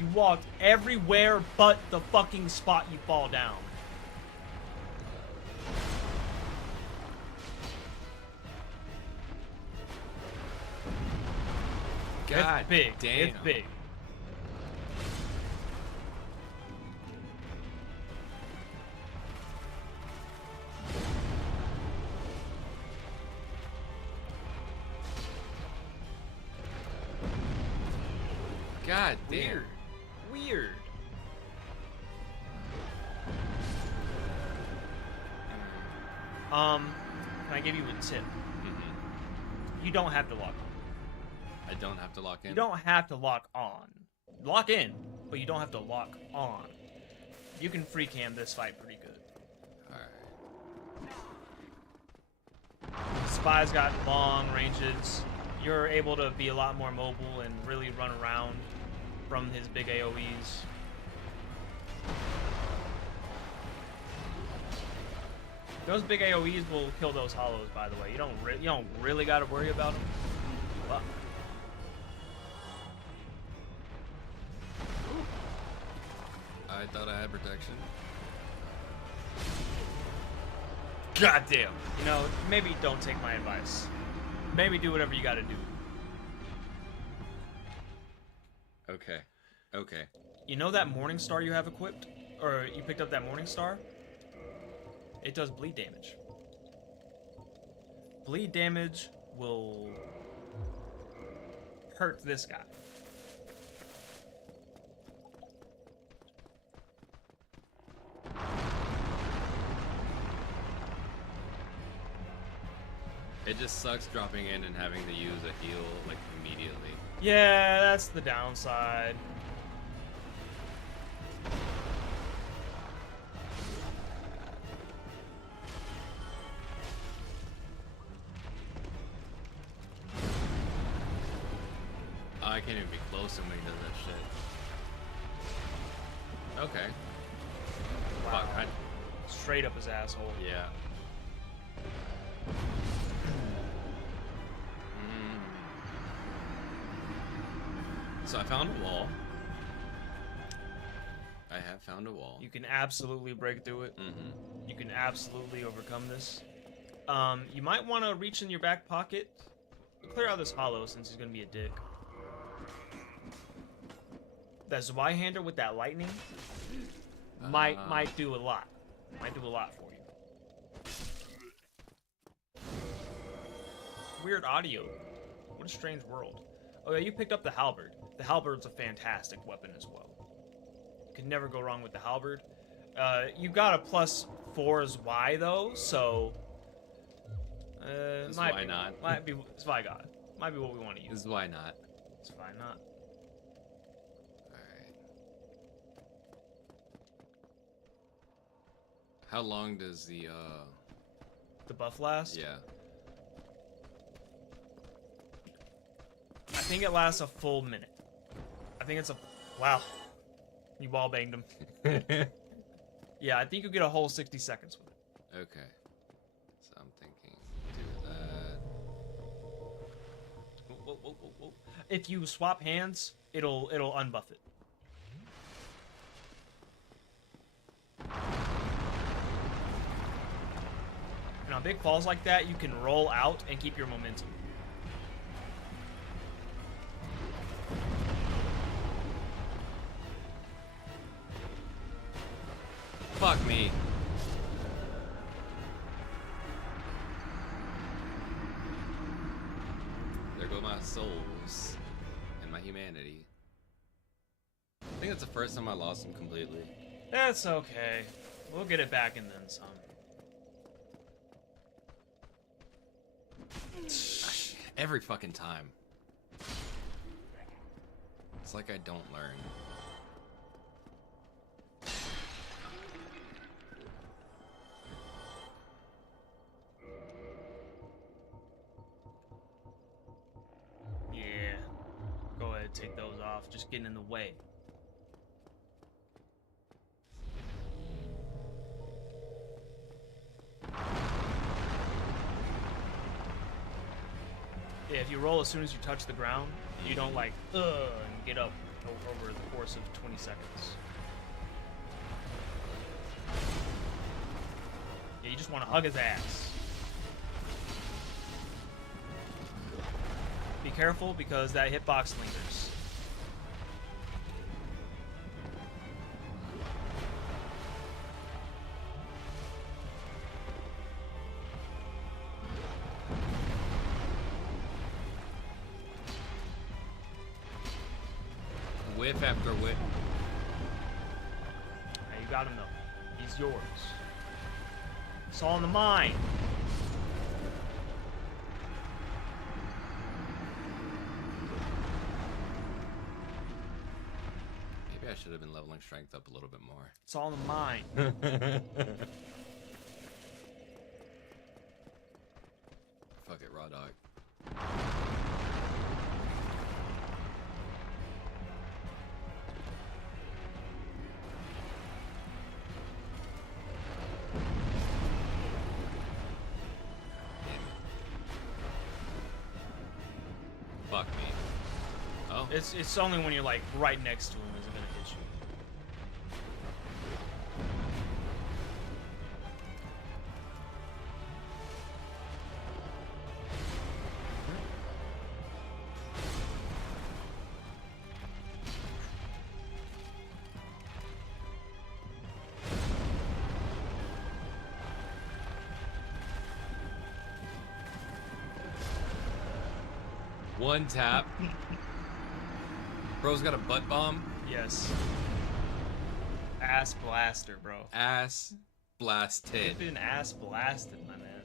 you walked everywhere but the fucking spot you fall down. God it's big. damn. It's big. God damn. Weird. Weird. Can I give you a tip? Mm-hmm. You don't have to lock on. I don't have to lock in? You don't have to lock on. Lock in, but you don't have to lock on. You can free cam this fight pretty good. Alright. Spy's got long ranges. You're able to be a lot more mobile and really run around from his big AoEs. Those big AoEs will kill those hollows, by the way. You don't really got to worry about them. But I thought I had protection. God damn. You know, maybe don't take my advice. Maybe do whatever you gotta do. Okay. Okay. You know that Morning Star you have equipped? Or you picked up that Morning Star? It does bleed damage. Bleed damage will hurt this guy. It just sucks dropping in and having to use a heal, like, immediately. Yeah, that's the downside. I can't even be close to him when he does that shit. Okay. Wow. Fuck, Straight up his asshole. yeah. So I found a wall. I have found a wall. You can absolutely break through it. Mm-hmm. You can absolutely overcome this. You might want to reach in your back pocket, clear out this hollow since he's gonna be a dick. That Zweihander with that lightning might do a lot. Might do a lot for you. Weird audio. What a strange world. Oh yeah, you picked up the halberd. The halberd's a fantastic weapon as well. You can never go wrong with the halberd. You got a +4 Y though, so why not? Might be why God. Might be what we want to use. This is why not. It's why not. Alright. How long does the buff last? Yeah. I think it lasts a full minute. I think it's a wow. You wall banged him. Yeah, I think you get a whole 60 seconds with it. Okay. So I'm thinking do that. Whoa, whoa, whoa, whoa. If you swap hands, it'll unbuff it. And on big falls like that, you can roll out and keep your momentum. Fuck me. There go my souls and my humanity. I think that's the first time I lost him completely. That's okay. We'll get it back and then some. Every fucking time. It's like I don't learn. Yeah. Go ahead, take those off. Just getting in the way. Yeah, if you roll as soon as you touch the ground, you don't like, and get up over the course of 20 seconds. Yeah, you just want to hug his ass. Be careful because that hitbox lingers. Whiff after whiff. Now you got him though. He's yours. It's all in the mind. Maybe I should have been leveling strength up a little bit more. It's all in the mind. Fuck it, raw dog. Fuck me. Oh. It's only when you're like right next to him is it gonna hit you. One tap. Bro's got a butt bomb. Yes. Ass blaster, bro. Ass blasted. Been ass blasted, my man.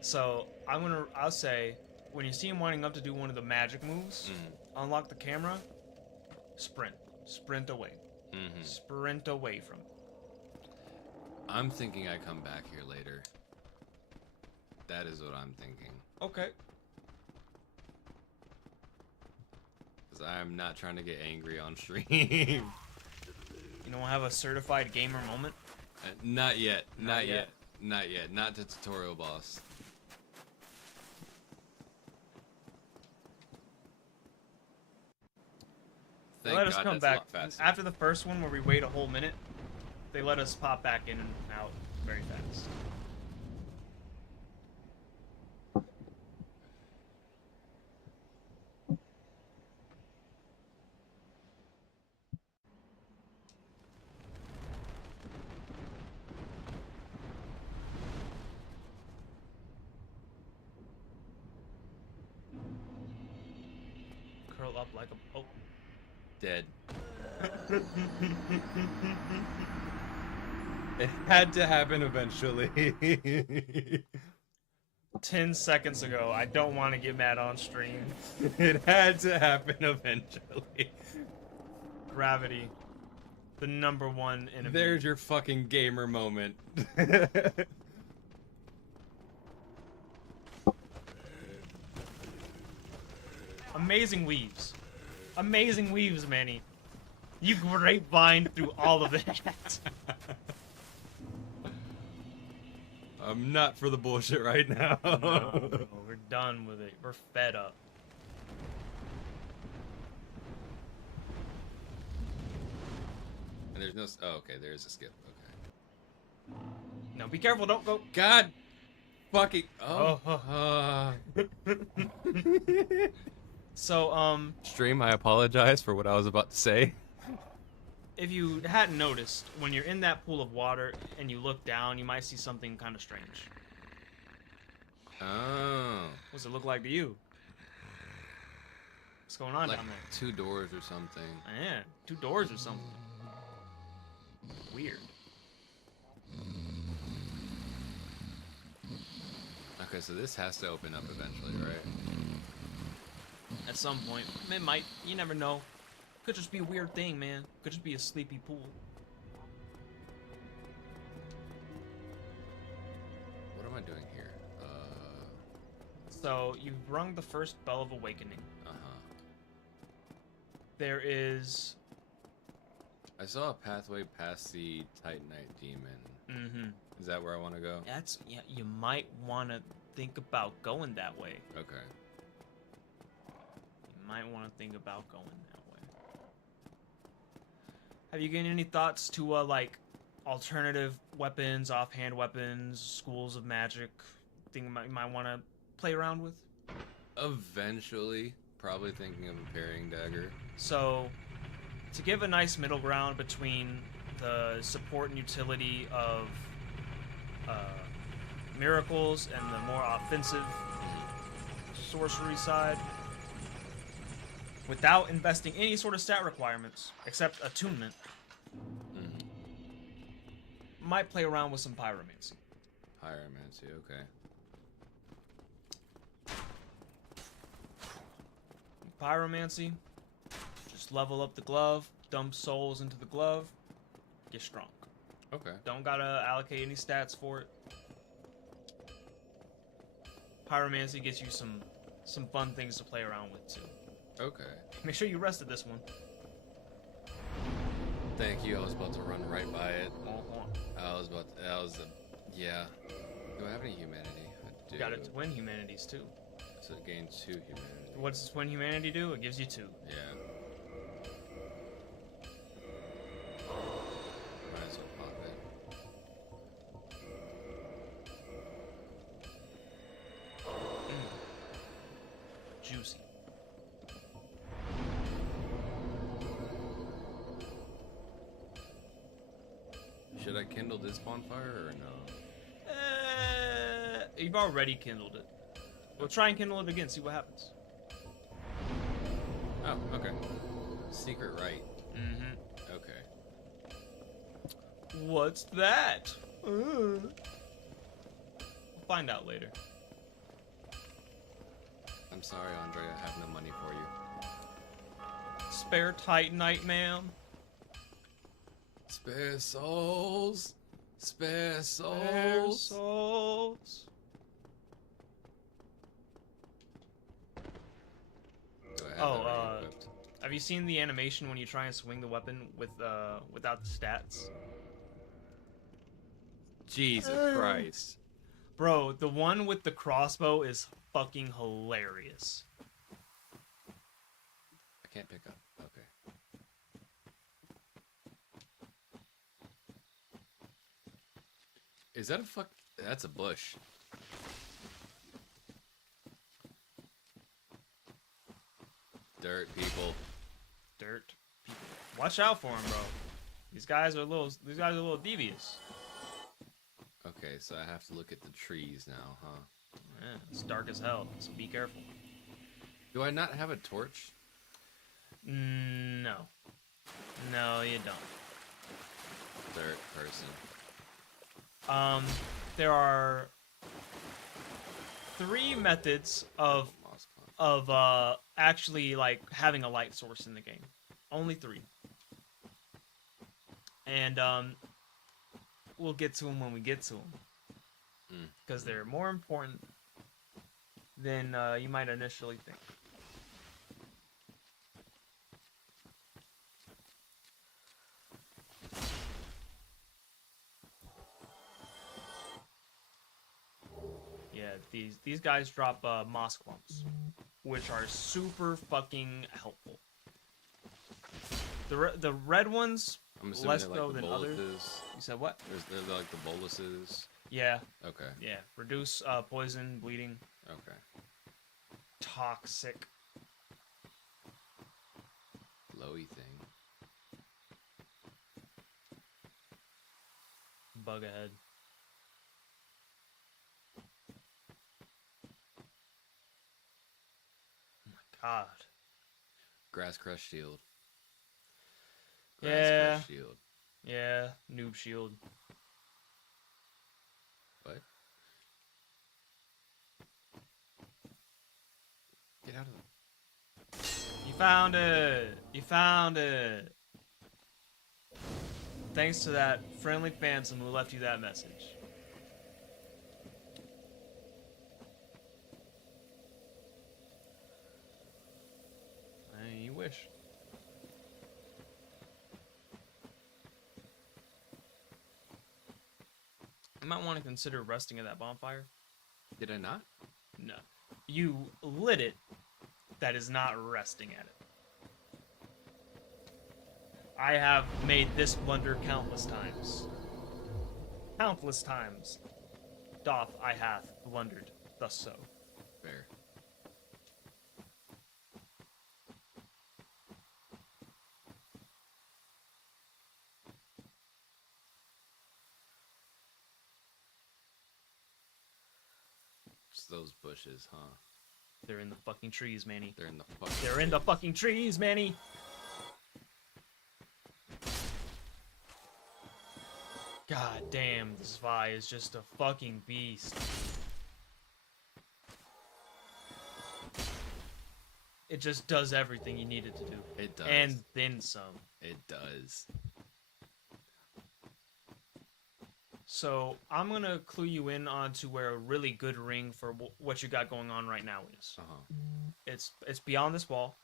So I'll say when you see him winding up to do one of the magic moves, unlock the camera, sprint away, sprint away from him. I'm thinking I come back here later. That is what I'm thinking. Okay. Because I'm not trying to get angry on stream. You don't have a certified gamer moment? Not yet. Not yet? yet. Not yet. Not the tutorial boss. They Thank let us God come that's a back lot faster. after the first one where we wait a whole minute. They let us pop back in and out very fast. Curl up like a... Oh. Dead. It had to happen eventually. 10 seconds ago, I don't want to get mad on stream. It had to happen eventually. Gravity. The #1 enemy. There's your fucking gamer moment. Amazing weaves. Amazing weaves, Manny. You grapevine through all of that. I'm not for the bullshit right now. No, we're done with it. We're fed up. And there's no... Oh, okay, there's a skip. Okay. No, be careful, don't go. God fucking... Oh. So, Stream, I apologize for what I was about to say. if you hadn't noticed, when you're in that pool of water and you look down, you might see something kind of strange. Oh. What's it look like to you? What's going on Like down there? 2 doors or something. Yeah, 2 doors or something. Weird. Okay, so this has to open up eventually, right? At some point. It might. You never know. Could just be a weird thing, man. Could just be a sleepy pool. What am I doing here? So, you've rung the first bell of awakening. Uh-huh. There is... I saw a pathway past the Titanite demon. Mm-hmm. Is that where I want to go? That's... Yeah, you might want to think about going that way. Okay. You might want to think about going that way. Have you gained any thoughts to, like, alternative weapons, offhand weapons, schools of magic? Thing you might want to play around with? Eventually. Probably thinking of a parrying dagger. So, to give a nice middle ground between the support and utility of miracles and the more offensive sorcery side, without investing any sort of stat requirements, except attunement, might play around with some pyromancy. Pyromancy, okay. Pyromancy, just level up the glove, dump souls into the glove, get strong. Okay. Don't gotta allocate any stats for it. Pyromancy gets you some fun things to play around with too. Okay. Make sure you rested this one. Thank you. I was about to run right by it. Uh-huh. I was about to, yeah. Do I have any humanity? I do. You got it to win humanities too. So it gains 2 humanity. What does twin humanity do? It gives you 2. Yeah. Might as well pop it. Juicy. Should I kindle this bonfire or no? You've already kindled it. We'll try and kindle it again, see what happens. Oh, okay. Secret right. Mm-hmm. Okay. What's that? We'll find out later. I'm sorry, Andre. I have no money for you. Spare Titanite, ma'am. Spare souls. Spare souls. Spare souls. Do I have that already equipped? Have you seen the animation when you try and swing the weapon with without the stats? Jesus Christ. Bro, the one with the crossbow is fucking hilarious. I can't pick up. Okay. Is that a fuck? That's a bush. Dirt people. Dirt people. Watch out for him, bro. These guys are a little devious. Okay, so I have to look at the trees now, huh? Yeah, it's dark as hell, so be careful. Do I not have a torch? No. No, you don't. Dirt person. There are 3 methods of actually like having a light source in the game. Only 3. And we'll get to them when we get to them, because they're more important than you might initially think. Yeah, these guys drop moss clumps, which are super fucking helpful. The red ones I'm assuming less they're so like the than others. boluses. You said what? They're like the boluses. Yeah. Okay. Yeah. Reduce poison, bleeding. Okay. Toxic. Glowy thing. Bug ahead. Oh my god. Grass crush shield. Yeah. Crush shield. Yeah. Noob shield. What? Get out of the... You found it! You found it! Thanks to that friendly phantom who left you that message. You wish. You might want to consider resting at that bonfire. Did I not? No. You lit it. That is not resting at it. I have made this blunder countless times. Countless times. Doth I hath blundered thus so. Fair. It's those bushes, huh? They're in the fucking trees, Manny. They're in the fucking They're in the fucking trees, Manny. God damn, this Vi is just a fucking beast. It just does everything you need it to do. It does. And then some. It does. So, I'm gonna clue you in onto where a really good ring for what you got going on right now is. It's beyond this wall.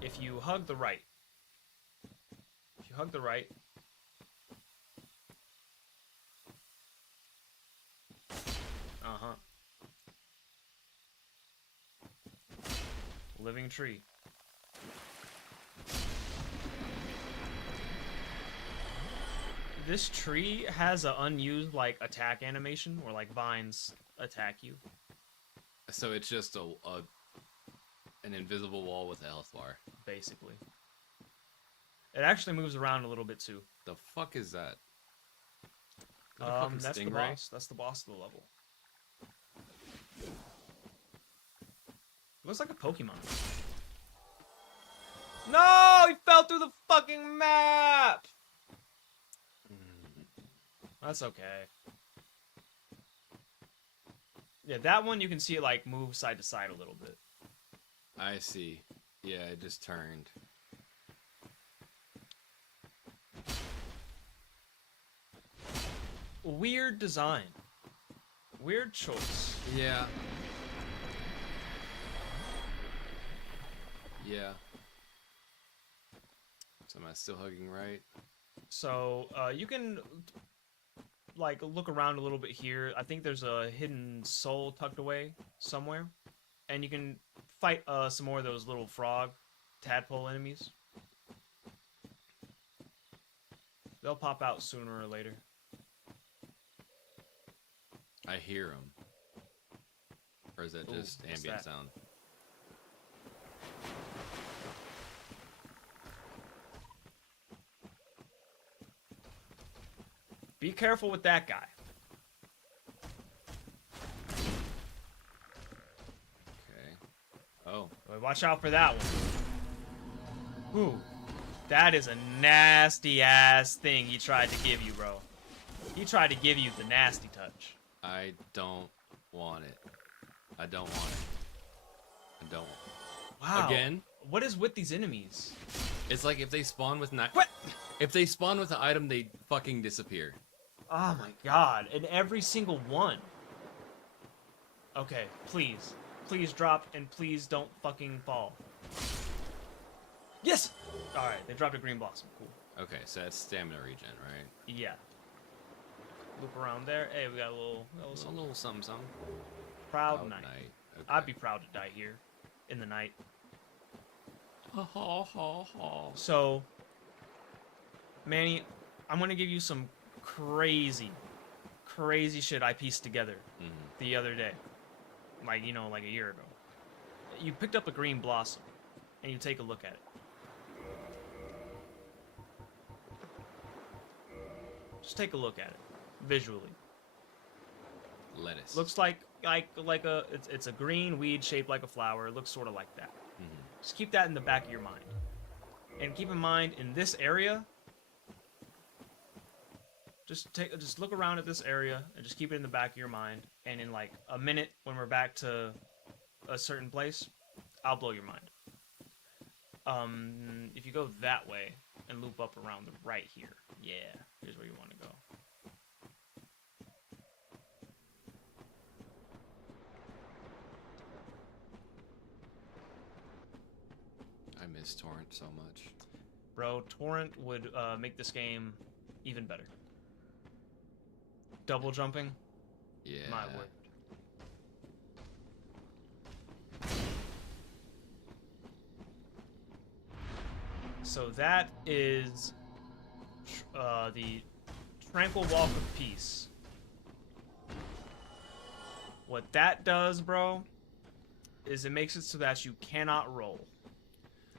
If you hug the right. If you hug the right. Uh-huh. Living tree. This tree has an unused, like, attack animation where, like, vines attack you. So it's just an invisible wall with a health bar. Basically. It actually moves around a little bit, too. The fuck is that? Is that a fucking That's the stingray? boss. That's the boss of the level. Looks like a Pokemon. No! He fell through the fucking map! That's okay. Yeah, that one you can see it like move side to side a little bit. I see. Yeah, it just turned. Weird design. Weird choice. Yeah. Yeah. So am I still hugging right? So, you can, like, look around a little bit here. I think there's a hidden soul tucked away somewhere. And you can fight some more of those little frog tadpole enemies. They'll pop out sooner or later. I hear them. Or is that just what's ambient that? sound? Be careful with that guy. Okay. Oh. Watch out for that one. Ooh. That is a nasty ass thing he tried to give you, bro. He tried to give you the nasty touch. I don't want it. I don't want it. I don't. Wow. Again? What is with these enemies? It's like if they spawn with What? If they spawn with an item, they fucking disappear. Oh my god. And every single one. Okay, please. Please drop and please don't fucking fall. Yes! Alright, they dropped a green blossom. Cool. Okay, so that's stamina regen, right? Yeah. Loop around there. Hey, we got a little A little something, something. proud Proud night. Okay. I'd be proud to die here in the night. Ha ha ha ha. So, Manny, I'm gonna give you some crazy shit I pieced together the other day. Like, you know, like a year ago. You picked up a green blossom, and you take a look at it. Just take a look at it, visually. Lettuce. Looks like a it's a green weed shaped like a flower. It looks sort of like that. Just keep that in the back of your mind, and keep in mind in this area. Just look around at this area and just keep it in the back of your mind. And in like a minute, when we're back to a certain place, I'll blow your mind. If you go that way and loop up around the right here, yeah, here's where you want to go. I miss Torrent so much. Bro, Torrent would make this game even better. Double jumping? Yeah. My word. So that is the Tranquil Walk of Peace. What that does, bro, is it makes it so that you cannot roll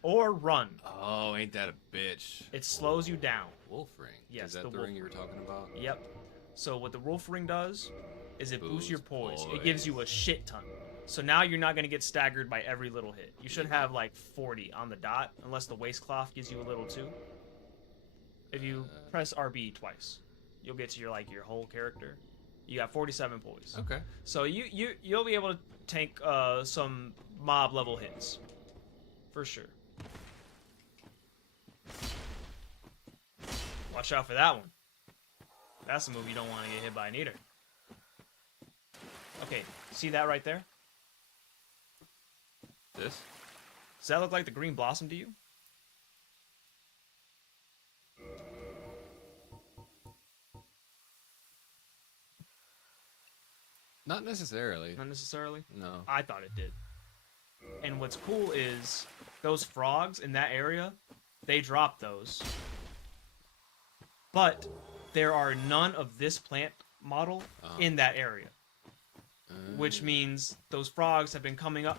or run. Oh, ain't that a bitch? It slows you down. Wolf ring. Yes, Is that the the wolf ring you were talking about? Yep. So what the wolf ring does is it boosts your Boost poise. It gives you a shit ton. So now you're not going to get staggered by every little hit. You should have like 40 on the dot, unless the waist cloth gives you a little too. If you press RB twice, you'll get to your whole character. You got 47 poise. Okay. So you'll be able to tank some mob level hits, for sure. Watch out for that one. That's a move you don't want to get hit by neither. Okay, see that right there? This? Does that look like the green blossom to you? Not necessarily. Not necessarily? No. I thought it did. And what's cool is those frogs in that area, they drop those. But there are none of this plant model in that area. Which means those frogs have been coming up.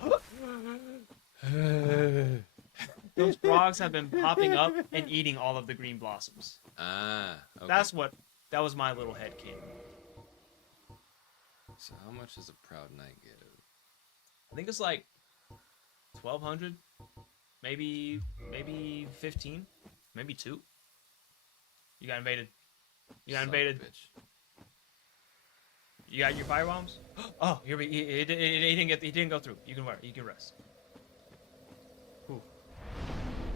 Those frogs have been popping up and eating all of the green blossoms. Ah, okay. That was my little headcanon. So how much does a Proud Knight give? I think it's like 1,200, maybe 15, maybe 2. You got invaded. You got Son of a invaded. bitch. You got your fire bombs? Oh, he didn't go through. You can rest. Ooh.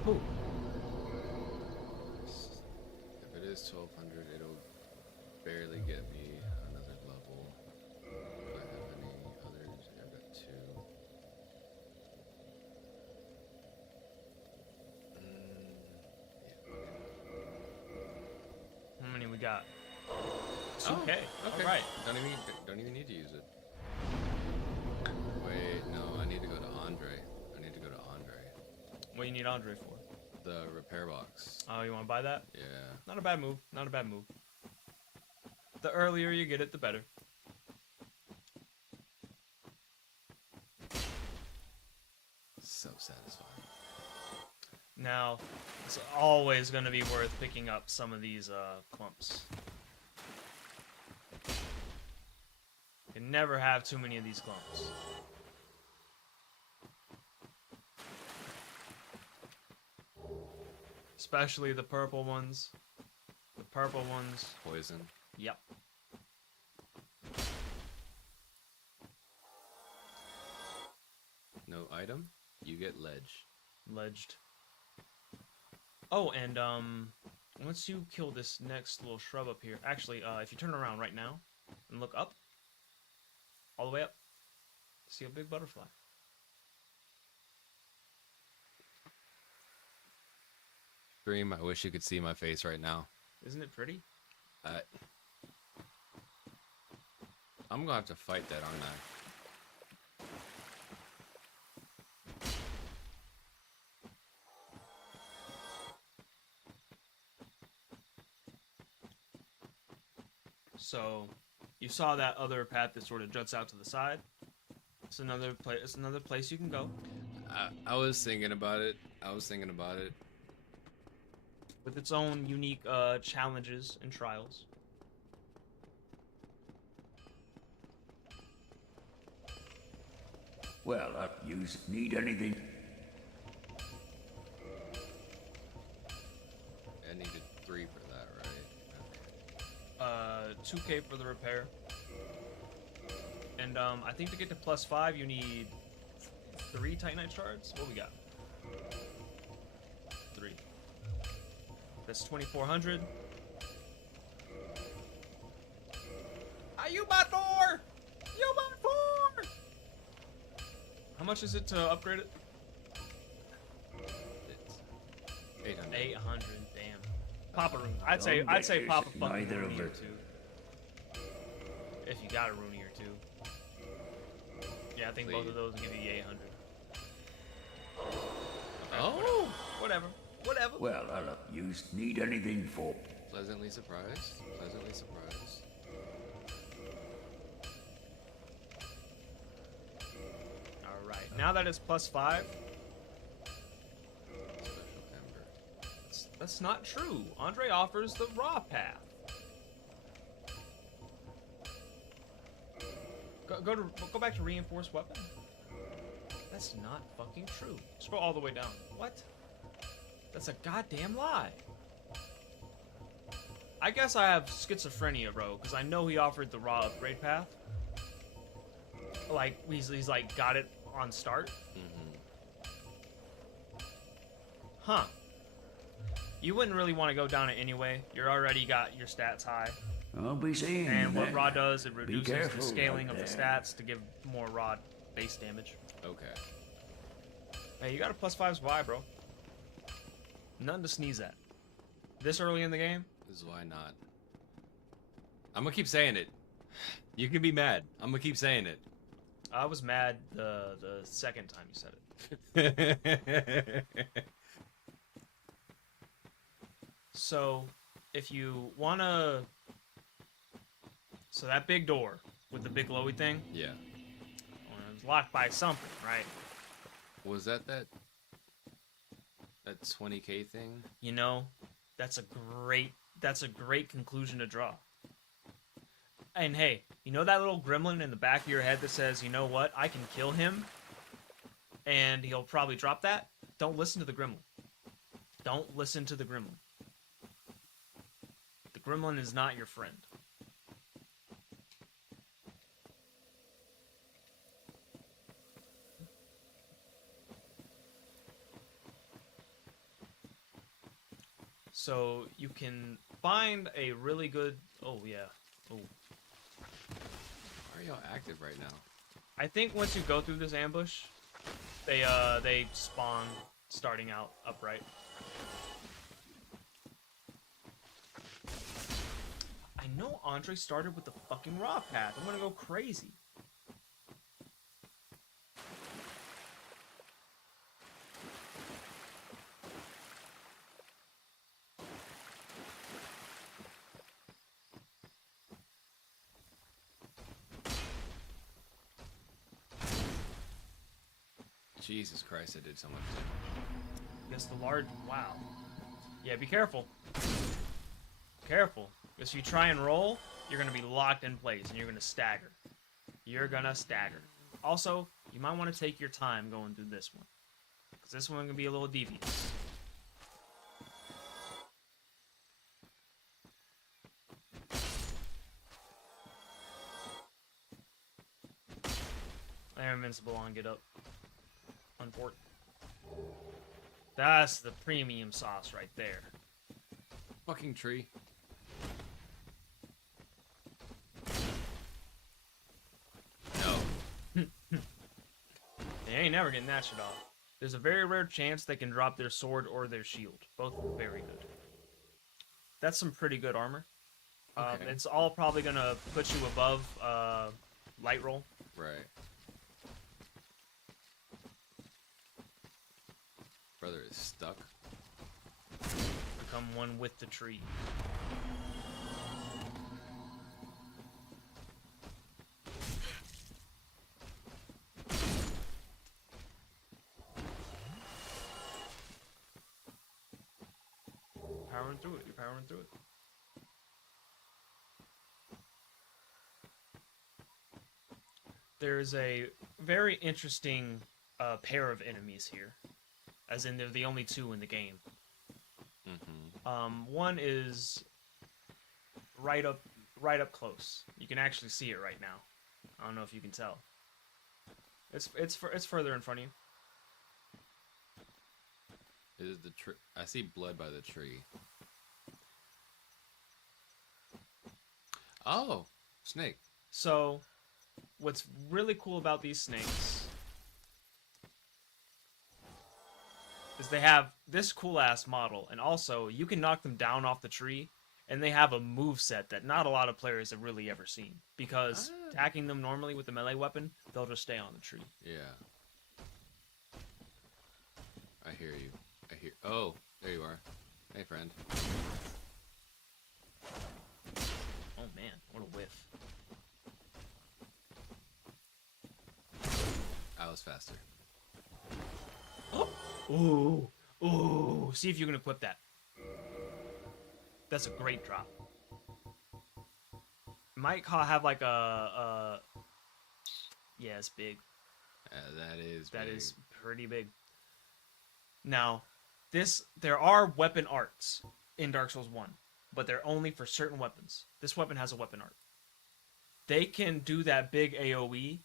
Ooh. If it is 1,200, it'll barely get me another level. got? Oh, 2K. Okay. All right. Don't even need to use it. Wait, no, I need to go to Andre. What do you need Andre for? The repair box. Oh, you want to buy that? Yeah. Not a bad move. Not a bad move. The earlier you get it, the better. So satisfying. Now, it's always going to be worth picking up some of these clumps. You can never have too many of these clumps. Especially the purple ones. The purple ones. Poison. Yep. No item. You get ledge. Ledged. Oh, and once you kill this next little shrub up here, actually, if you turn around right now and look up, all the way up, see a big butterfly. Dream, I wish you could see my face right now. Isn't it pretty? I'm gonna have to fight that, aren't I? So, you saw that other path that sort of juts out to the side. It's another place. It's another place you can go. I was thinking about it. With its own unique challenges and trials. Well, you need anything? I needed 3 for that, right? 2K for the repair. And I think to get to +5, you need 3 Titanite shards. What we got? 3. That's 2,400. Are you my Thor? You my Thor? How much is it to upgrade it? It's 800. 800. Damn. Pop a rune. I'd say pop a fucking Neither of rooney or it. 2. If you got a rooney or 2. Yeah, I think both of those will give you 800. Okay, Oh! Whatever. Whatever. Well, you need anything for? Pleasantly surprised. Pleasantly surprised. Alright. Now that it's +5. Special ember. That's not true. Andre offers the raw path. Go back to reinforced weapon. That's not fucking true. Scroll all the way down. What? That's a goddamn lie. I guess I have schizophrenia, bro, because I know he offered the raw upgrade path. Like, he's like got it on start. Huh. You wouldn't really want to go down it anyway. You're already got your stats high. I'll be seeing And you what then. raw does, it reduces the careful scaling out of the there. stats to give more raw base damage. Okay. Hey, you got a +5's Y, bro. Nothing to sneeze at. This early in the game? This is why not. I'm gonna keep saying it. You can be mad. I'm gonna keep saying it. I was mad the second time you said it. So, if you wanna... So that big door with the big glowy thing, Yeah. well, it was locked by something, right? Was that 20K thing? You know, that's a great conclusion to draw. And hey, you know that little gremlin in the back of your head that says, you know what, I can kill him, and he'll probably drop that? Don't listen to the gremlin. Don't listen to the gremlin. The gremlin is not your friend. So you can find a really good... Oh, yeah. Oh. Why are y'all active right now? I think once you go through this ambush, they spawn starting out upright. know Andre started with the fucking raw path. I'm gonna go crazy. Jesus Christ, I did so much. Guess the large... Wow. Yeah, be careful. Careful. Because if you try and roll, you're going to be locked in place, and you're going to stagger. You're going to stagger. Also, you might want to take your time going through this one. Because this one can be a little devious. They're invincible on Get Up. Unfortunate. That's the premium sauce right there. Fucking tree. No. They ain't never getting that shit off. There's a very rare chance they can drop their sword or their shield. Both very good. That's some pretty good armor. Okay. It's all probably gonna put you above light roll. Right. Brother is stuck. Become one with the tree. Powering through it. You're powering through it. There's a very interesting pair of enemies here. As in, they're the only two in the game. Mm-hmm. One is right up close. You can actually see it right now. I don't know if you can tell. It's further in front of you. Is it the tree? I see blood by the tree. Oh, snake. So, what's really cool about these snakes is they have this cool ass model, and also you can knock them down off the tree, and they have a move set that not a lot of players have really ever seen. Because attacking them normally with a melee weapon, they'll just stay on the tree. Yeah. I hear you. I hear. Oh, there you are. Hey, friend. Oh man, what a whiff. I was faster. Oh! Ooh! Ooh! See if you can equip that. That's a great drop. Might have like a yeah, it's big. That is pretty big. Now, there are weapon arts in Dark Souls 1, but they're only for certain weapons. This weapon has a weapon art. They can do that big AoE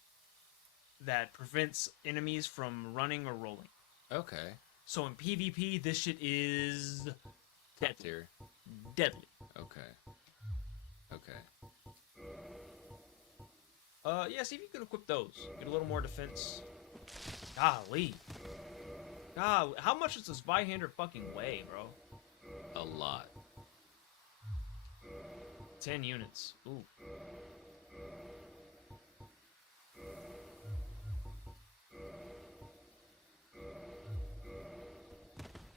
that prevents enemies from running or rolling. Okay. So in PvP, this shit is deadly. Deadly. Okay. Okay. Yeah, see if you can equip those. Get a little more defense. Golly. God, how much does this Zweihander fucking weigh, bro? A lot. 10 units. Ooh.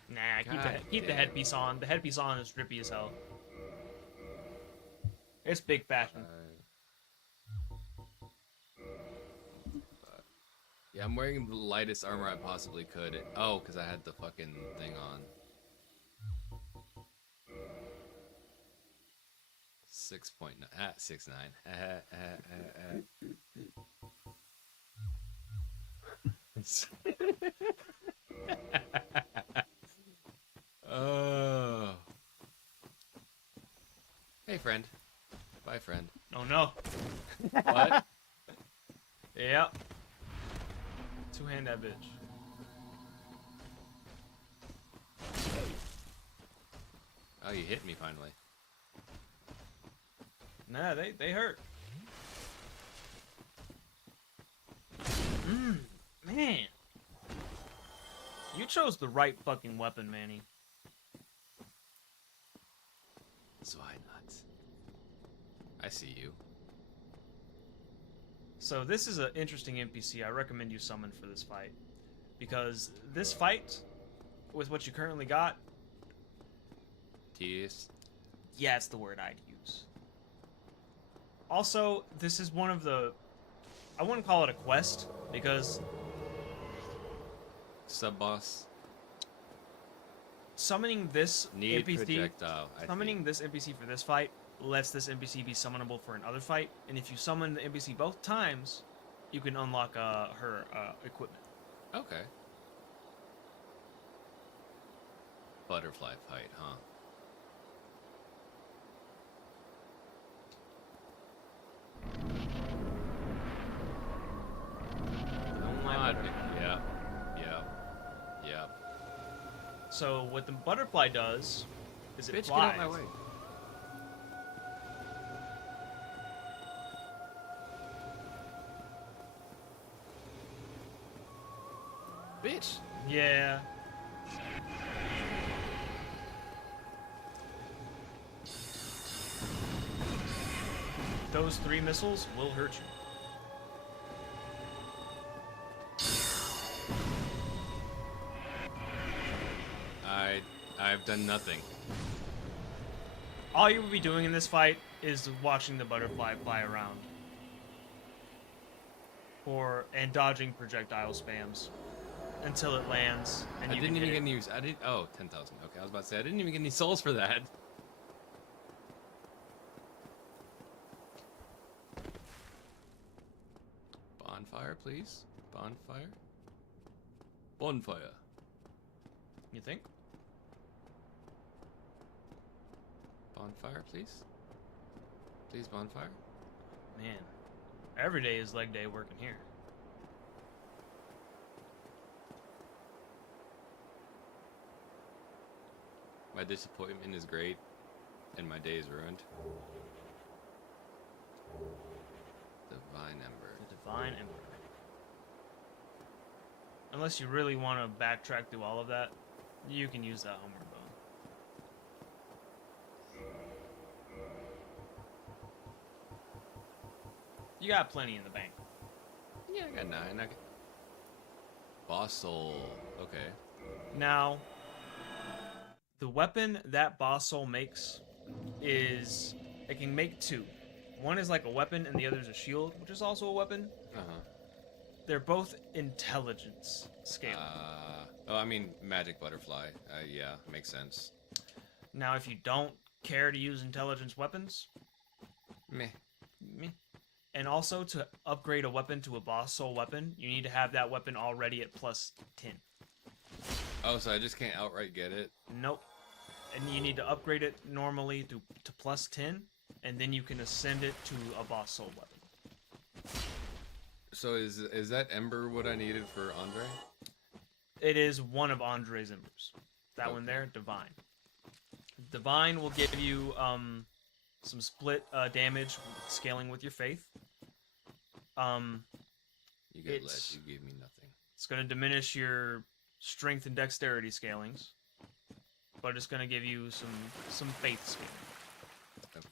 Nah, keep the headpiece on. The headpiece on is drippy as hell. It's big fashion. Yeah, I'm wearing the lightest armor I possibly could. Oh, because I had the fucking thing on. 6.9. 6.9. Oh. Hey, friend. Bye, friend. Oh no. What? Yep. Two-hand that bitch. Oh, you hit me finally. Nah, they hurt. Man. You chose the right fucking weapon, Manny. So why not? I see you. So this is an interesting NPC I recommend you summon for this fight. Because this fight, with what you currently got... Tedious? Yeah, it's the word I'd use. Also, this is one of the... I wouldn't call it a quest, because... Sub-boss? Summoning this Need NPC... projectile, Summoning this NPC for this fight lets this NPC be summonable for another fight, and if you summon the NPC both times, you can unlock her equipment. Okay. Butterfly fight, huh? Yep. Yep. Yep. So what the butterfly does is it Bitch, flies. get out my way. Bitch. Yeah. Those 3 missiles will hurt you. I've done nothing. All you will be doing in this fight is watching the butterfly fly around. And dodging projectile spams until it lands. And I you didn't can even hit get it. any. I didn't. Oh, 10,000. Okay, I was about to say I didn't even get any souls for that. Bonfire, please. Bonfire. Bonfire. You think? Bonfire, please. Please, bonfire. Man, every day is leg day working here. My disappointment is great, and my day is ruined. Divine Ember. The Divine Ember. Unless you really want to backtrack through all of that, you can use that homeward bone. You got plenty in the bank. Yeah, I got 9. I got... Boss soul. Okay. Now, the weapon that boss soul makes is it can make 2. One is like a weapon, and the other is a shield, which is also a weapon. They're both intelligence scale. Oh, I mean, magic butterfly. Yeah, makes sense. Now, if you don't care to use intelligence weapons, Meh. and also to upgrade a weapon to a boss soul weapon, you need to have that weapon already at plus 10. Oh, so I just can't outright get it? Nope. And you need to upgrade it normally to plus 10, and then you can ascend it to a boss soul weapon. So is that Ember what I needed for Andre? It is one of Andre's embers. That one there, Divine. Divine will give you some split damage scaling with your faith. You get less, you gave me nothing. It's going to diminish your strength and dexterity scalings, but it's going to give you some faith scaling. Okay.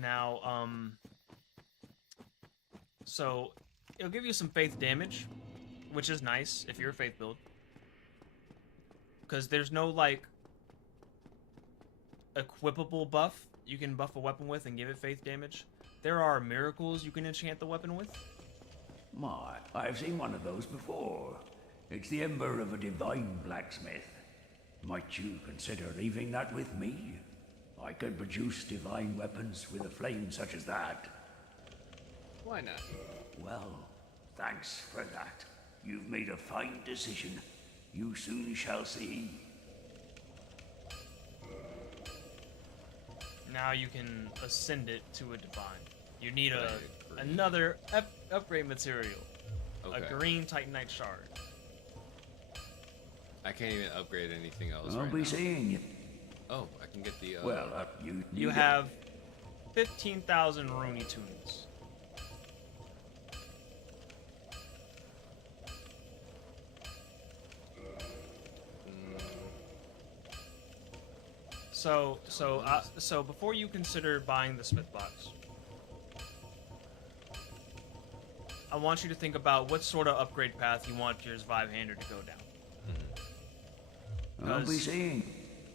Now, so it'll give you some faith damage, which is nice if you're a faith build, because there's no like equipable buff you can buff a weapon with and give it faith damage. There are miracles you can enchant the weapon with. My, I've seen one of those before. It's the ember of a divine blacksmith. Might you consider leaving that with me? I can produce divine weapons with a flame such as that. Why not? Well, thanks for that. You've made a fine decision. You soon shall see. Now you can ascend it to a divine. You need Right, another upgrade material. Okay. A green Titanite shard. I can't even upgrade anything else I'll right be now. seeing you. Oh, I can get the, Well, You have 15,000 Rooney Tunes. So before you consider buying the smith box, I want you to think about what sort of upgrade path you want your five-hander to go down. I'll be seeing.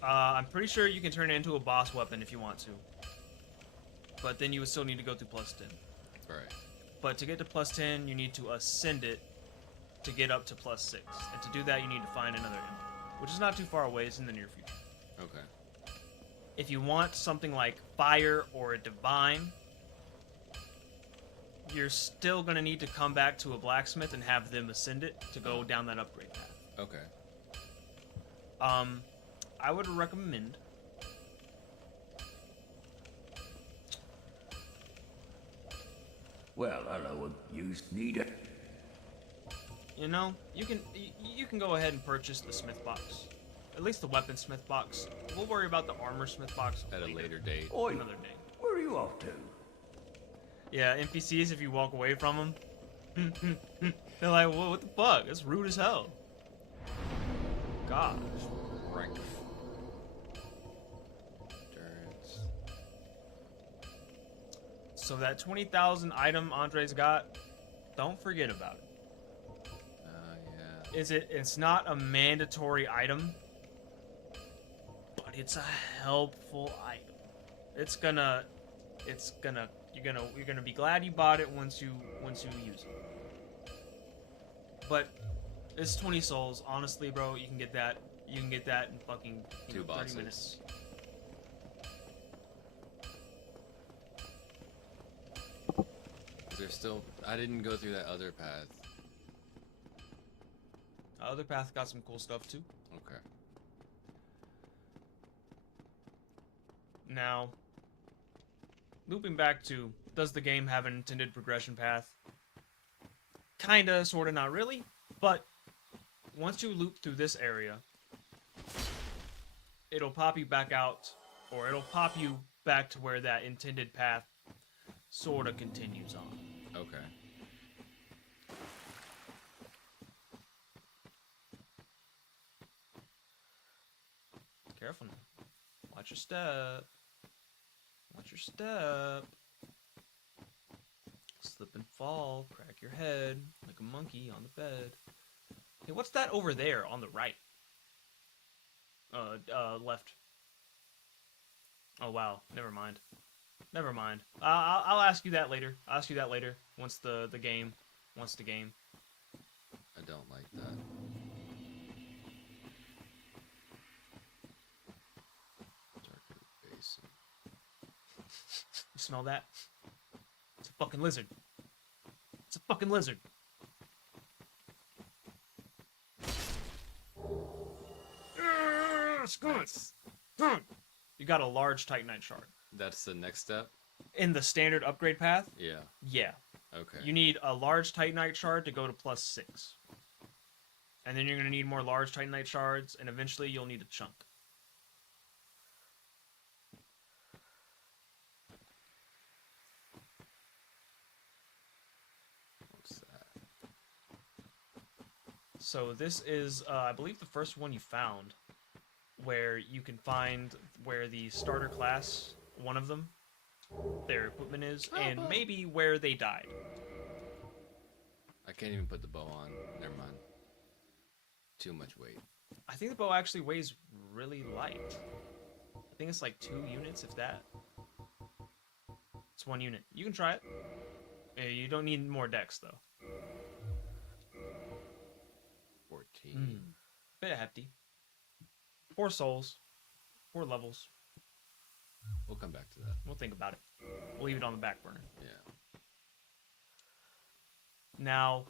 I'm pretty sure you can turn it into a boss weapon if you want to, but then you would still need to go through +10. Right. But to get to +10, you need to ascend it to get up to +6, and to do that, you need to find another ember, which is not too far away. It's in the near future. Okay. If you want something like fire or a divine, you're still going to need to come back to a blacksmith and have them ascend it to go down that upgrade path. Okay. I would recommend Well, hello, you need it. you know, you can go ahead and purchase the smith box. At least the weapon smith box. We'll worry about the armor smith box At a later date. Oi, another day. where are you off to? Yeah, NPCs, if you walk away from them, they're like, "Whoa, what the fuck? That's rude as hell." Gosh. Strength. Endurance. So that 20,000 item Andre's got, don't forget about it. Yeah. It's not a mandatory item, but it's a helpful item. You're gonna be glad you bought it once you use it. But it's 20 souls, honestly, bro. You can get that in fucking 2 30 bosses. minutes. Is there still? I didn't go through that other path. Other path got some cool stuff too. Okay. Now, looping back to, does the game have an intended progression path? Kinda, sorta, not really. But once you loop through this area, it'll pop you back out, or it'll pop you back to where that intended path sorta continues on. Okay. Careful now. Watch your step. Watch your step. Slip and fall. Crack your head like a monkey on the bed. Hey, what's that over there on the right? Left. Oh wow. Never mind. Never mind. I'll ask you that later. I'll ask you that later. Once the game. Once the game. I don't like that. Darker basin. You smell that? It's a fucking lizard. It's a fucking lizard. You got a large Titanite shard. That's the next step? In the standard upgrade path? Yeah. Yeah. Okay. You need a large Titanite shard to go to +6. And then you're going to need more large Titanite shards, and eventually you'll need a chunk. What's that? So this is, I believe, the first one you found, where you can find where the starter class, one of them, their equipment is, and maybe where they died. I can't even put the bow on. Never mind. Too much weight. I think the bow actually weighs really light. I think it's like 2 units, if that. It's 1 unit. You can try it. You don't need more decks, though. 14. Bit hefty. 4 souls. 4 levels. We'll come back to that. We'll think about it. We'll leave it on the back burner. Yeah. Now,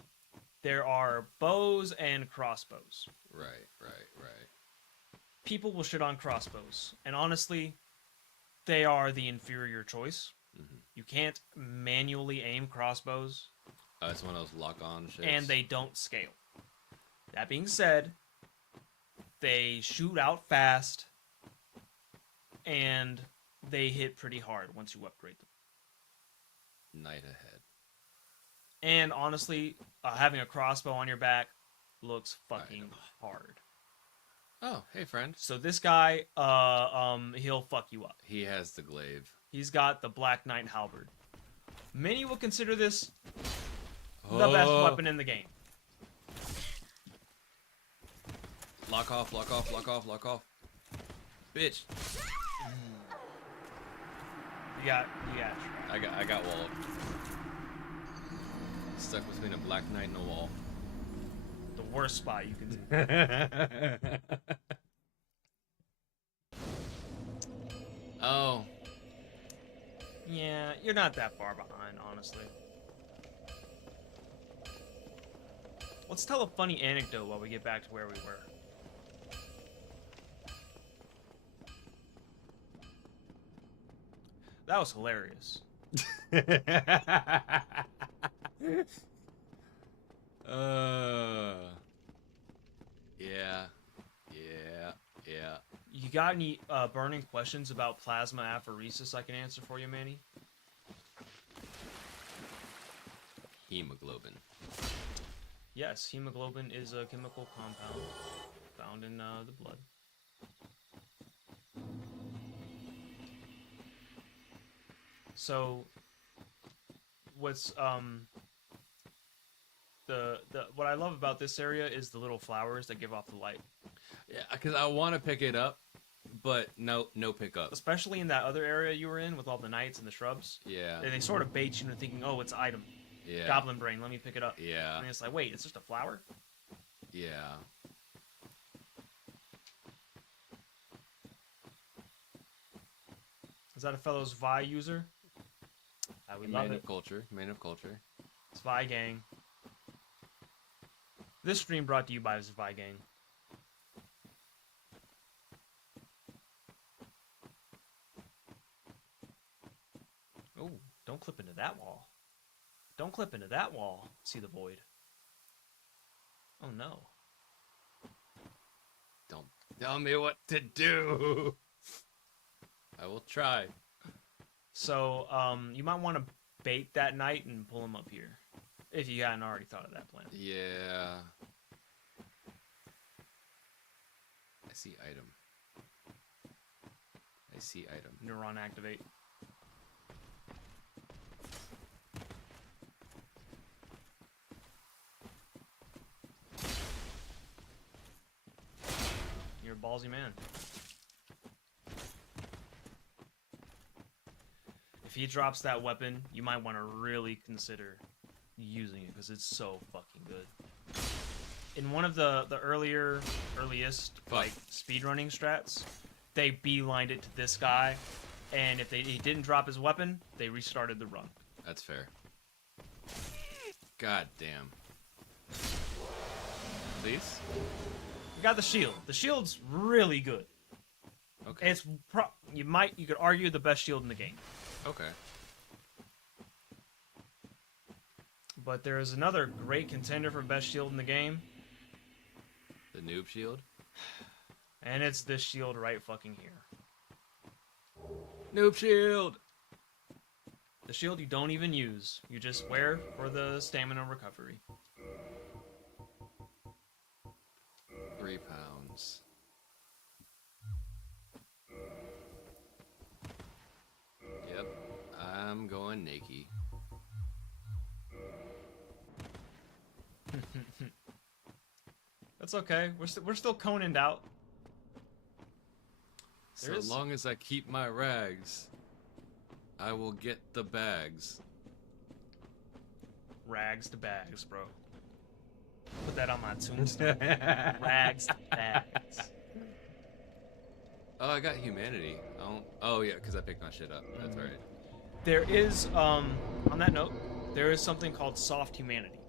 there are bows and crossbows. Right. People will shit on crossbows. And honestly, they are the inferior choice. Mm-hmm. You can't manually aim crossbows. It's one of those lock-on shits. And they don't scale. That being said, they shoot out fast. And they hit pretty hard once you upgrade them. Night ahead. And honestly, having a crossbow on your back looks fucking hard. Oh, hey, friend. So this guy, he'll fuck you up. He has the glaive. He's got the Black Knight halberd. Many will consider this the best weapon in the game. Lock off, lock off, lock off, lock off. Bitch. You got. I got walled. Stuck between a Black Knight and a wall. The worst spot you can do. Oh. Yeah, you're not that far behind, honestly. Let's tell a funny anecdote while we get back to where we were. That was hilarious. Yeah. You got any burning questions about plasma apheresis I can answer for you, Manny? Hemoglobin. Yes, hemoglobin is a chemical compound found in the blood. So, what's what I love about this area is the little flowers that give off the light. Yeah, because I want to pick it up, but no pickup. Especially in that other area you were in with all the knights and the shrubs. Yeah. They sort of bait you into thinking, oh, it's an item. Yeah. Goblin brain, let me pick it up. Yeah. And it's like, wait, it's just a flower? Yeah. Is that a fellow's Vi user? We love Man it. of culture. Man of culture. It's Vi Gang. This stream brought to you by Vi Gang. Oh, don't clip into that wall. Don't clip into that wall. See the void. Oh no. Don't tell me what to do. I will try. So, you might want to bait that knight and pull him up here. If you hadn't already thought of that plan. Yeah. I see item. I see item. Neuron activate. You're a ballsy man. If he drops that weapon, you might want to really consider using it because it's so fucking good. In one of the earliest like speedrunning strats, they beelined it to this guy, and if he didn't drop his weapon, they restarted the run. That's fair. God damn. Please? You got the shield. The shield's really good. Okay. It's you could argue the best shield in the game. Okay. But there is another great contender for best shield in the game. The noob shield? And it's this shield right fucking here. Noob shield! The shield you don't even use. You just wear for the stamina recovery. 3 pounds. Yep. I'm going naked. That's okay. We're still Conan'd out. So long as I keep my rags, I will get the bags. Rags to bags, bro. Put that on my tombstone. Rags to bags. Oh, I got humanity. Oh yeah, because I picked my shit up. That's right. There is, on that note, there is something called soft humanity,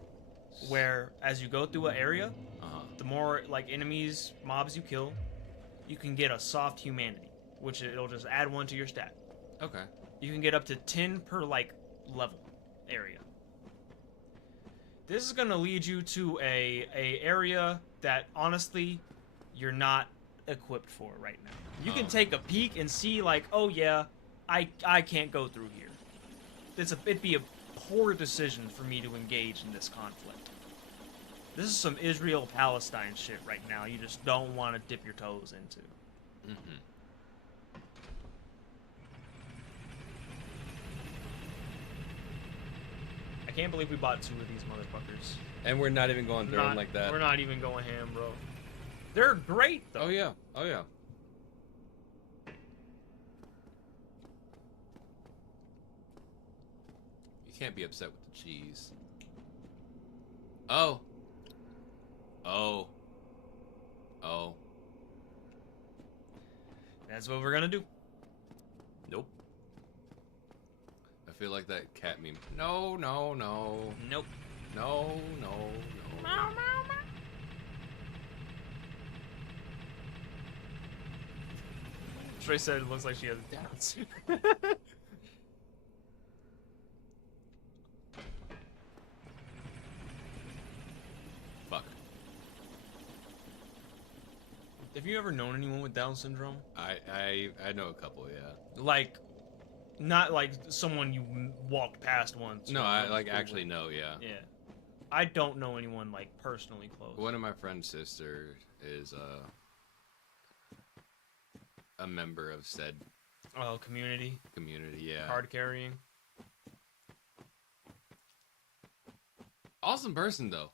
where as you go through an area, the more like enemies, mobs you kill, you can get a soft humanity, which it'll just add 1 to your stat. Okay. You can get up to 10 per like level area. This is gonna lead you to a area that honestly you're not equipped for right now. You can take a peek and see like, oh yeah, I can't go through here. It'd be a poor decision for me to engage in this conflict. This is some Israel-Palestine shit right now. You just don't want to dip your toes into. Mm-hmm. I can't believe we bought 2 of these motherfuckers. And we're not even going through them like that. We're not even going ham, bro. They're great, though. Oh, yeah. Oh, yeah. You can't be upset with the cheese. Oh. Oh. Oh. That's what we're gonna do. Nope. I feel like that cat meme. No, no, no. Nope. No, no, no. Meow, meow, meow. Trey said it looks like she has Downs. Fuck. Have you ever known anyone with Down syndrome? I know a couple, yeah. Like, not like someone you walked past once. No, or I went like to school actually with. know, yeah. Yeah. I don't know anyone like personally close. One of my friend's sister is a member of said Oh, community. community, yeah. Card carrying. Awesome person though.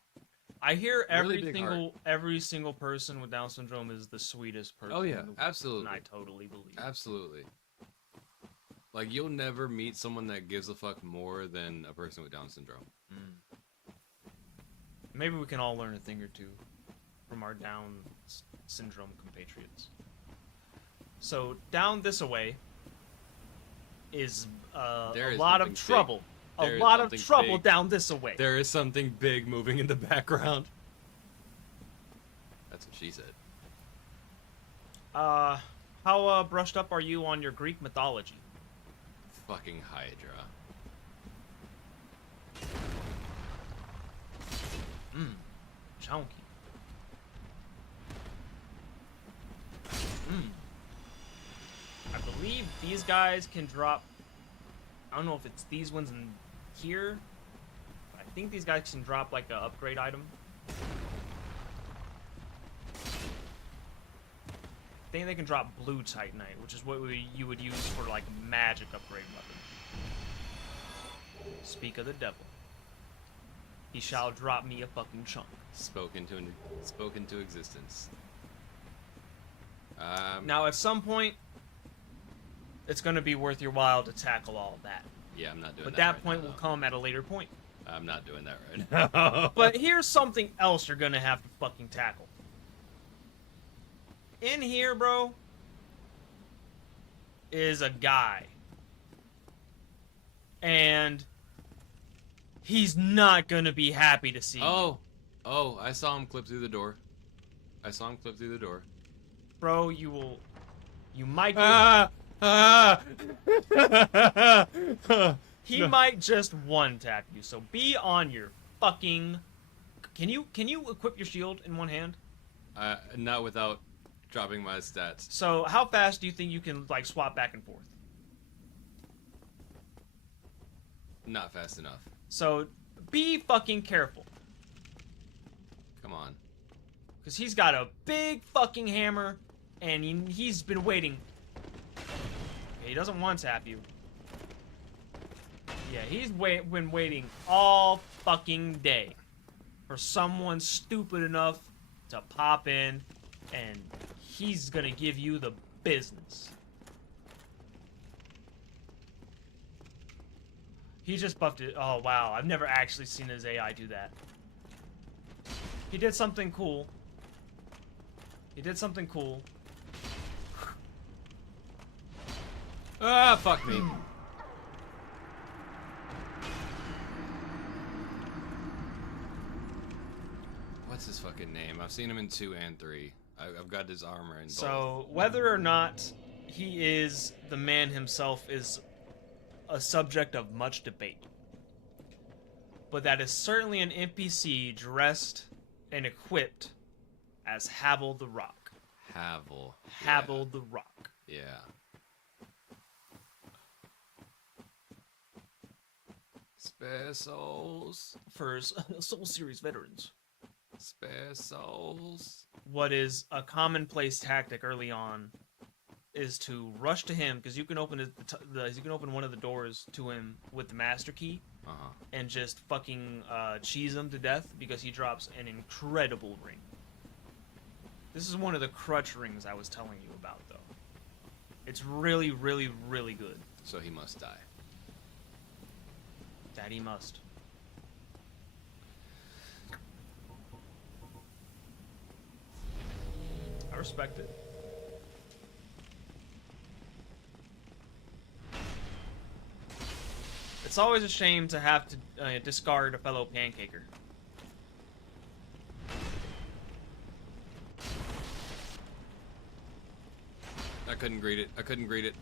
I hear Really big every single person with Down syndrome is the sweetest person. Oh yeah, in the world, absolutely. And I totally believe. Absolutely. Like you'll never meet someone that gives a fuck more than a person with Down syndrome. Maybe we can all learn a thing or two from our Down syndrome compatriots. So down this away is There a is lot of something big. trouble. There A is lot of something trouble big. down this away. There is something big moving in the background. That's what she said. How brushed up are you on your Greek mythology? Fucking Hydra. Chunky. I believe these guys can drop. I don't know if it's these ones in here. I think these guys can drop like a upgrade item. I think they can drop blue Titanite, which is what you would use for like a magic upgrade weapon. Speak of the devil. He shall drop me a fucking chunk. Spoken to existence. Now, at some point, it's going to be worth your while to tackle all of that. Yeah, I'm not doing But that. that right point now, will come at a later point. though. I'm not doing that right now. But here's something else you're going to have to fucking tackle. In here, bro, is a guy. And he's not going to be happy to see you. Oh, I saw him clip through the door. Bro, you might... He might just one-tap you, so be on your fucking... Can you equip your shield in one hand? Not without dropping my stats. So how fast do you think you can, like, swap back and forth? Not fast enough. So be fucking careful. Come on. Because he's got a big fucking hammer, and he's been waiting. Okay, he doesn't one-tap you. Yeah, he's been waiting all fucking day for someone stupid enough to pop in, and he's gonna give you the business. He just buffed it. Oh, wow. I've never actually seen his AI do that. He did something cool. Ah, fuck me. What's his fucking name? I've seen him in 2 and 3. I've got his armor in both. So, whether or not he is the man himself is a subject of much debate. But that is certainly an NPC dressed and equipped as Havel the Rock. Havel. Havel the Rock. Yeah. Spare souls. For Soul Series veterans. Spare souls. What is a commonplace tactic early on is to rush to him, because you can open you can open one of the doors to him with the master key, and just fucking cheese him to death because he drops an incredible ring. This is one of the crutch rings I was telling you about, though. It's really, really, really good. So he must die. That he must. I respect it. It's always a shame to have to discard a fellow pancaker. I couldn't greet it. I couldn't greet it.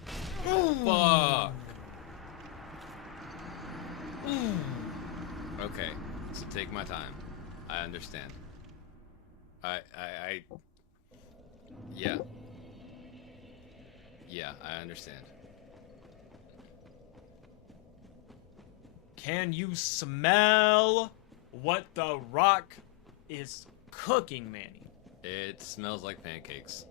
Fuck. Okay, so take my time. I understand. Yeah. Yeah, I understand. Can you smell what the rock is cooking, Manny? It smells like pancakes.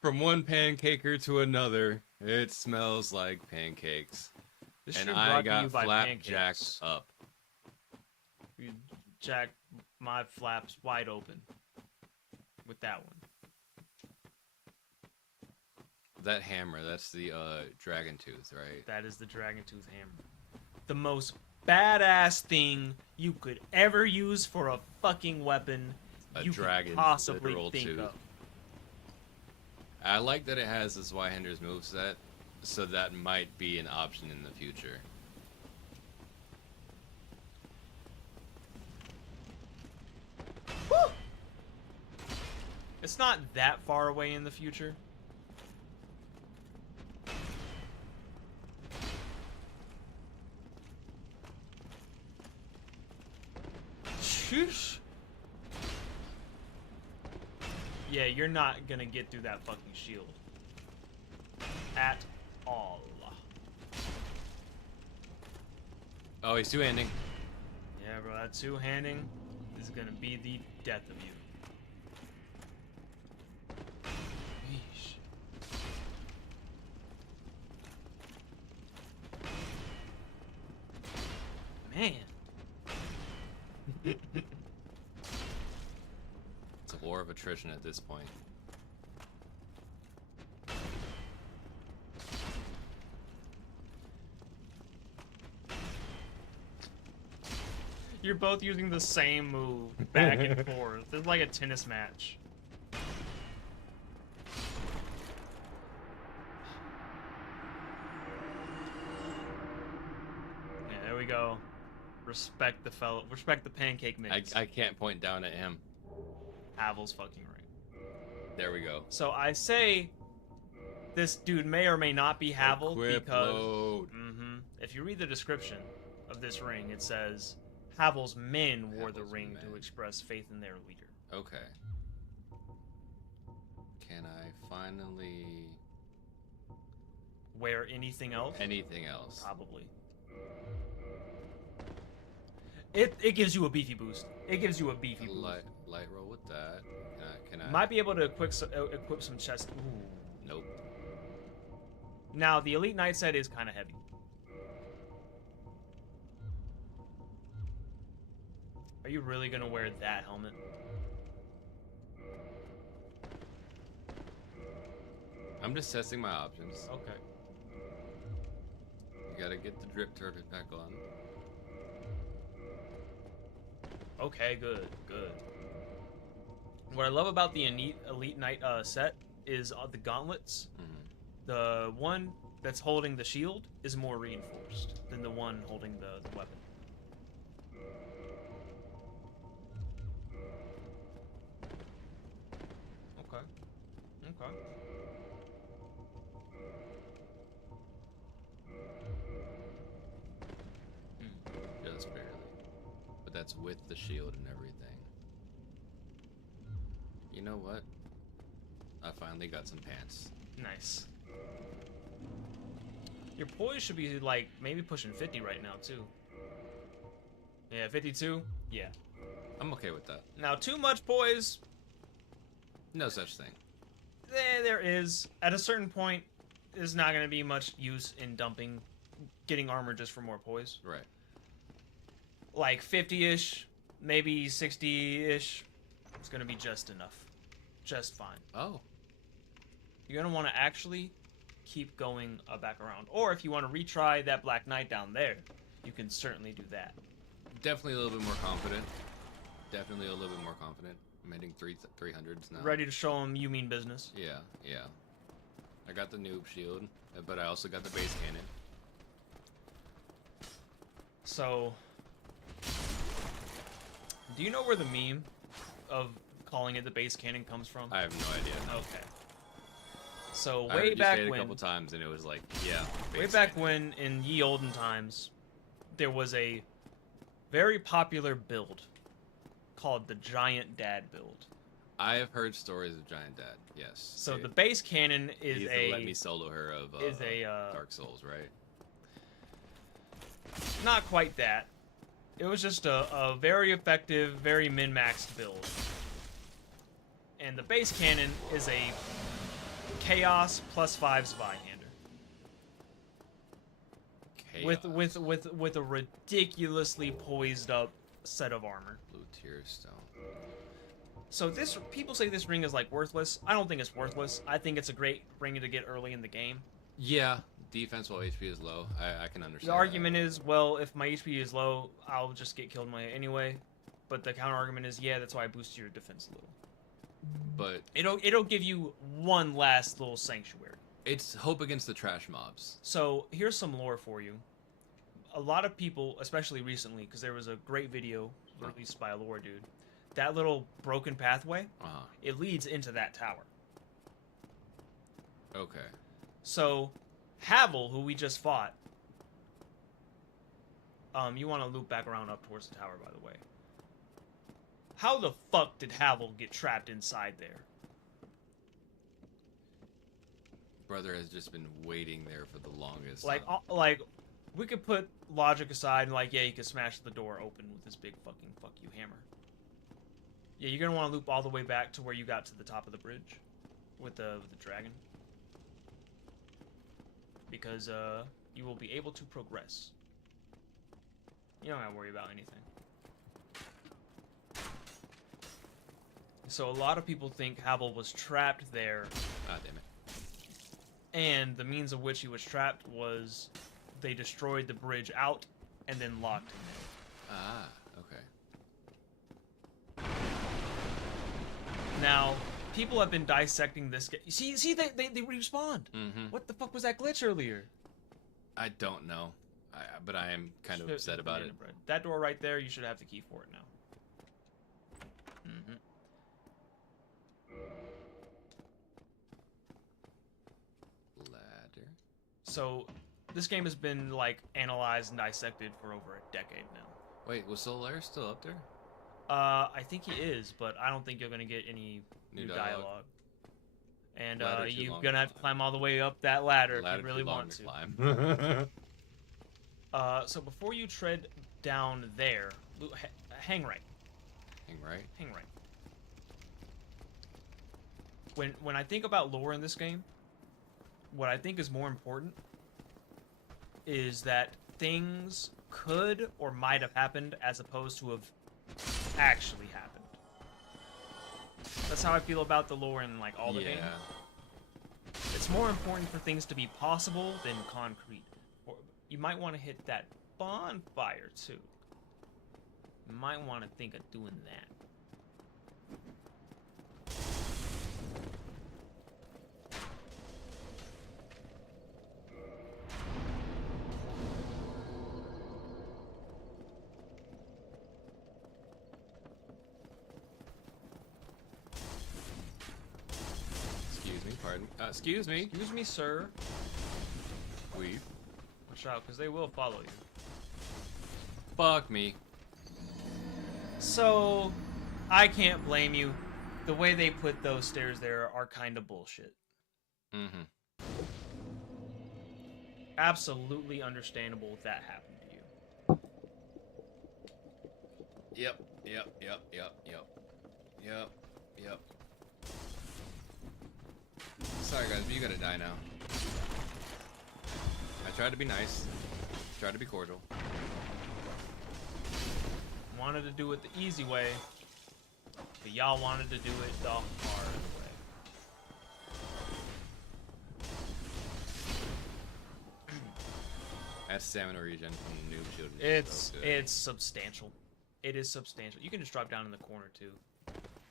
From one pancaker to another, it smells like pancakes. This And should I brought to you got by flapjacked pancakes. up. You jacked my flaps wide open with that one. That hammer, that's the dragon tooth, right? That is the dragon tooth hammer. The most badass thing you could ever use for a fucking weapon you dragon's could possibly literal think tooth. of. I like that it has this Zweihander's moveset, so that might be an option in the future. Woo! It's not that far away in the future. Sheesh. Yeah, you're not gonna get through that fucking shield. At all. Oh, he's two-handing. Yeah, bro, that two-handing is gonna be the death of you. Yeesh. Man. It's a war of attrition at this point. You're both using the same move back and forth. It's like a tennis match. Yeah, there we go. Respect the pancake mix. I can't point down at him. Havel's fucking right. There we go. So I say this dude may or may not be Havel Equip because load. If you read the description of this ring, it says Havel's men wore the Havel's ring men. to express faith in their leader. Okay. Can I finally... Wear anything else? Anything else? Probably. It gives you a beefy boost. It gives you a beefy boost. Light roll with that. Can I... Might be able to equip some chest. Ooh. Nope. Now the Elite Knight set is kind of heavy. Are you really gonna wear that helmet? I'm just testing my options. Okay. You gotta get the drip turret back on. Okay, good, good. What I love about the Elite Knight set is the gauntlets. The one that's holding the shield is more reinforced than the one holding the weapon. Okay. Okay. Just barely. But that's with the shield and everything. You know what? I finally got some pants. Nice. Your poise should be like maybe pushing 50 right now too. Yeah, 52. Yeah. I'm okay with that. Now too much poise. No such thing. There is. At a certain point, there's not going to be much use in getting armor just for more poise. Right. Like 50-ish, maybe 60-ish. It's going to be just enough. Just fine. Oh. You're going to want to actually keep going back around. Or if you want to retry that Black Knight down there, you can certainly do that. Definitely a little bit more confident. Definitely a little bit more confident. I'm hitting 300s now. Ready to show them you mean business. Yeah, yeah. I got the noob shield, but I also got the base cannon. So, do you know where the meme of calling it the base cannon comes from? I have no idea. Okay. So I way heard you back say it when, a couple times, and it was like, yeah. way base back cannon. when in ye olden times, there was a very popular build called the Giant Dad build. I have heard stories of Giant Dad. Yes. So the base cannon is He's the let me solo her of Dark Souls, right? Not quite that. It was just a very effective, very min-maxed build. And the base cannon is a Chaos +5 Spyhander. With a ridiculously poised up set of armor. Blue Tear Stone. So people say this ring is like worthless. I don't think it's worthless. I think it's a great ring to get early in the game. Yeah, defense while HP is low. I can understand. The argument is, well, if my HP is low, I'll just get killed anyway. But the counter argument is, yeah, that's why I boost your defense a little. But it'll give you one last little sanctuary. It's hope against the trash mobs. So here's some lore for you. A lot of people, especially recently, because there was a great video released by a lore dude. That little broken pathway, it leads into that tower. Okay. So, Havel, who we just fought, you want to loop back around up towards the tower, by the way. How the fuck did Havel get trapped inside there? Brother has just been waiting there for the longest. Like, we could put logic aside and like, yeah, you could smash the door open with this big fucking fuck you hammer. Yeah, you're gonna want to loop all the way back to where you got to the top of the bridge with the dragon, because you will be able to progress. You don't gotta worry about anything. So a lot of people think Havel was trapped there. Ah, damn it. And the means of which he was trapped was they destroyed the bridge out and then locked him in. Ah, okay. Now, people have been dissecting this game. See, they respawned. What the fuck was that glitch earlier? I don't know, but I am kind of upset about it. That door right there, you should have the key for it now. Ladder. So, this game has been like analyzed and dissected for over a decade now. Wait, was Solaire still up there? I think he is, but I don't think you're gonna get any new dialogue. And you're gonna have to climb all the way up that ladder if you really want to. Climb. So before you tread down there, hang right. Hang right. Hang right. When I think about lore in this game, what I think is more important is that things could or might have happened as opposed to have actually happened. That's how I feel about the lore in like all the games. It's more important for things to be possible than concrete. Or you might want to hit that bonfire too. You might want to think of doing that. Pardon. Excuse me. Excuse me, sir. Weave. Watch out, because they will follow you. Fuck me. So, I can't blame you. The way they put those stairs there are kind of bullshit. absolutely understandable if that happened to you. Yep. Sorry guys, but you gotta die now. I tried to be nice. Tried to be cordial. Wanted to do it the easy way, but y'all wanted to do it the hard way. That's stamina regen from the noob shield. It's substantial. It is substantial. You can just drop down in the corner too.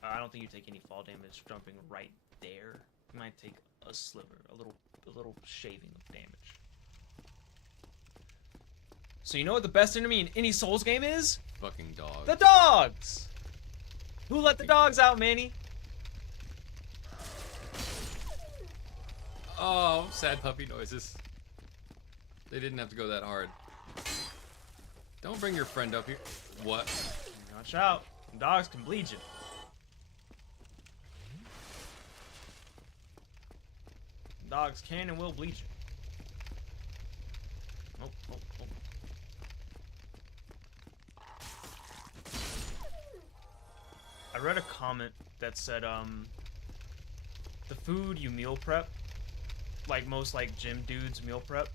I don't think you take any fall damage jumping right there. You might take a sliver, a little shaving of damage. So you know what the best enemy in any Souls game is? Fucking dogs. The dogs! Who let the dogs out, Manny? Oh, sad puppy noises. They didn't have to go that hard. Don't bring your friend up here. What? Watch out. Dogs can bleed you. Dogs can and will bleed you. Oh. I read a comment that said, the food you meal prep, like most like gym dudes meal prep,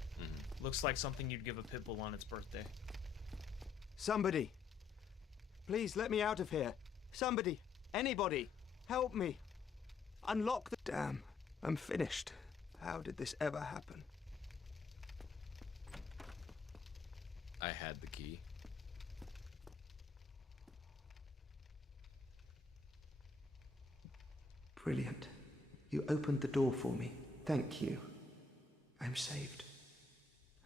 looks like something you'd give a pit bull on its birthday. Somebody! Please let me out of here. Somebody! Anybody! Help me! Unlock the... Damn, I'm finished. How did this ever happen? I had the key. Brilliant. You opened the door for me. Thank you. I'm saved.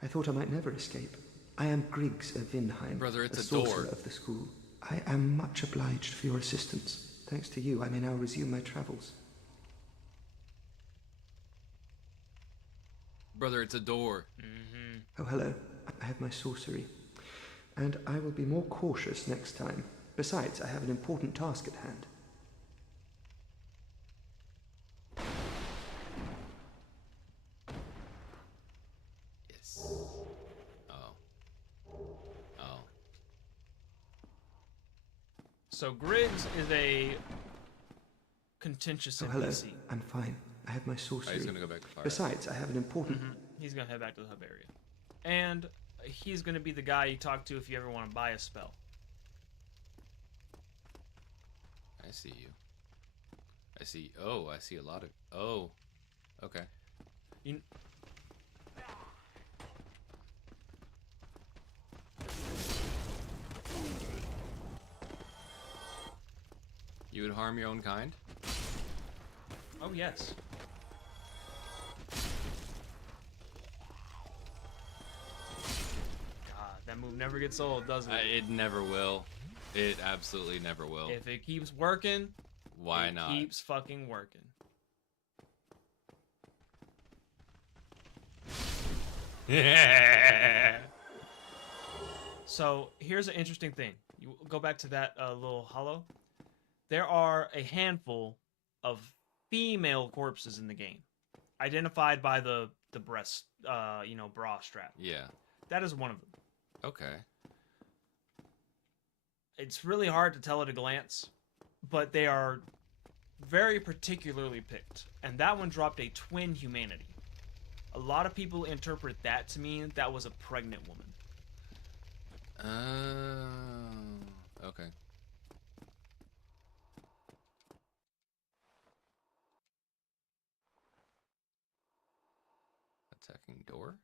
I thought I might never escape. I am Griggs of Vinheim, Brother, it's a sorcerer door. of the school. I am much obliged for your assistance. Thanks to you, I may now resume my travels. Brother, it's a door. Oh, hello. I have my sorcery. And I will be more cautious next time. Besides, I have an important task at hand. Yes. Oh. So Griggs is a contentious Oh, hello. NPC. I'm fine. I have my sorcery. Oh, he's gonna go back to fire. Besides, I have an important... He's gonna head back to the hub area. And he's gonna be the guy you talk to if you ever want to buy a spell. I see you. I see. Oh, I see a lot of. Oh. Okay. You would harm your own kind? Oh, yes. God, that move never gets old, does it? It never will. It absolutely never will. If it keeps working, Why not? It keeps fucking working. So, here's an interesting thing. You go back to that little hollow. There are a handful of female corpses in the game, identified by the breast, bra strap. Yeah. That is one of them. Okay. It's really hard to tell at a glance, but they are very particularly picked. And that one dropped a twin humanity. A lot of people interpret that to mean that was a pregnant woman. Okay. Attacking door?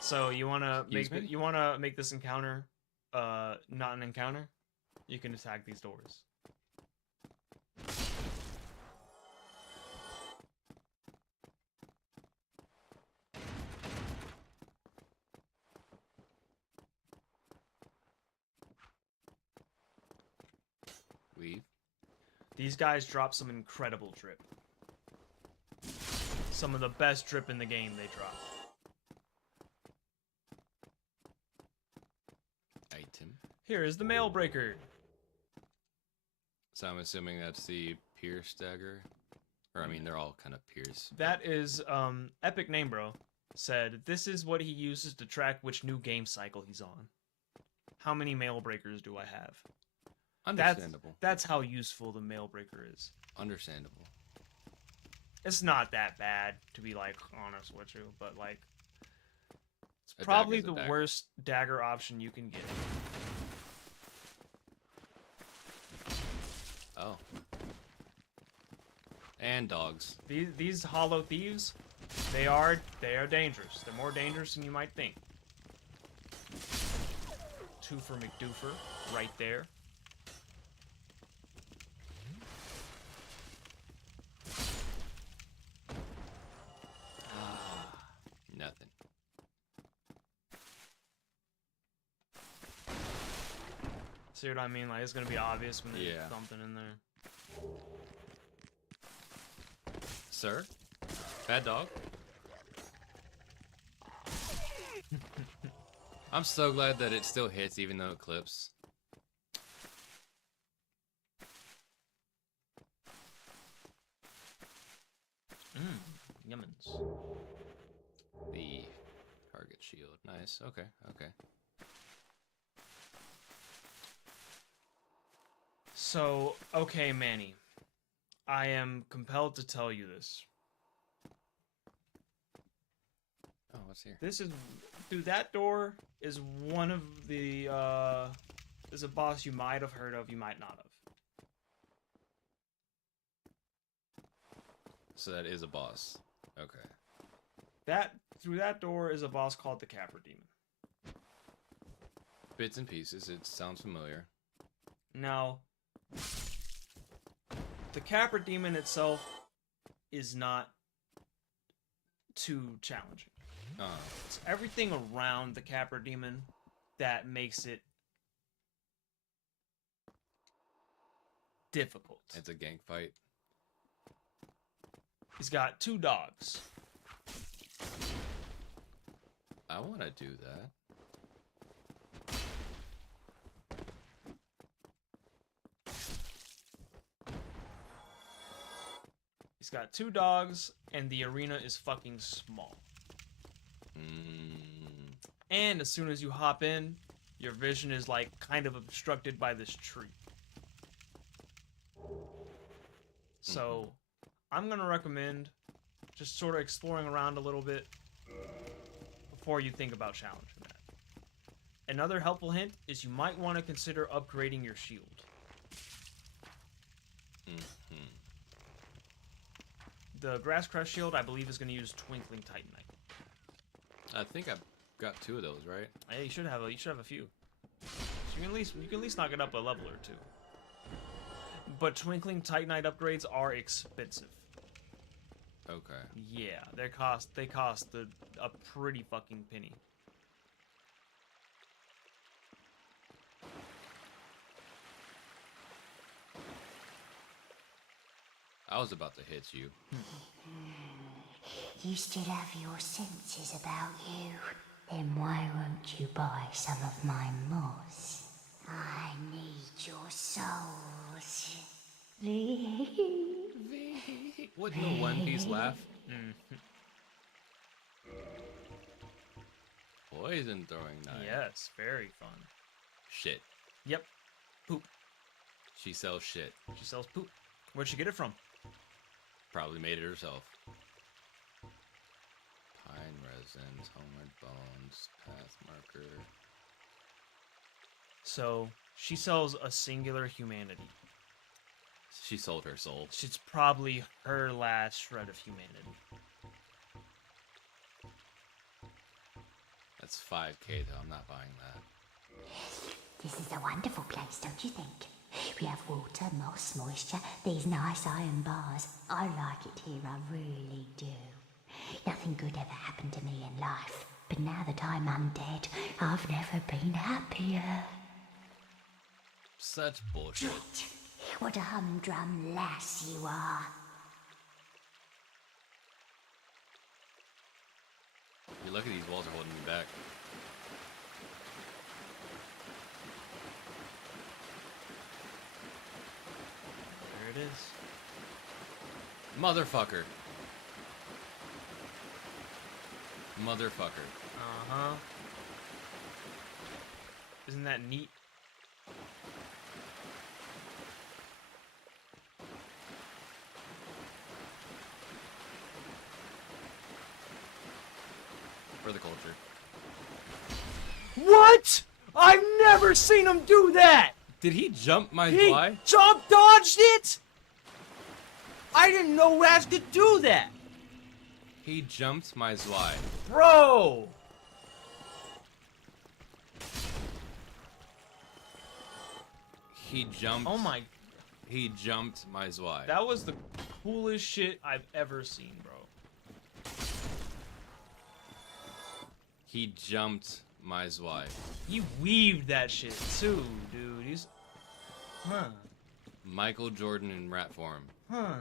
So you wanna Excuse make this encounter not an encounter? You can attack these doors. Weave. These guys drop some incredible drip. Some of the best drip in the game they drop. Item. Here is the mail breaker. So I'm assuming that's the Pierce dagger? Or, I mean, they're all kind of Pierce. That is, Epic Name Bro said, this is what he uses to track which new game cycle he's on. How many mail breakers do I have? Understandable. That's how useful the mail breaker is. Understandable. It's not that bad, to be, like, honest with you, but, like, it's A probably dagger's a the dagger. worst dagger option you can get. Oh. And dogs. These hollow thieves, they are dangerous. They're more dangerous than you might think. Two for McDoofer, right there. Nothing. See what I mean? Like, it's gonna be obvious when there's Yeah. something in there. Sir? Bad dog? I'm so glad that it still hits even though it clips. Yummins. The target shield. Nice. Okay, okay. So, okay, Manny. I am compelled to tell you this. Oh, what's here? This is, dude, that door is one of the, is a boss you might have heard of, you might not have. So that is a boss. Okay. Through that door is a boss called the Capra Demon. Bits and pieces. It sounds familiar. Now, the Capra Demon itself is not too challenging. It's everything around the Capra Demon that makes it difficult. It's a gang fight. He's got two dogs. I want to do that. He's got two dogs, and the arena is fucking small. And as soon as you hop in, your vision is like kind of obstructed by this tree. So, I'm gonna recommend just sort of exploring around a little bit before you think about challenging that. Another helpful hint is you might want to consider upgrading your shield. The Grass Crest shield, I believe, is going to use Twinkling Titanite. I think I've got two of those, right? Hey, you should have a few. So you can at least knock it up a level or two. But Twinkling Titanite upgrades are expensive. Okay. Yeah, they cost a pretty fucking penny. I was about to hit you. You still have your senses about you. Then why won't you buy some of my moss? I need your souls. What the One Piece laugh? Poison throwing knife. Yes, very fun. Shit. Yep. Poop. She sells shit. She sells poop. Where'd she get it from? Probably made it herself. Pine resins, homeward bones, path marker. So, she sells a singular humanity. She sold her soul. It's probably her last shred of humanity. That's 5K though, I'm not buying that. This is a wonderful place, don't you think? We have water, moss, moisture, these nice iron bars. I like it here, I really do. Nothing good ever happened to me in life, but now that I'm undead, I've never been happier. Such bullshit. What a humdrum lass you are. You're lucky these walls are holding me back. Motherfucker. Motherfucker. Uh-huh. Isn't that neat? For the culture. What? I've never seen him do that! Did he jump my He fly? jump dodged it? I didn't know Raz could do that! He jumped my Zwei. Bro! He jumped. Oh my. He jumped my Zwei. That was the coolest shit I've ever seen, bro. He jumped my Zwei. He weaved that shit too, dude. He's. Huh. Michael Jordan in rat form. Huh.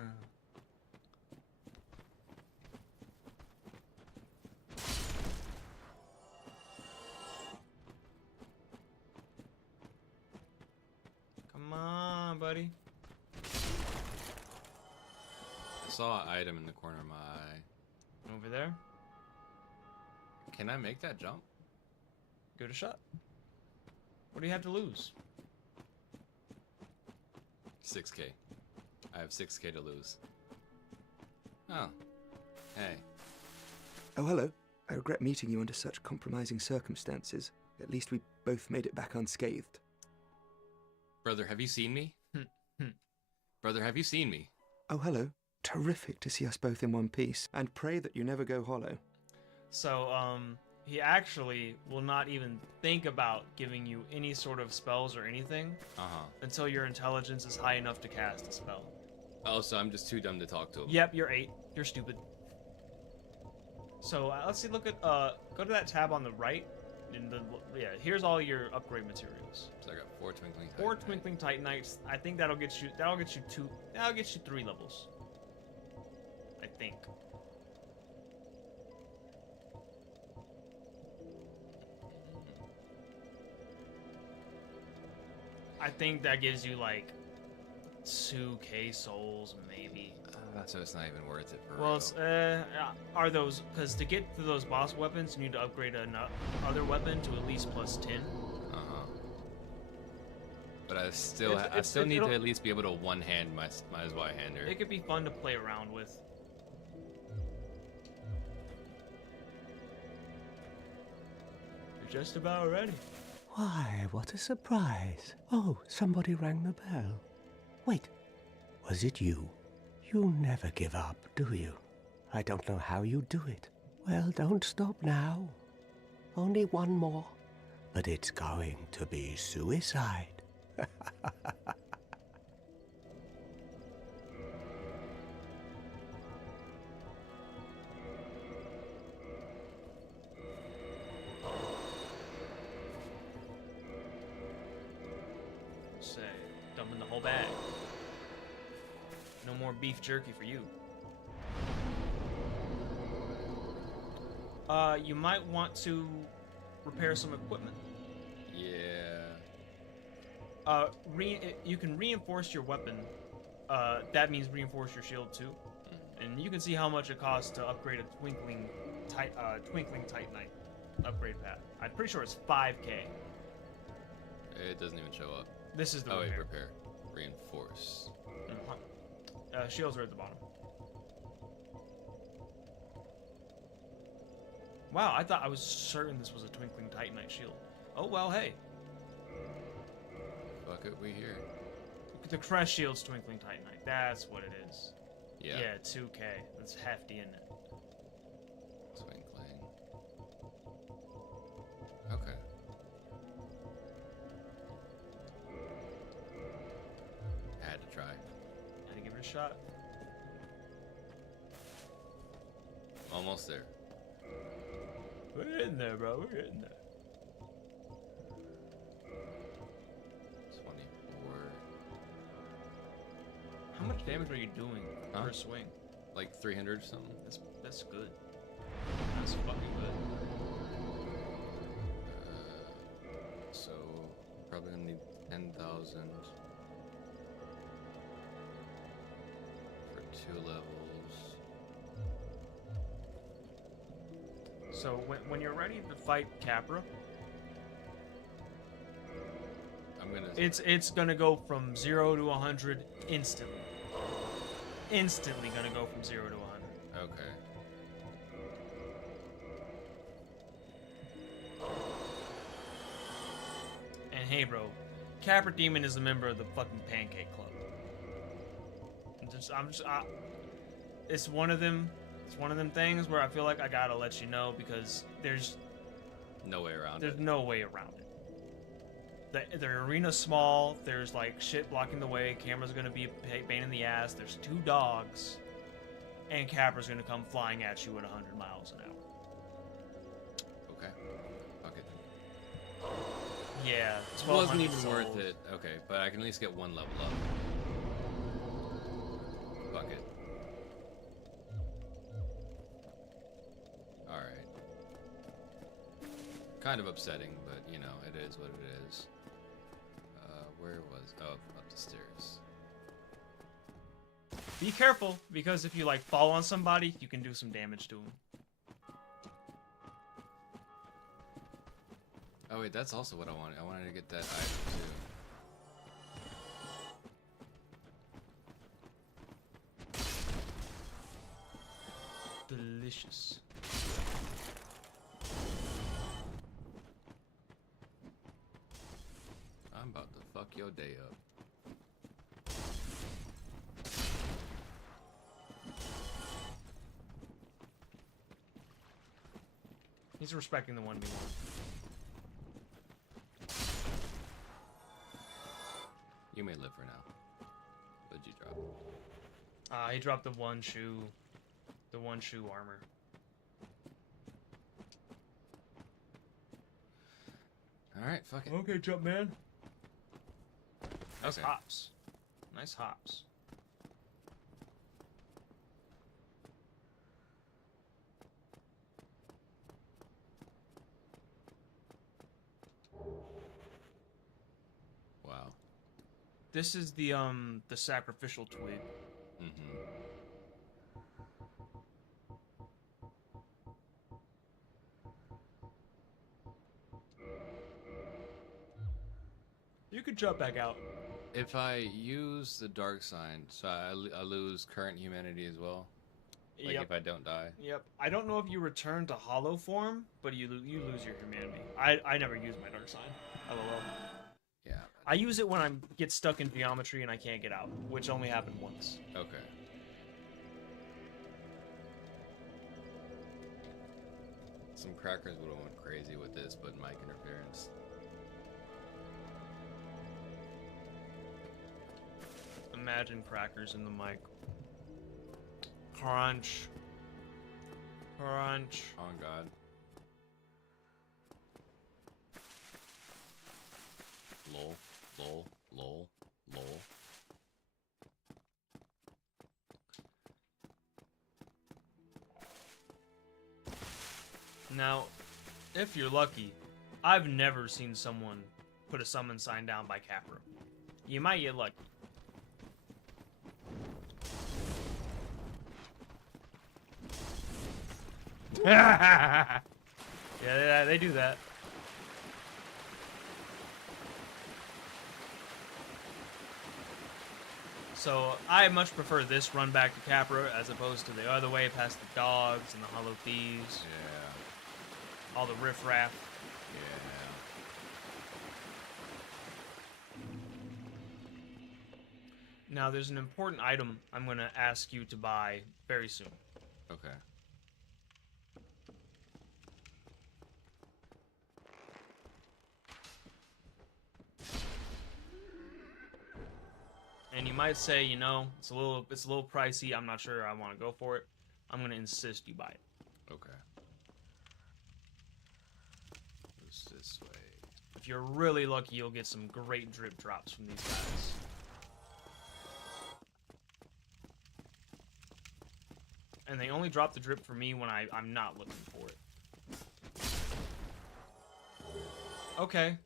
Come on, buddy. I saw an item in the corner of my eye. Over there. Can I make that jump? Give it a shot. What do you have to lose? 6K. I have 6K to lose. Oh. Hey. Oh, hello. I regret meeting you under such compromising circumstances. At least we both made it back unscathed. Brother, have you seen me? Brother, have you seen me? Oh, hello. Terrific to see us both in one piece, and pray that you never go hollow. So, he actually will not even think about giving you any sort of spells or anything until your intelligence is high enough to cast a spell. Oh, so I'm just too dumb to talk to him. Yep, you're 8. You're stupid. So, let's see, look at, go to that tab on the right. Yeah, here's all your upgrade materials. So I got 4 twinkling titan. 4 twinkling titanites. I think that'll get you 3 levels. I think. I think that gives you like 2k souls, maybe. So it's not even worth it for Well, real. it's, are those, because to get to those boss weapons, you need to upgrade another weapon to at least plus 10. But I still, need to at least be able to one-hand my Zwei-hander. It could be fun to play around with. You're just about ready. Why, what a surprise. Oh, somebody rang the bell. Wait, was it you? You never give up, do you? I don't know how you do it. Well, don't stop now. Only one more. But it's going to be suicide. Say, dumping the whole bag. No more beef jerky for you. You might want to repair some equipment. Yeah. You can reinforce your weapon. That means reinforce your shield too. And you can see how much it costs to upgrade a twinkling titanite upgrade path. I'm pretty sure it's 5k. It doesn't even show up. This is the wait, repair. repair. Reinforce. Shields are at the bottom. Wow, I thought I was certain this was a twinkling titanite shield. Oh well, hey. Fuck it, we here. The crest shield's twinkling titanite. That's what it is. Yeah. Yeah, 2k. That's hefty, isn't it? Twinkling. Okay. Had to try. Had to give it a shot. Almost there. We're getting there, bro. We're getting there. 24. How much damage are you doing per swing? Like 300 or something? That's good. That's fucking good. So, probably gonna need 10,000 for 2 levels. So when you're ready to fight Capra, it's gonna go from 0 to 100 instantly. Instantly gonna go from 0 to 100. Okay. And hey, bro, Capra Demon is a member of the fucking Pancake Club. It's one of them. It's one of them things where I feel like I gotta let you know because there's no way around it. There's no way around it. The arena's small. There's like shit blocking the way. Camera's gonna be a pain in the ass. There's 2 dogs, and Capra's gonna come flying at you at 100 miles an hour. Okay. Fuck it. Yeah, it wasn't even worth it. Okay, but I can at least get 1 level up. Fuck it. Alright. Kind of upsetting, but you know, it is what it is. Where was... Oh, up the stairs. Be careful, because if you like fall on somebody, you can do some damage to them. Oh wait, that's also what I wanted. I wanted to get that item too. Delicious. I'm about to fuck your day up. He's respecting the 1v1. You may live for now. What'd you drop? He dropped the 1 shoe. The 1 shoe armor. Alright, fuck it. Okay, jump man. Nice Okay. hops. Nice hops. Wow. This is the sacrificial twig. Mm-hmm. You could jump back out. If I use the dark sign, so I lose current humanity as well? Like Yep. if I don't die? Yep. I don't know if you return to hollow form, but you lose your humanity. I never use my dark sign. LOL. Yeah. I use it when I get stuck in geometry and I can't get out, which only happened once. Okay. Some crackers would have went crazy with this, but mic interference. Imagine crackers in the mic. Crunch. Crunch. Oh god. Lol, lol, lol, lol. Now, if you're lucky, I've never seen someone put a summon sign down by Capra. You might get lucky. Yeah, they do that. So I much prefer this run back to Capra as opposed to the other way past the dogs and the hollow thieves. Yeah. All the riffraff. Yeah. Now there's an important item I'm gonna ask you to buy very soon. Okay. And you might say, you know, it's a little pricey. I'm not sure I want to go for it. I'm gonna insist you buy it. Okay. What's this way? If you're really lucky, you'll get some great drip drops from these guys. And they only drop the drip for me when I'm not looking for it. Okay.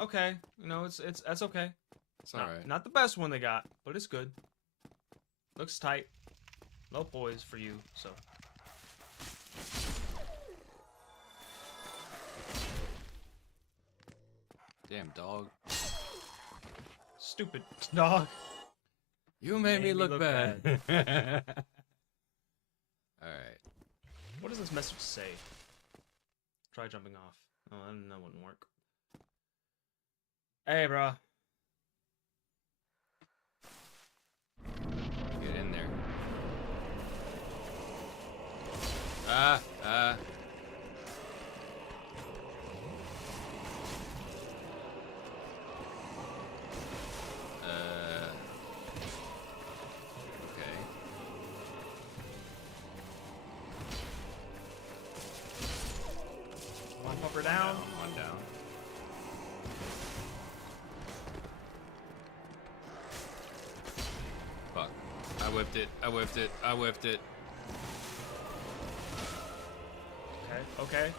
Okay. You know, that's okay. It's alright. Not the best one they got, but it's good. Looks tight. Low poise for you, so. Damn dog. Stupid dog. You made me look bad. Alright. What does this message say? Try jumping off. Oh, that wouldn't work. Hey, bro. Get in there. Ah. Okay. One pupper down. One down. Fuck. I whipped it. I whipped it. I whipped it. Okay.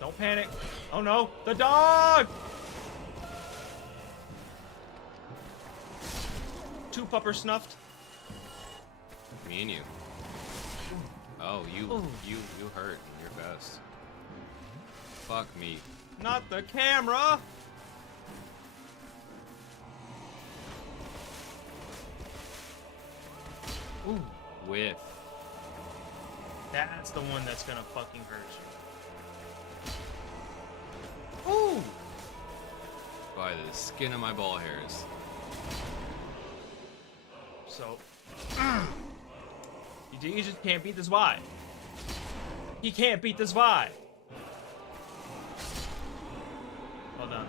Don't panic. Oh no, the dog! 2 puppers snuffed. Me and you. Oh, you hurt. You're best. Fuck me. Not the camera! Ooh. Whiff. That's the one that's gonna fucking hurt you. Ooh! By the skin of my ball hairs. So, you just can't beat this vibe. He can't beat this vibe. Well done.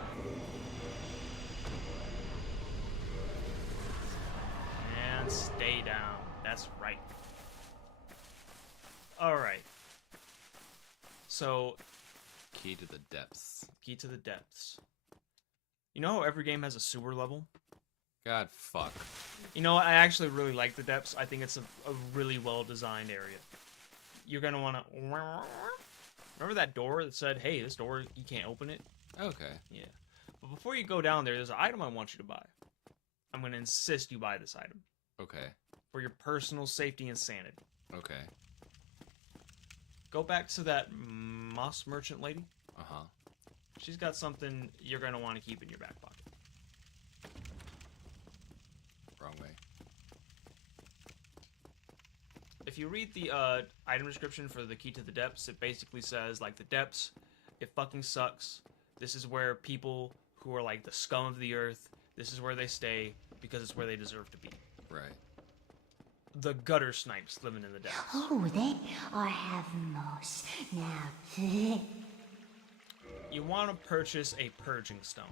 And stay down. That's right. Alright. So, Key to the depths. Key to the depths. You know how every game has a sewer level? God, fuck. You know, I actually really like the depths. I think it's a really well-designed area. You're gonna wanna... Remember that door that said, hey, this door, you can't open it? Okay. Yeah. But before you go down there, there's an item I want you to buy. I'm gonna insist you buy this item. Okay. For your personal safety and sanity. Okay. Go back to that moss merchant lady. Uh-huh. She's got something you're gonna want to keep in your back pocket. Wrong way. If you read the item description for the key to the depths, it basically says, like, the depths, it fucking sucks. This is where people who are, like, the scum of the earth, this is where they stay, because it's where they deserve to be. Right. The gutter snipes living in the depths. Oh, then I have moss. Now, You want to purchase a purging stone.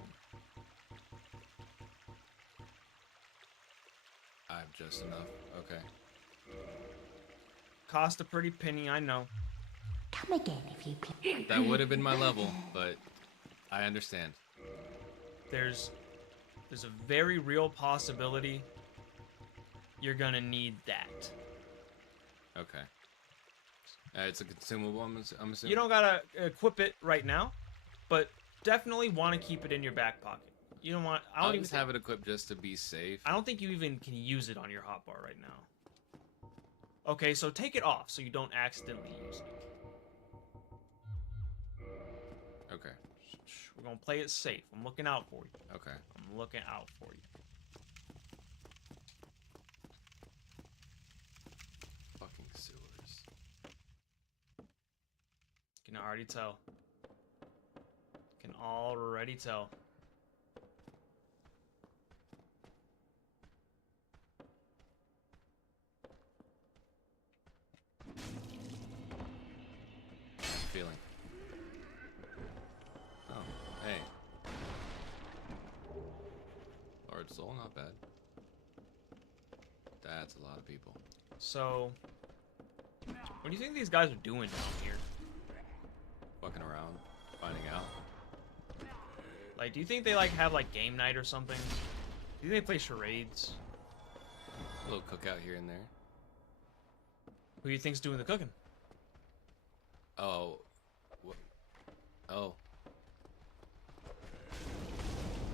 I have just enough. Okay. Cost a pretty penny, I know. come again if you please. That would have been my level, but I understand. There's a very real possibility you're gonna need that. Okay. It's a consumable, I'm assuming? You don't gotta equip it right now, but definitely want to keep it in your back pocket. You don't want... I'll just have it equipped just to be safe. I don't think you even can use it on your hotbar right now. Okay, so take it off so you don't accidentally use it. Okay. We're gonna play it safe. I'm looking out for you. Okay. I'm looking out for you. Fucking sewers. Can already tell. Can already tell. Feeling. Oh, hey. Lord Soul, not bad. That's a lot of people. So, what do you think these guys are doing down here? Fucking around, finding out. Like, do you think they like have like game night or something? Do you think they play charades? A little cookout here and there. Who do you think's doing the cooking? Oh. Oh.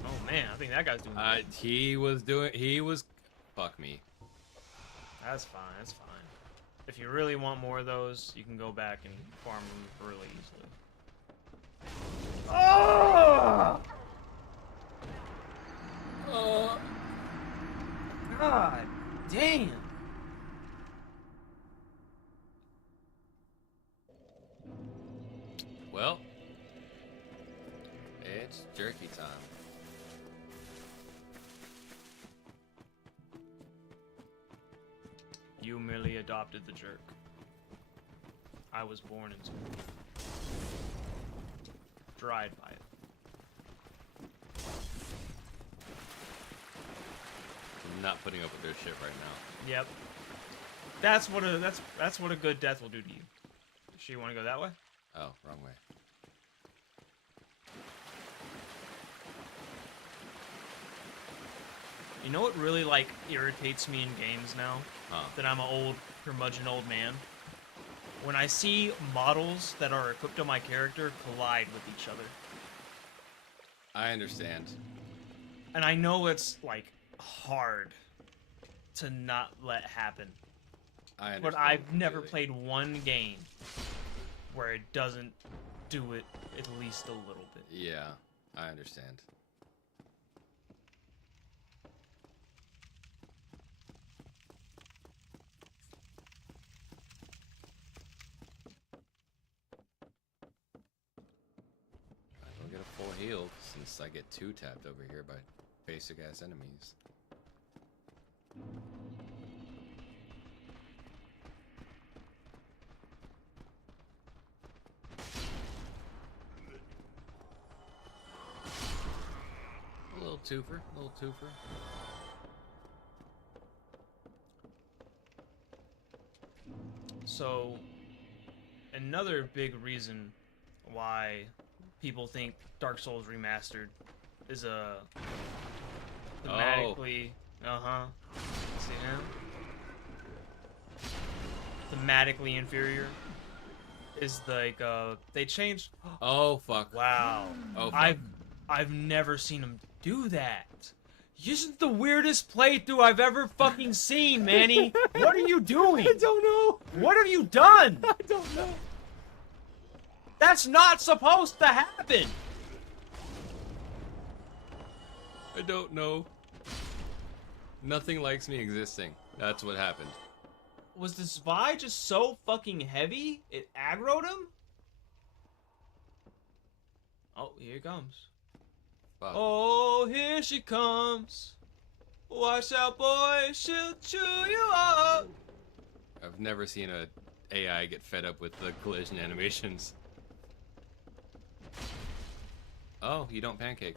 Oh man, I think that guy's doing the cooking. He was fuck me. That's fine, that's fine. If you really want more of those, you can go back and farm them really easily. Oh! God damn. Well, it's jerky time. You merely adopted the jerk. I was born into it. Dried by it. I'm not putting up with their shit right now. Yep. That's what a good death will do to you. Does she want to go that way? Oh, wrong way. You know what really like irritates me in games now? That I'm an old curmudgeon old man? When I see models that are equipped on my character collide with each other. I understand. And I know it's like hard to not let happen. I understand. But I've never played one game where it doesn't do it at least a little bit. Yeah, I understand. I will get a full heal since I get 2 tapped over here by basic ass enemies. A little twofer, a little twofer. So, another big reason why people think Dark Souls Remastered is a thematically, see now? Thematically inferior is like they changed. Oh fuck! Wow. Oh fuck. I've never seen them do that. This is the weirdest playthrough I've ever fucking seen, Manny. What are you doing? I don't know. What have you done? I don't know. That's not supposed to happen. I don't know. Nothing likes me existing. That's what happened. Was this Vi just so fucking heavy it aggroed him? Oh, here it comes. Fuck. Oh, here she comes. Watch out, boy, she'll chew you up. I've never seen a AI get fed up with the collision animations. Oh, you don't pancake.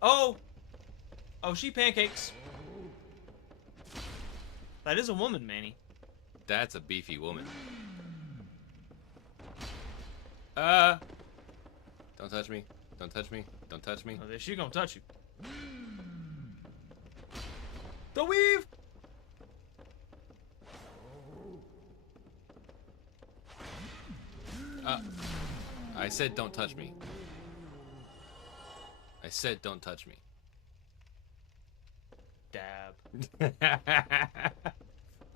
Oh. Oh, she pancakes. That is a woman, Manny. That's a beefy woman. Don't touch me. Don't touch me. Don't touch me. Oh, she gonna touch you. The weave! I said don't touch me. I said don't touch me. Dab.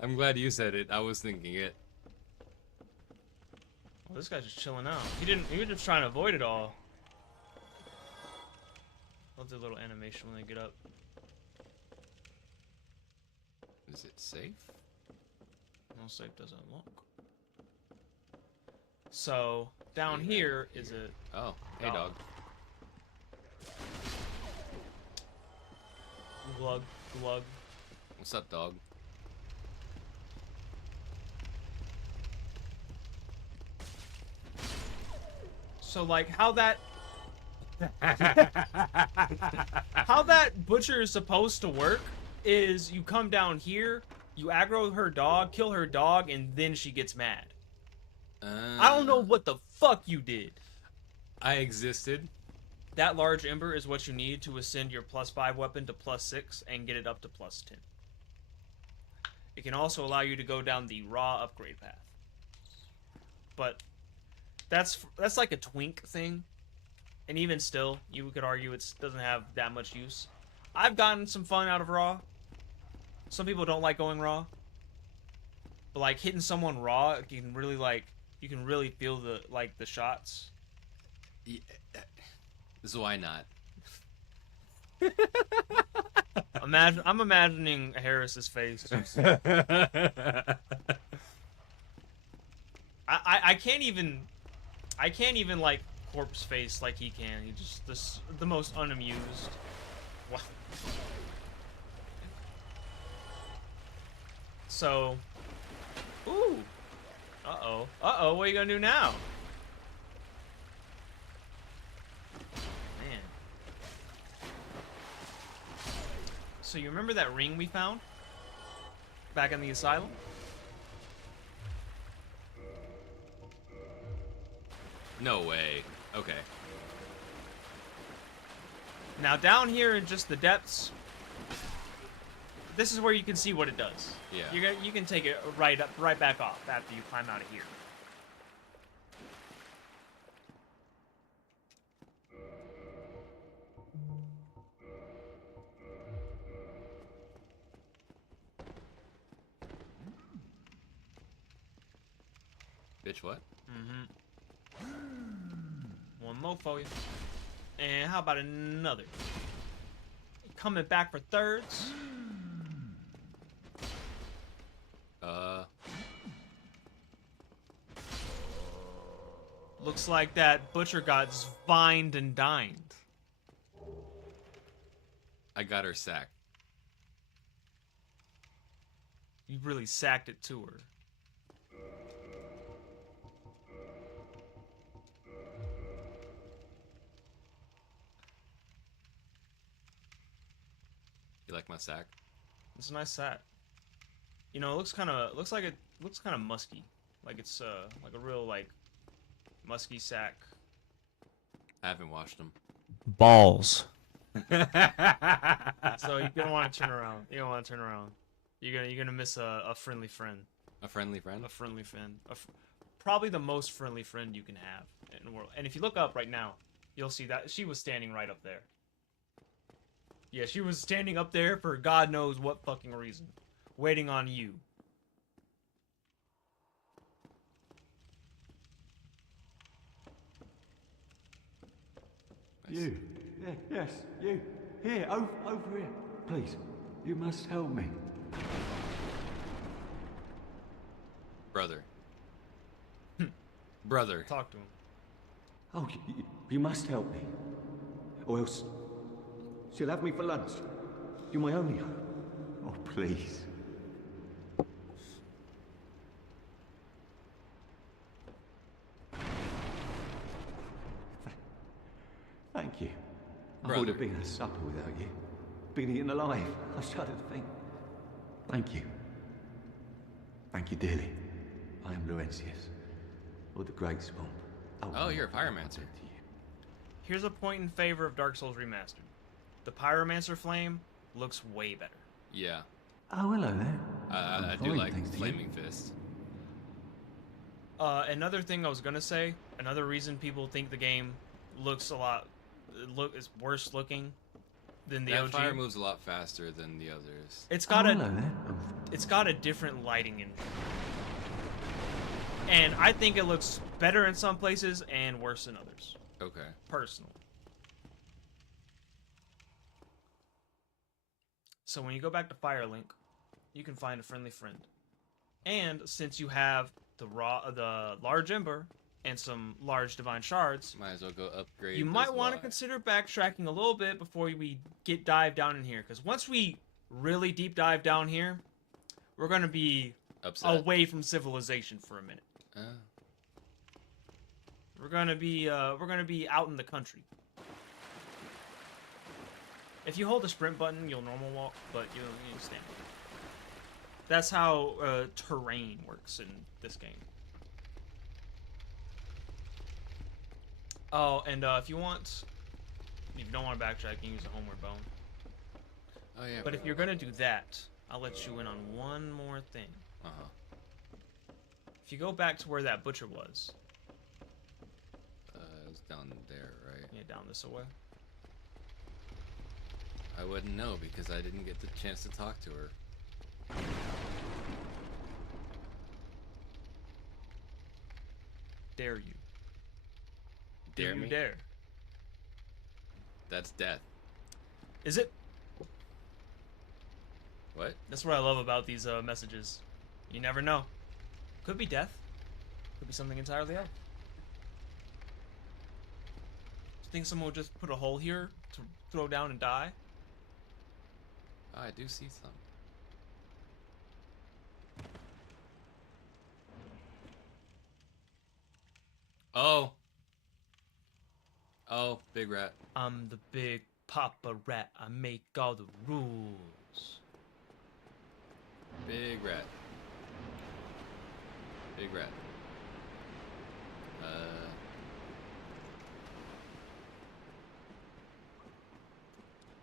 I'm glad you said it. I was thinking it. Well, this guy's just chilling out. He was just trying to avoid it all. Love the little animation when they get up. Is it safe? No, safe doesn't look. So, down here is a... Oh, hey dog. Glug, glug. What's up, dog? So, like, how that butcher is supposed to work is you come down here, you aggro her dog, kill her dog, and then she gets mad. I don't know what the fuck you did. I existed. That large ember is what you need to ascend your +5 weapon to +6 and get it up to +10. It can also allow you to go down the raw upgrade path. But that's like a twink thing. And even still, you could argue it doesn't have that much use. I've gotten some fun out of raw. Some people don't like going raw. But like hitting someone raw, you can really you can really feel the shots. Yeah. So why not? I'm imagining Harris's face. I can't even like corpse face like he can. He just the most unamused. What? So, ooh, uh-oh, what are you gonna do now? Man. So you remember that ring we found? Back in the asylum? No way. Okay. Now down here in just the depths, this is where you can see what it does. Yeah. You can take it right back off after you climb out of here. Bitch, what? One more for you. And how about another? Coming back for thirds. Looks like that butcher got vined and dined. I got her sacked. You really sacked it to her. You like my sack? It's a nice sack. You know, it looks kind of musky. Like it's like a real like musky sack. I haven't washed them. Balls. So you're gonna want to turn around. You're gonna want to turn around. You're gonna miss a friendly friend. A friendly friend? A friendly friend. Probably the most friendly friend you can have in the world. And if you look up right now, you'll see that she was standing right up there. Yeah, she was standing up there for God knows what fucking reason. Waiting on you. You. Yeah, yes, you. Here, over here. Please, you must help me. Brother. Brother. Talk to him. Oh, you must help me. Or else she'll have me for lunch. You're my only hope. Oh, please. Thank you. I would have been at supper without you. Been eaten alive. I shudder to think. Thank you. Thank you dearly. I am Laurentius, or the Great Swamp. Oh, you're a pyromancer. Here's a point in favor of Dark Souls Remastered. The Pyromancer Flame looks way better. Yeah. Oh, hello there. I do like Flaming Fist. Another thing I was gonna say, another reason people think the game looks is worse looking than the OG. Fire moves a lot faster than the others. It's got a different lighting in it. And I think it looks better in some places and worse in others. Okay. Personally. So when you go back to Firelink, you can find a friendly friend. And since you have the large ember and some large divine shards, might as well go upgrade. You might want to consider backtracking a little bit before we dive down in here, because once we really deep dive down here, we're gonna be away from civilization for a minute. We're gonna be out in the country. If you hold the sprint button, you'll normal walk, but you stand. That's how terrain works in this game. Oh, and if you don't want to backtrack, you can use a homeward bone. Oh yeah. But if you're gonna do that, I'll let you in on one more thing. If you go back to where that butcher was. It's down there, right? Yeah, down this way. I wouldn't know because I didn't get the chance to talk to her. Dare you? Dare me? Dare. That's death. Is it? What? That's what I love about these messages. You never know. Could be death. Could be something entirely else. Do you think someone would just put a hole here to throw down and die? Oh, I do see some. Oh. Oh, big rat. I'm the big papa rat. I make all the rules. Big rat. Big rat.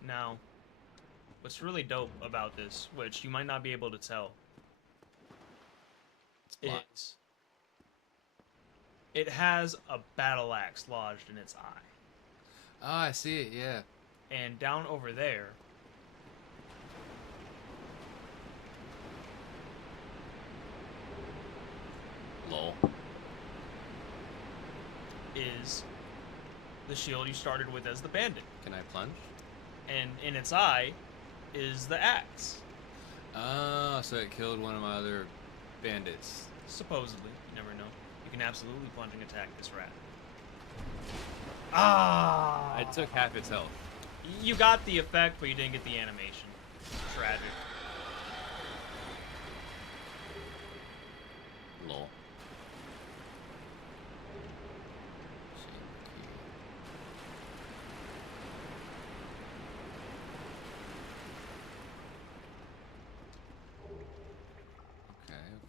Now, what's really dope about this, which you might not be able to tell, is it has a battle axe lodged in its eye. Oh, I see it, yeah. And down over there lol is the shield you started with as the bandit. Can I plunge? And in its eye is the axe. Oh, so it killed one of my other bandits. Supposedly. You never know. You can absolutely plunge and attack this rat. Ah! I took half its health. You got the effect, but you didn't get the animation. Tragic. Lol.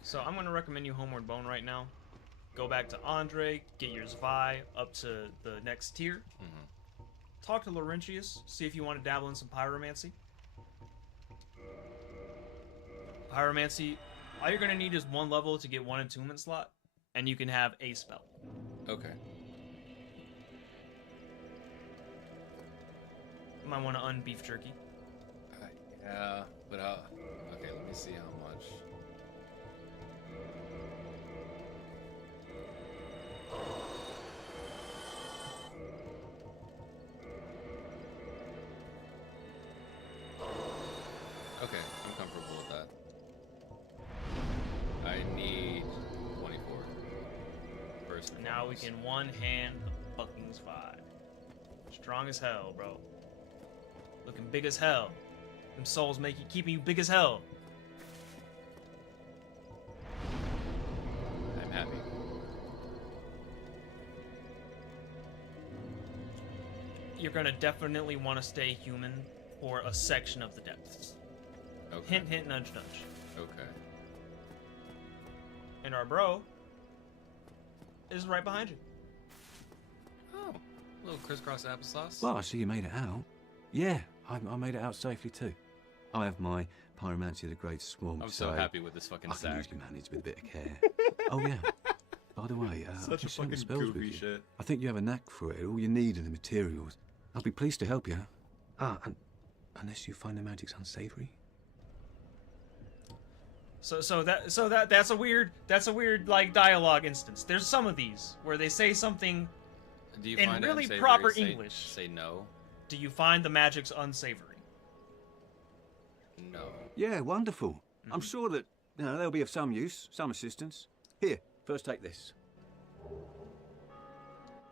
So I'm going to recommend you Homeward Bone right now. Go back to Andre, get your Zvi up to the next tier. Talk to Laurentius, see if you want to dabble in some pyromancy. Pyromancy, all you're going to need is one level to get one attunement slot, and you can have a spell. Okay. You might want to unbeef jerky. Yeah, but okay, let me see how much. Okay, I'm comfortable with that. I need 24. First and Now we foremost. can one-hand the fucking Zvi. Strong as hell, bro. Looking big as hell. Them souls keeping you big as hell. I'm happy. You're gonna definitely want to stay human for a section of the depths. Okay. Hint, hint, nudge, nudge. Okay. And our bro is right behind you. Oh, a little crisscross applesauce. Well, I see you made it out. Yeah, I made it out safely too. I have my Pyromancy of the Great Swamp. I'm so happy with this fucking I can sack. usually manage with a bit of care. Oh yeah. By the way, Such a I've just seen the fucking spells with goofy you. shit. I think you have a knack for it. All you need are the materials. I'll be pleased to help you. And unless you find the magic's unsavory. That's a weird like dialogue instance. There's some of these where they say something Do you in find it really unsavory? proper Say- English. Say no. Do you find the magic's unsavory? No. Yeah, wonderful. I'm sure that they'll be of some use, some assistance. Here, first take this.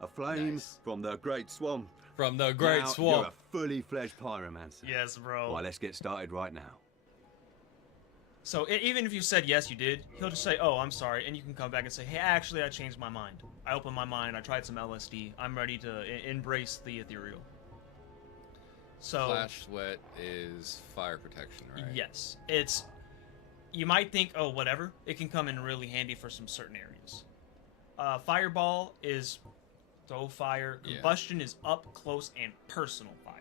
A flame from the Great Swamp. From the Great Now Swamp. You're a fully fledged pyromancer. Yes, bro. Right, let's get started right now. So even if you said yes, you did, he'll just say, "Oh, I'm sorry," and you can come back and say, "Hey, actually, I changed my mind. I opened my mind. I tried some LSD. I'm ready to embrace the ethereal." So Flash sweat is fire protection, right? yes, you might think, "Oh, whatever." It can come in really handy for some certain areas. Fireball is so fire. Yeah. Combustion is up close and personal fire.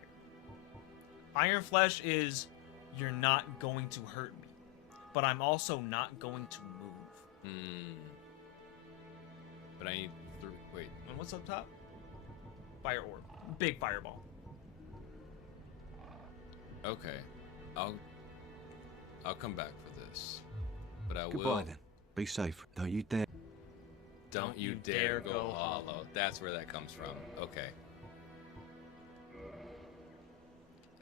Iron Flesh is you're not going to hurt me, but I'm also not going to move. But I need wait. And what's up top? Fire orb. Big fireball. Okay. I'll come back for this. But I Goodbye will. then. Be safe. Don't you dare. Don't you dare go hollow. That's where that comes from. Okay.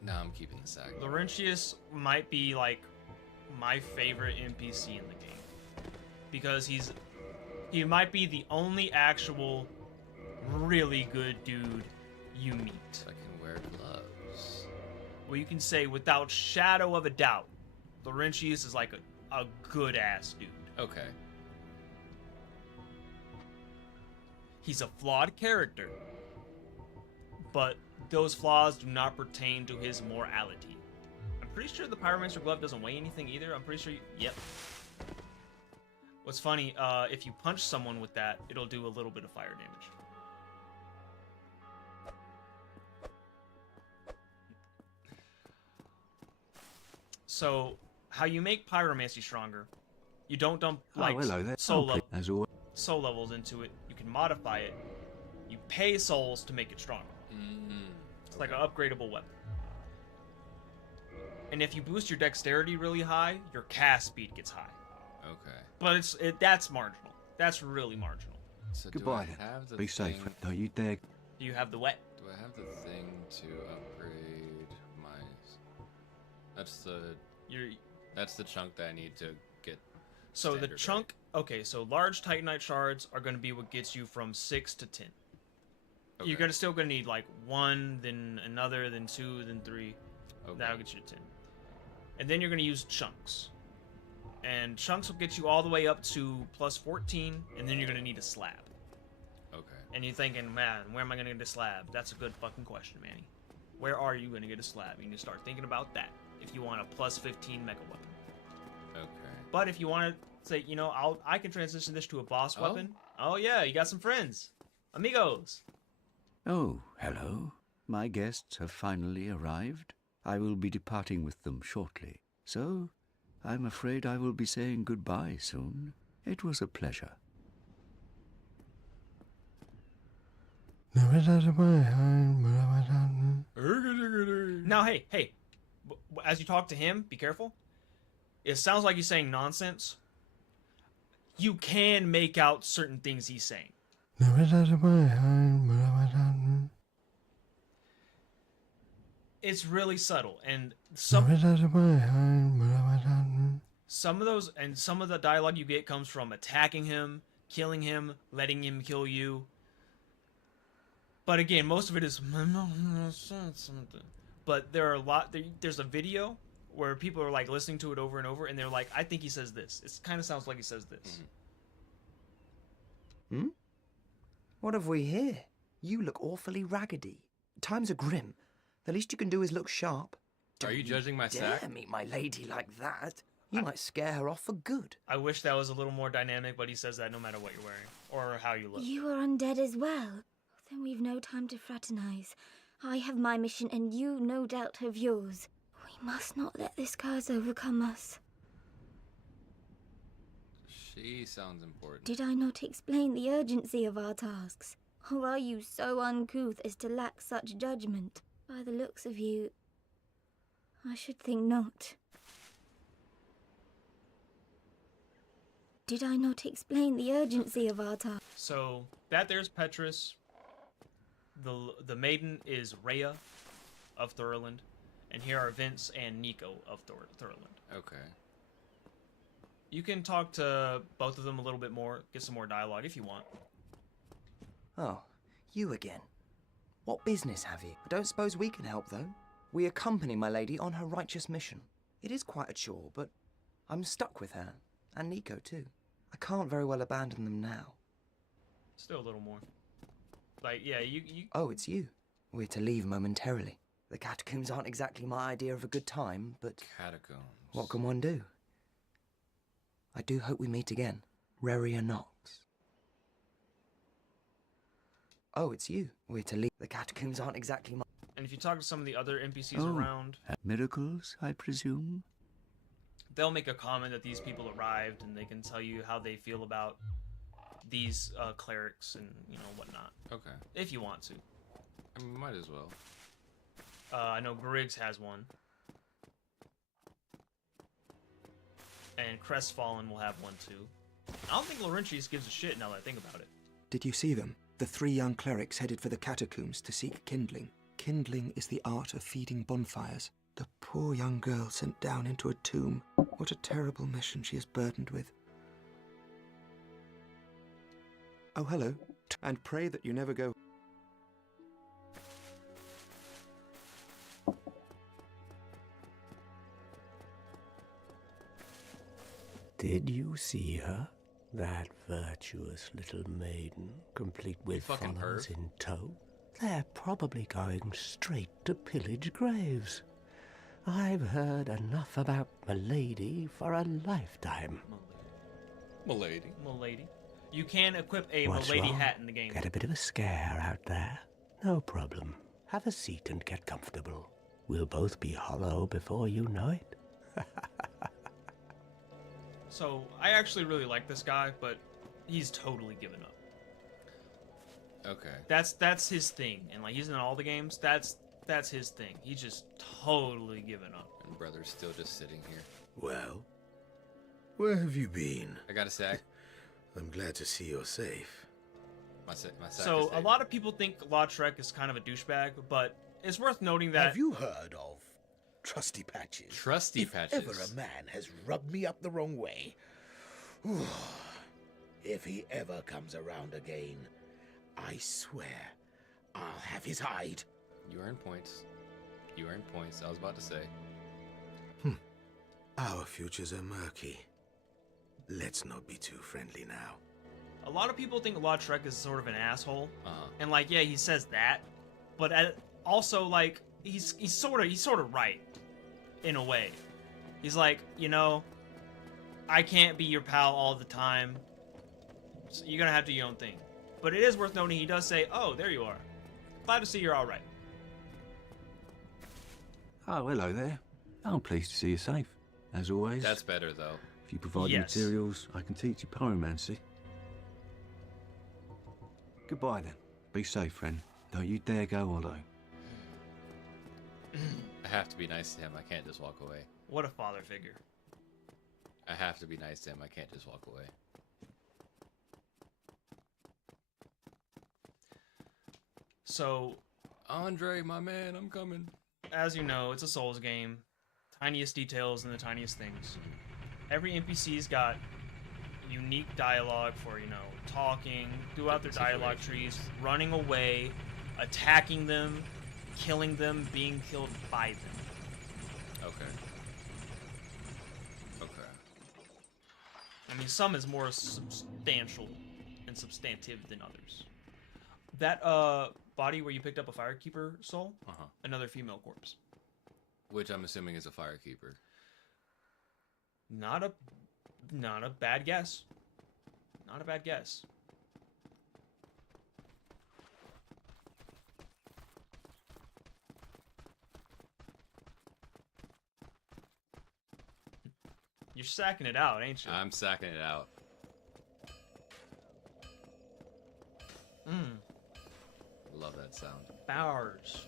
No, I'm keeping the sack. Laurentius might be like my favorite NPC in the game because he might be the only actual really good dude you meet. I can wear gloves. Well, you can say without shadow of a doubt, Laurentius is like a good ass dude. Okay. He's a flawed character, but those flaws do not pertain to his morality. I'm pretty sure the Pyromancer glove doesn't weigh anything either. I'm pretty sure yep. What's funny, if you punch someone with that, it'll do a little bit of fire damage. So, how you make Pyromancy stronger, you don't dump like soul levels into it. You can modify it. You pay souls to make it stronger. It's like an upgradable weapon. And if you boost your dexterity really high, your cast speed gets high. Okay. But that's marginal. That's really marginal. So Goodbye. Be safe. Don't you dare. Do you have the wet? Do I have the thing to upgrade my? That's the chunk that I need to get. So the chunk. Okay, so large Titanite shards are going to be what gets you from 6 to 10. Okay. You're still gonna need like 1, then another, then 2, then 3. Okay. That'll get you to 10. And then you're gonna use chunks. And chunks will get you all the way up to plus 14, and then you're gonna need a slab. Okay. And you're thinking, man, where am I gonna get a slab? That's a good fucking question, Manny. Where are you gonna get a slab? You need to start thinking about that if you want a plus 15 mecha weapon. Okay. But if you want to say, you know, I can transition this to a boss weapon. Oh yeah, you got some friends, amigos. Oh, hello. My guests have finally arrived. I will be departing with them shortly. So, I'm afraid I will be saying goodbye soon. It was a pleasure. Now, hey, as you talk to him, be careful. It sounds like he's saying nonsense. You can make out certain things he's saying. It's really subtle, and some of the dialogue you get comes from attacking him, killing him, letting him kill you. But again, most of it is. But there are there's a video where people are like listening to it over and over, and they're like, "I think he says this." It kind of sounds like he says this. Hmm? What have we here? You look awfully raggedy. Times are grim. The least you can do is look sharp. Are you judging my sack? Dare meet my lady like that. You might scare her off for good. I wish that was a little more dynamic, but he says that no matter what you're wearing or how you look. You are undead as well. Then we've no time to fraternize. I have my mission and you no doubt have yours. We must not let this curse overcome us. She sounds important. Did I not explain the urgency of our tasks? Or are you so uncouth as to lack such judgment? By the looks of you, I should think not. Did I not explain the urgency of our task? So that there's Petrus. The maiden is Rhea of Thurland, and here are Vince and Nico of Thurland. Okay. You can talk to both of them a little bit more, get some more dialogue if you want. Oh, you again. What business have you? I don't suppose we can help, though. We accompany my lady on her righteous mission. It is quite a chore, but I'm stuck with her, and Nico too. I can't very well abandon them now. Still a little more. Like, yeah, you... Oh, it's you. We're to leave momentarily. The catacombs aren't exactly my idea of a good time, but... Catacombs. What can one do? I do hope we meet again. Reria Nox. Oh, it's you. We're to leave. The catacombs aren't exactly my... And if you talk to some of the other NPCs around... Miracles, I presume? They'll make a comment that these people arrived, and they can tell you how they feel about these clerics and, you know, whatnot. Okay. If you want to. I mean, might as well. I know Griggs has one. And Crestfallen will have one too. I don't think Laurentius gives a shit now that I think about it. Did you see them? The 3 young clerics headed for the catacombs to seek kindling. Kindling is the art of feeding bonfires. The poor young girl sent down into a tomb. What a terrible mission she is burdened with. Oh, hello. And pray that you never go... Did you see her? That virtuous little maiden, complete with fucking followers perv. in tow? They're probably going straight to pillage graves. I've heard enough about Milady for a lifetime. Milady. Milady. You can equip a What's Milady wrong? hat in the game. Get a bit of a scare out there? No problem. Have a seat and get comfortable. We'll both be hollow before you know it. So, I actually really like this guy, but he's totally given up. Okay. That's his thing, and like he's in all the games. That's his thing. He's just totally given up. And brother's still just sitting here. Well, where have you been? I got a sack. I'm glad to see you're safe. My sack So is a safe. lot of people think Lautrec is kind of a douchebag, but it's worth noting that. Have you heard of Trusty Patches? Trusty if Patches. If ever a man has rubbed me up the wrong way, if he ever comes around again, I swear I'll have his hide. You earn points. You earn points. I was about to say. Our futures are murky. Let's not be too friendly now. A lot of people think Lautrec is sort of an asshole, Uh-huh. and like, yeah, he says that, but also like he's sort of right, in a way. He's like, you know, I can't be your pal all the time. So you're gonna have to do your own thing. But it is worth noting he does say, "Oh, there you are. Glad to see you're all right." Oh, hello there. I'm pleased to see you safe. As always, That's better though. if you provide the Yes. materials, I can teach you pyromancy. Goodbye then. Be safe, friend. Don't you dare go hollow. I have to be nice to him. I can't just walk away. What a father figure. I have to be nice to him. I can't just walk away. So, Andre, my man, I'm coming. as you know, it's a Souls game. Tiniest details and the tiniest things. Every NPC's got unique dialogue for, you know, talking, throughout their dialogue trees, running away, attacking them, killing them, being killed by them. Okay. Okay. I mean, some is more substantial and substantive than others. That body where you picked up a Firekeeper soul, another female corpse. Which I'm assuming is a firekeeper. Not a bad guess. Not a bad guess. You're sacking it out, ain't you? I'm sacking it out. Love that sound. Bowers.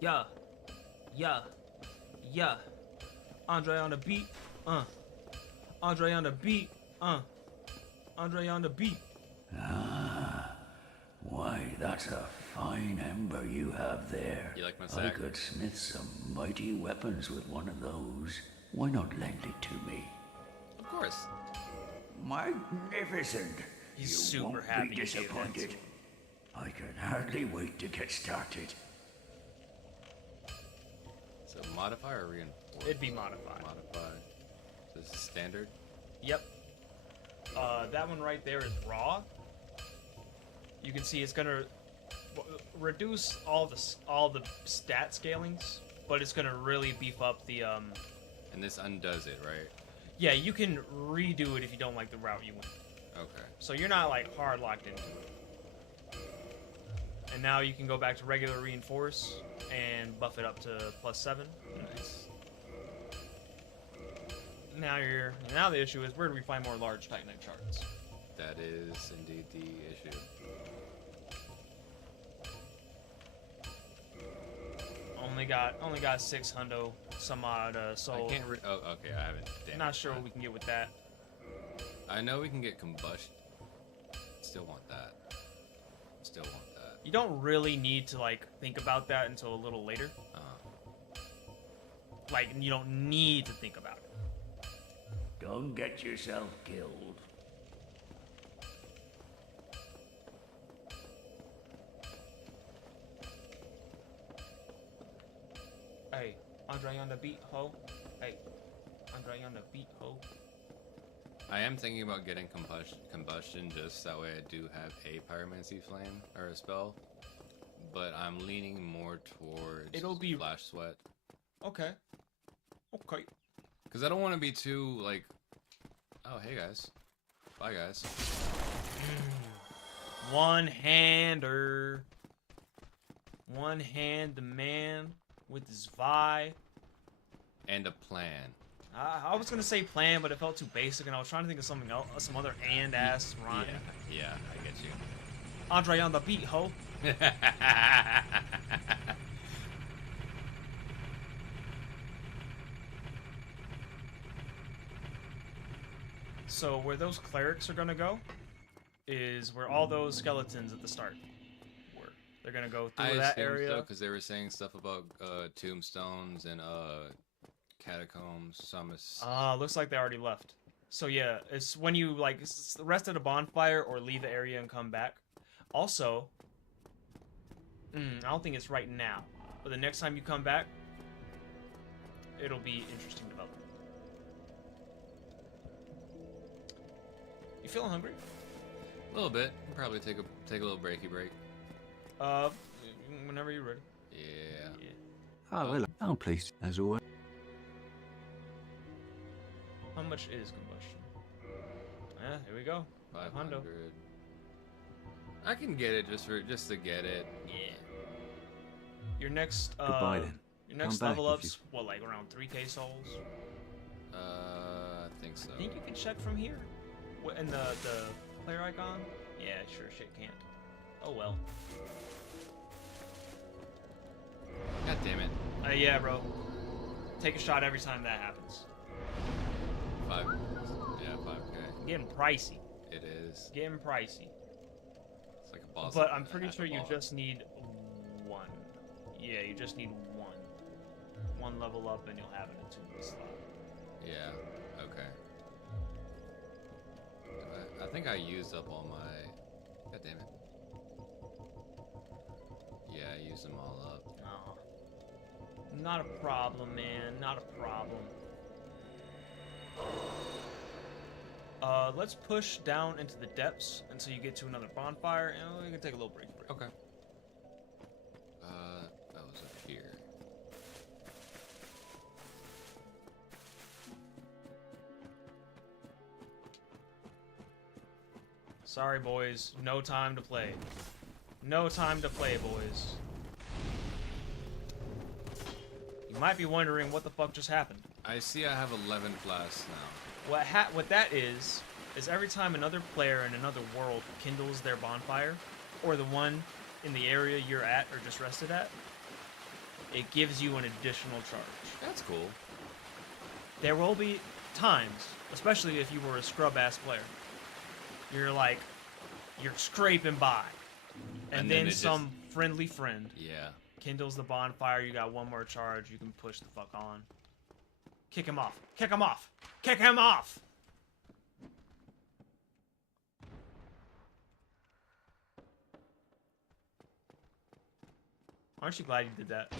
Yeah. Andre on the beat. Andre on the beat. Andre on the beat. Ah, why, that's a fine ember you have there. You like my I sack? could smith some mighty weapons with one of those. Why not lend it to me? Of course. Magnificent. He's You super won't happy be to see it, disappointed. I can hardly wait to get started. So modify or reinforce? It'd be modified. Modify. So this is standard? Yep. That one right there is raw. You can see it's gonna reduce all the stat scalings, but it's gonna really beef up the And this undoes it, right? Yeah, you can redo it if you don't like the route you went. Okay. So you're not like hard locked into it. And now you can go back to regular reinforce and buff it up to +7. Nice. Now the issue is, where do we find more large Titanite shards? That is indeed the issue. Only got 6 hundo some odd so I can't oh, okay, I haven't. Damn. not sure what we can get with that. I know we can get combustion. Still want that. Still want that. You don't really need to like think about that until a little later. Like you don't need to think about it. Don't get yourself killed. Hey, Andre on the beat, ho. Hey, Andre on the beat, ho. I am thinking about getting combustion just that way I do have a pyromancy flame or a spell, but I'm leaning more towards flash sweat. Okay. Okay. Because I don't want to be too like, oh hey guys, bye guys. One-hander. One-hand man with his Vi. And a plan. I was gonna say plan, but it felt too basic, and I was trying to think of something else, some other and-ass rhyme. Yeah, I get you. Andre on the beat, ho. So where those clerics are gonna go is where all those skeletons at the start were. They're gonna go through that area. Because they were saying stuff about tombstones and catacombs. Looks like they already left. So yeah, it's when you like rest at a bonfire or leave the area and come back. Also, I don't think it's right now, but the next time you come back, it'll be interesting development. You feeling hungry? A little bit. Probably take a little breaky break. Whenever you're ready. Yeah. Oh, well, I'm pleased, as always. How much is combustion? Here we go. 500. I can get it just to get it. Yeah. Your next Goodbye then. Your next Come back level if up's what, like around 3k souls? I think so. I think you can check from here. What in the player icon? Yeah, sure shit can't. Oh well. God damn it. Yeah, bro. Take a shot every time that happens. 5k. Getting pricey. It is. Getting pricey. It's like a boss. But I'm pretty sure you just need one. Yeah, you just need one. One level up and you'll have an attunement slot. Yeah, okay. I think I used up all my... God damn it. Yeah, I used them all up. Oh. Not a problem, man. Not a problem. Let's push down into the depths until you get to another bonfire, and we can take a little break. Okay. That was up here. Sorry, boys. No time to play. No time to play, boys. You might be wondering what the fuck just happened. I see I have 11 flasks now. What that is every time another player in another world kindles their bonfire, or the one in the area you're at or just rested at, it gives you an additional charge. That's cool. There will be times, especially if you were a scrub-ass player, you're scraping by, and then some friendly friend kindles the bonfire, you got one more charge, you can push the fuck on. Kick him off. Kick him off. Kick him off! Aren't you glad you did that?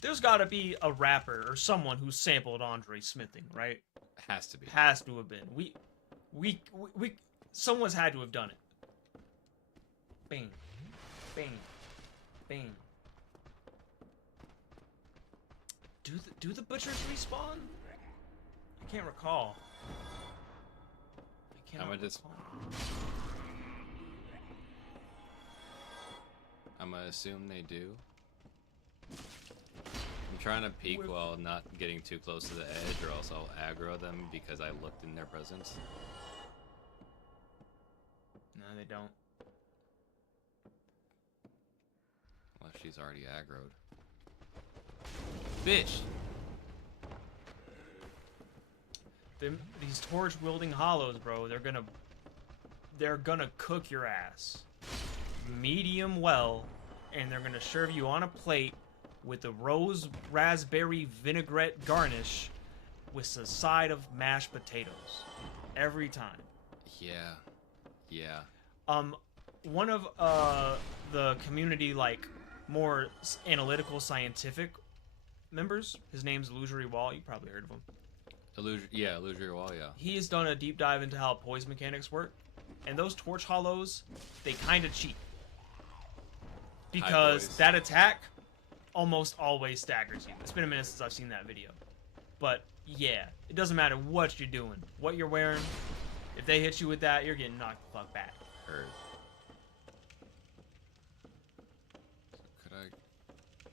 There's gotta be a rapper or someone who sampled Andre smithing, right? Has to be. Has to have been. Someone's had to have done it. Bing. Bing. Bing. Do the butchers respawn? I can't recall. I cannot recall. I'm gonna assume they do. I'm trying to peek while not getting too close to the edge, or else I'll aggro them because I looked in their presence. No, they don't. Well, she's already aggroed. bitch. These torch-wielding hollows, bro, they're gonna cook your ass medium well, and they're gonna serve you on a plate with a rose raspberry vinaigrette garnish with a side of mashed potatoes every time. Yeah. Yeah. One of the community, like, more analytical scientific members, his name's Illusory Wall, you probably heard of him. Illusory Wall, yeah. He has done a deep dive into how poise mechanics work, and those torch hollows, they kind of cheat. Because that attack almost always staggers you. It's been a minute since I've seen that video. But, yeah, it doesn't matter what you're doing, what you're wearing. If they hit you with that, you're getting knocked the fuck back. Heard. So could I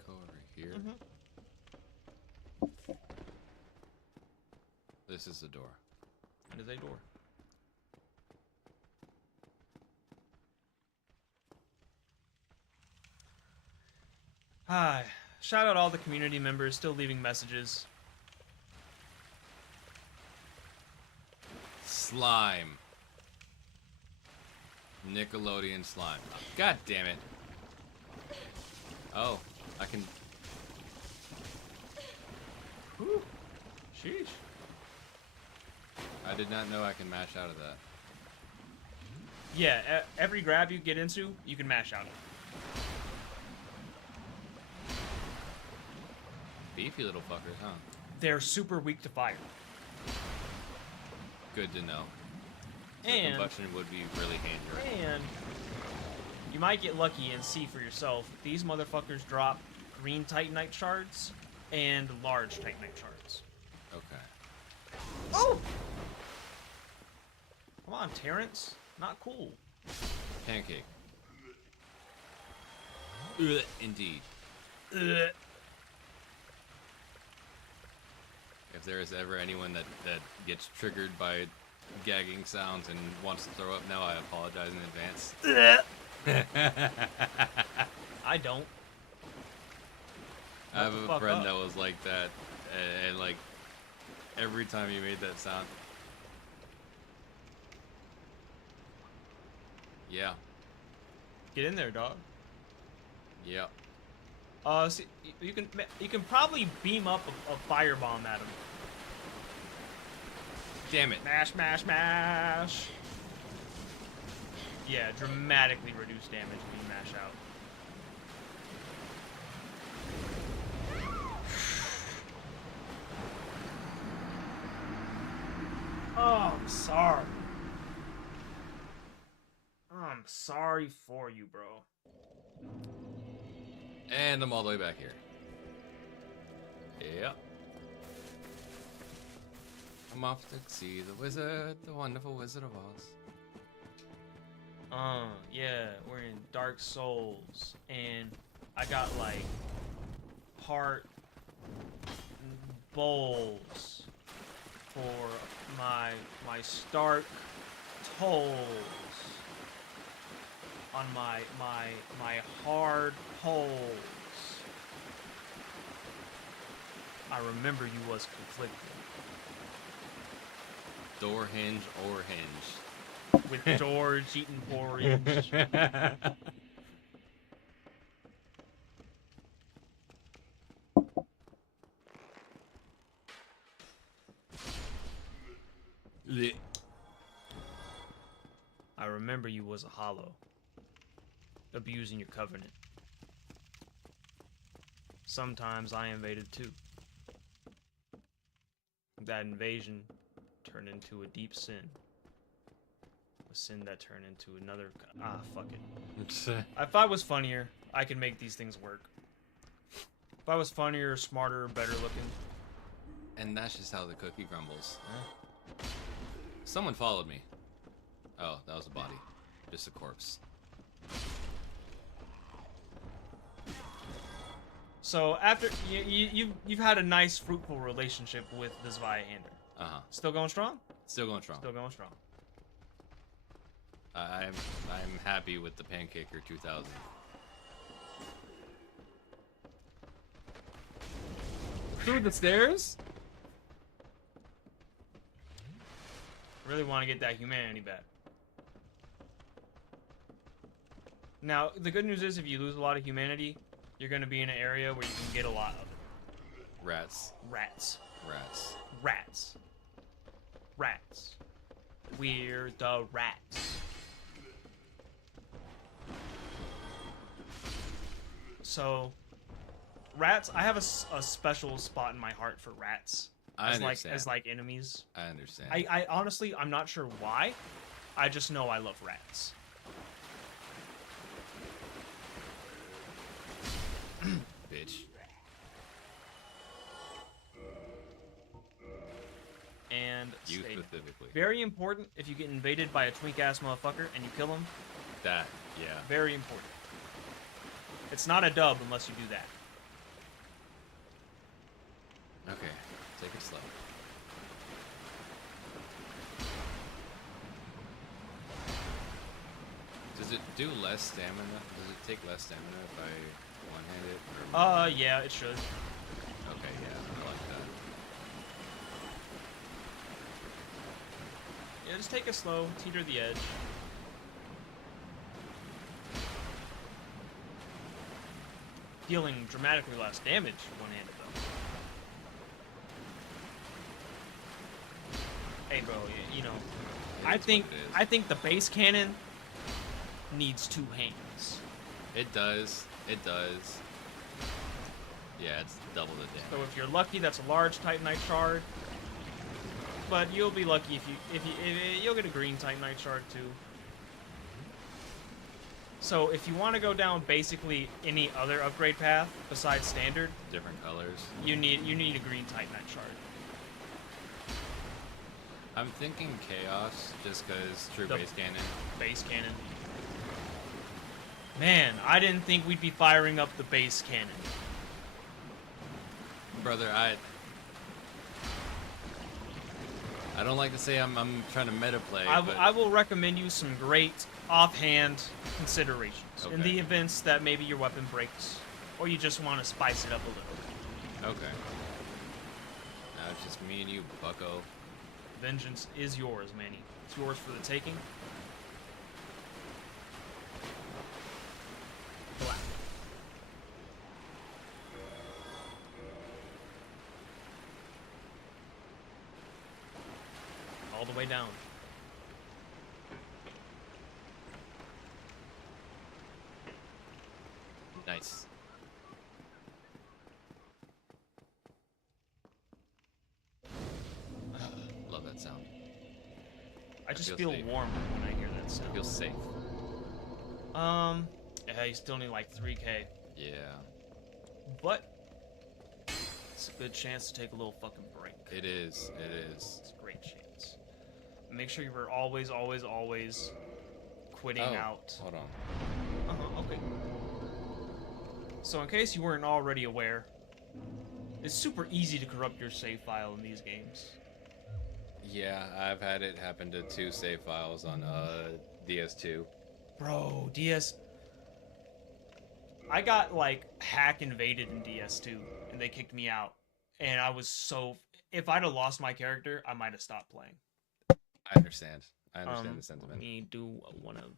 go over here? This is the door. That is a door. Hi. Shout out all the community members still leaving messages. Slime. Nickelodeon slime. God damn it. Oh, I can... Whew. Sheesh. I did not know I can mash out of that. Yeah, every grab you get into, you can mash out of. Beefy little fuckers, huh? They're super weak to fire. Good to know. And combustion would be really handy. And you might get lucky and see for yourself. These motherfuckers drop green Titanite shards and large Titanite shards. Okay. Oh! Come on, Terrence. Not cool. Pancake. Indeed. If there is ever anyone that gets triggered by gagging sounds and wants to throw up now, I apologize in advance. I don't. I have a friend that was like that, and like every time you made that sound. Yeah. Get in there, dog. Yep. See, you can probably beam up a firebomb at him. Damn it. Mash, mash, mash. Yeah, dramatically reduce damage when you mash out. Oh, I'm sorry. I'm sorry for you, bro. And I'm all the way back here. Yep. I'm off to see the wizard, the wonderful Wizard of Oz. Yeah, we're in Dark Souls, and I got like heart bowls for my stark toes on my hard poles. I remember you was conflicted. Door hinge or hinge. With George eating porridge. I remember you was a hollow, abusing your covenant. Sometimes I invaded too. That invasion turned into a deep sin. A sin that turned into another... Ah, fuck it. If I was funnier, I could make these things work. If I was funnier, smarter, better looking. And that's just how the cookie crumbles. Huh? Someone followed me. Oh, that was a body. Just a corpse. So after you've had a nice, fruitful relationship with this Viahander. Uh-huh. Still going strong? Still going strong. Still going strong. I'm happy with the Pancaker 2000. through the stairs? Really want to get that humanity back. Now, the good news is if you lose a lot of humanity, you're going to be in an area where you can get a lot of it. Rats. Rats. Rats. Rats. Rats. We're the rats. So, rats, I have a special spot in my heart for rats. I as understand. like enemies. I understand. I honestly, I'm not sure why. I just know I love rats. Bitch. And You stay. specifically. Very important if you get invaded by a twink ass motherfucker and you kill him. That, yeah. Very important. It's not a dub unless you do that. Okay, take it slow. Does it do less stamina? Does it take less stamina if I one-hand it? Or Yeah, it should. Okay, yeah, I like that. Yeah, just take it slow, teeter the edge. Dealing dramatically less damage one-handed though. Hey bro, you know, I think the base cannon needs 2 hands. It does. It does. Yeah, it's double the damage. So if you're lucky, that's a large Titanite shard. But you'll be lucky if you'll get a green Titanite shard too. So if you want to go down basically any other upgrade path besides standard, different colors, you need a green Titanite shard. I'm thinking chaos, just because true base cannon. Base cannon. Man, I didn't think we'd be firing up the base cannon. Brother, I don't like to say I'm trying to meta play. I will recommend you some great offhand considerations in the events that maybe your weapon breaks, or you just want to spice it up a little. Okay. Now it's just me and you, bucko. Vengeance is yours, Manny. It's yours for the taking. Black. All the way down. Nice. Love that sound. I just feel warm when I hear that sound. Feels safe. Yeah, you still need like 3K. Yeah. But it's a good chance to take a little fucking break. It is. It is. It's a great chance. Make sure you're always quitting out. Hold on. Okay. So in case you weren't already aware, it's super easy to corrupt your save file in these games. Yeah, I've had it happen to 2 save files on DS2. Bro, I got like hack invaded in DS2 and they kicked me out. And I was so, if I'd have lost my character, I might have stopped playing. I understand. I understand the sentiment. Let me do one of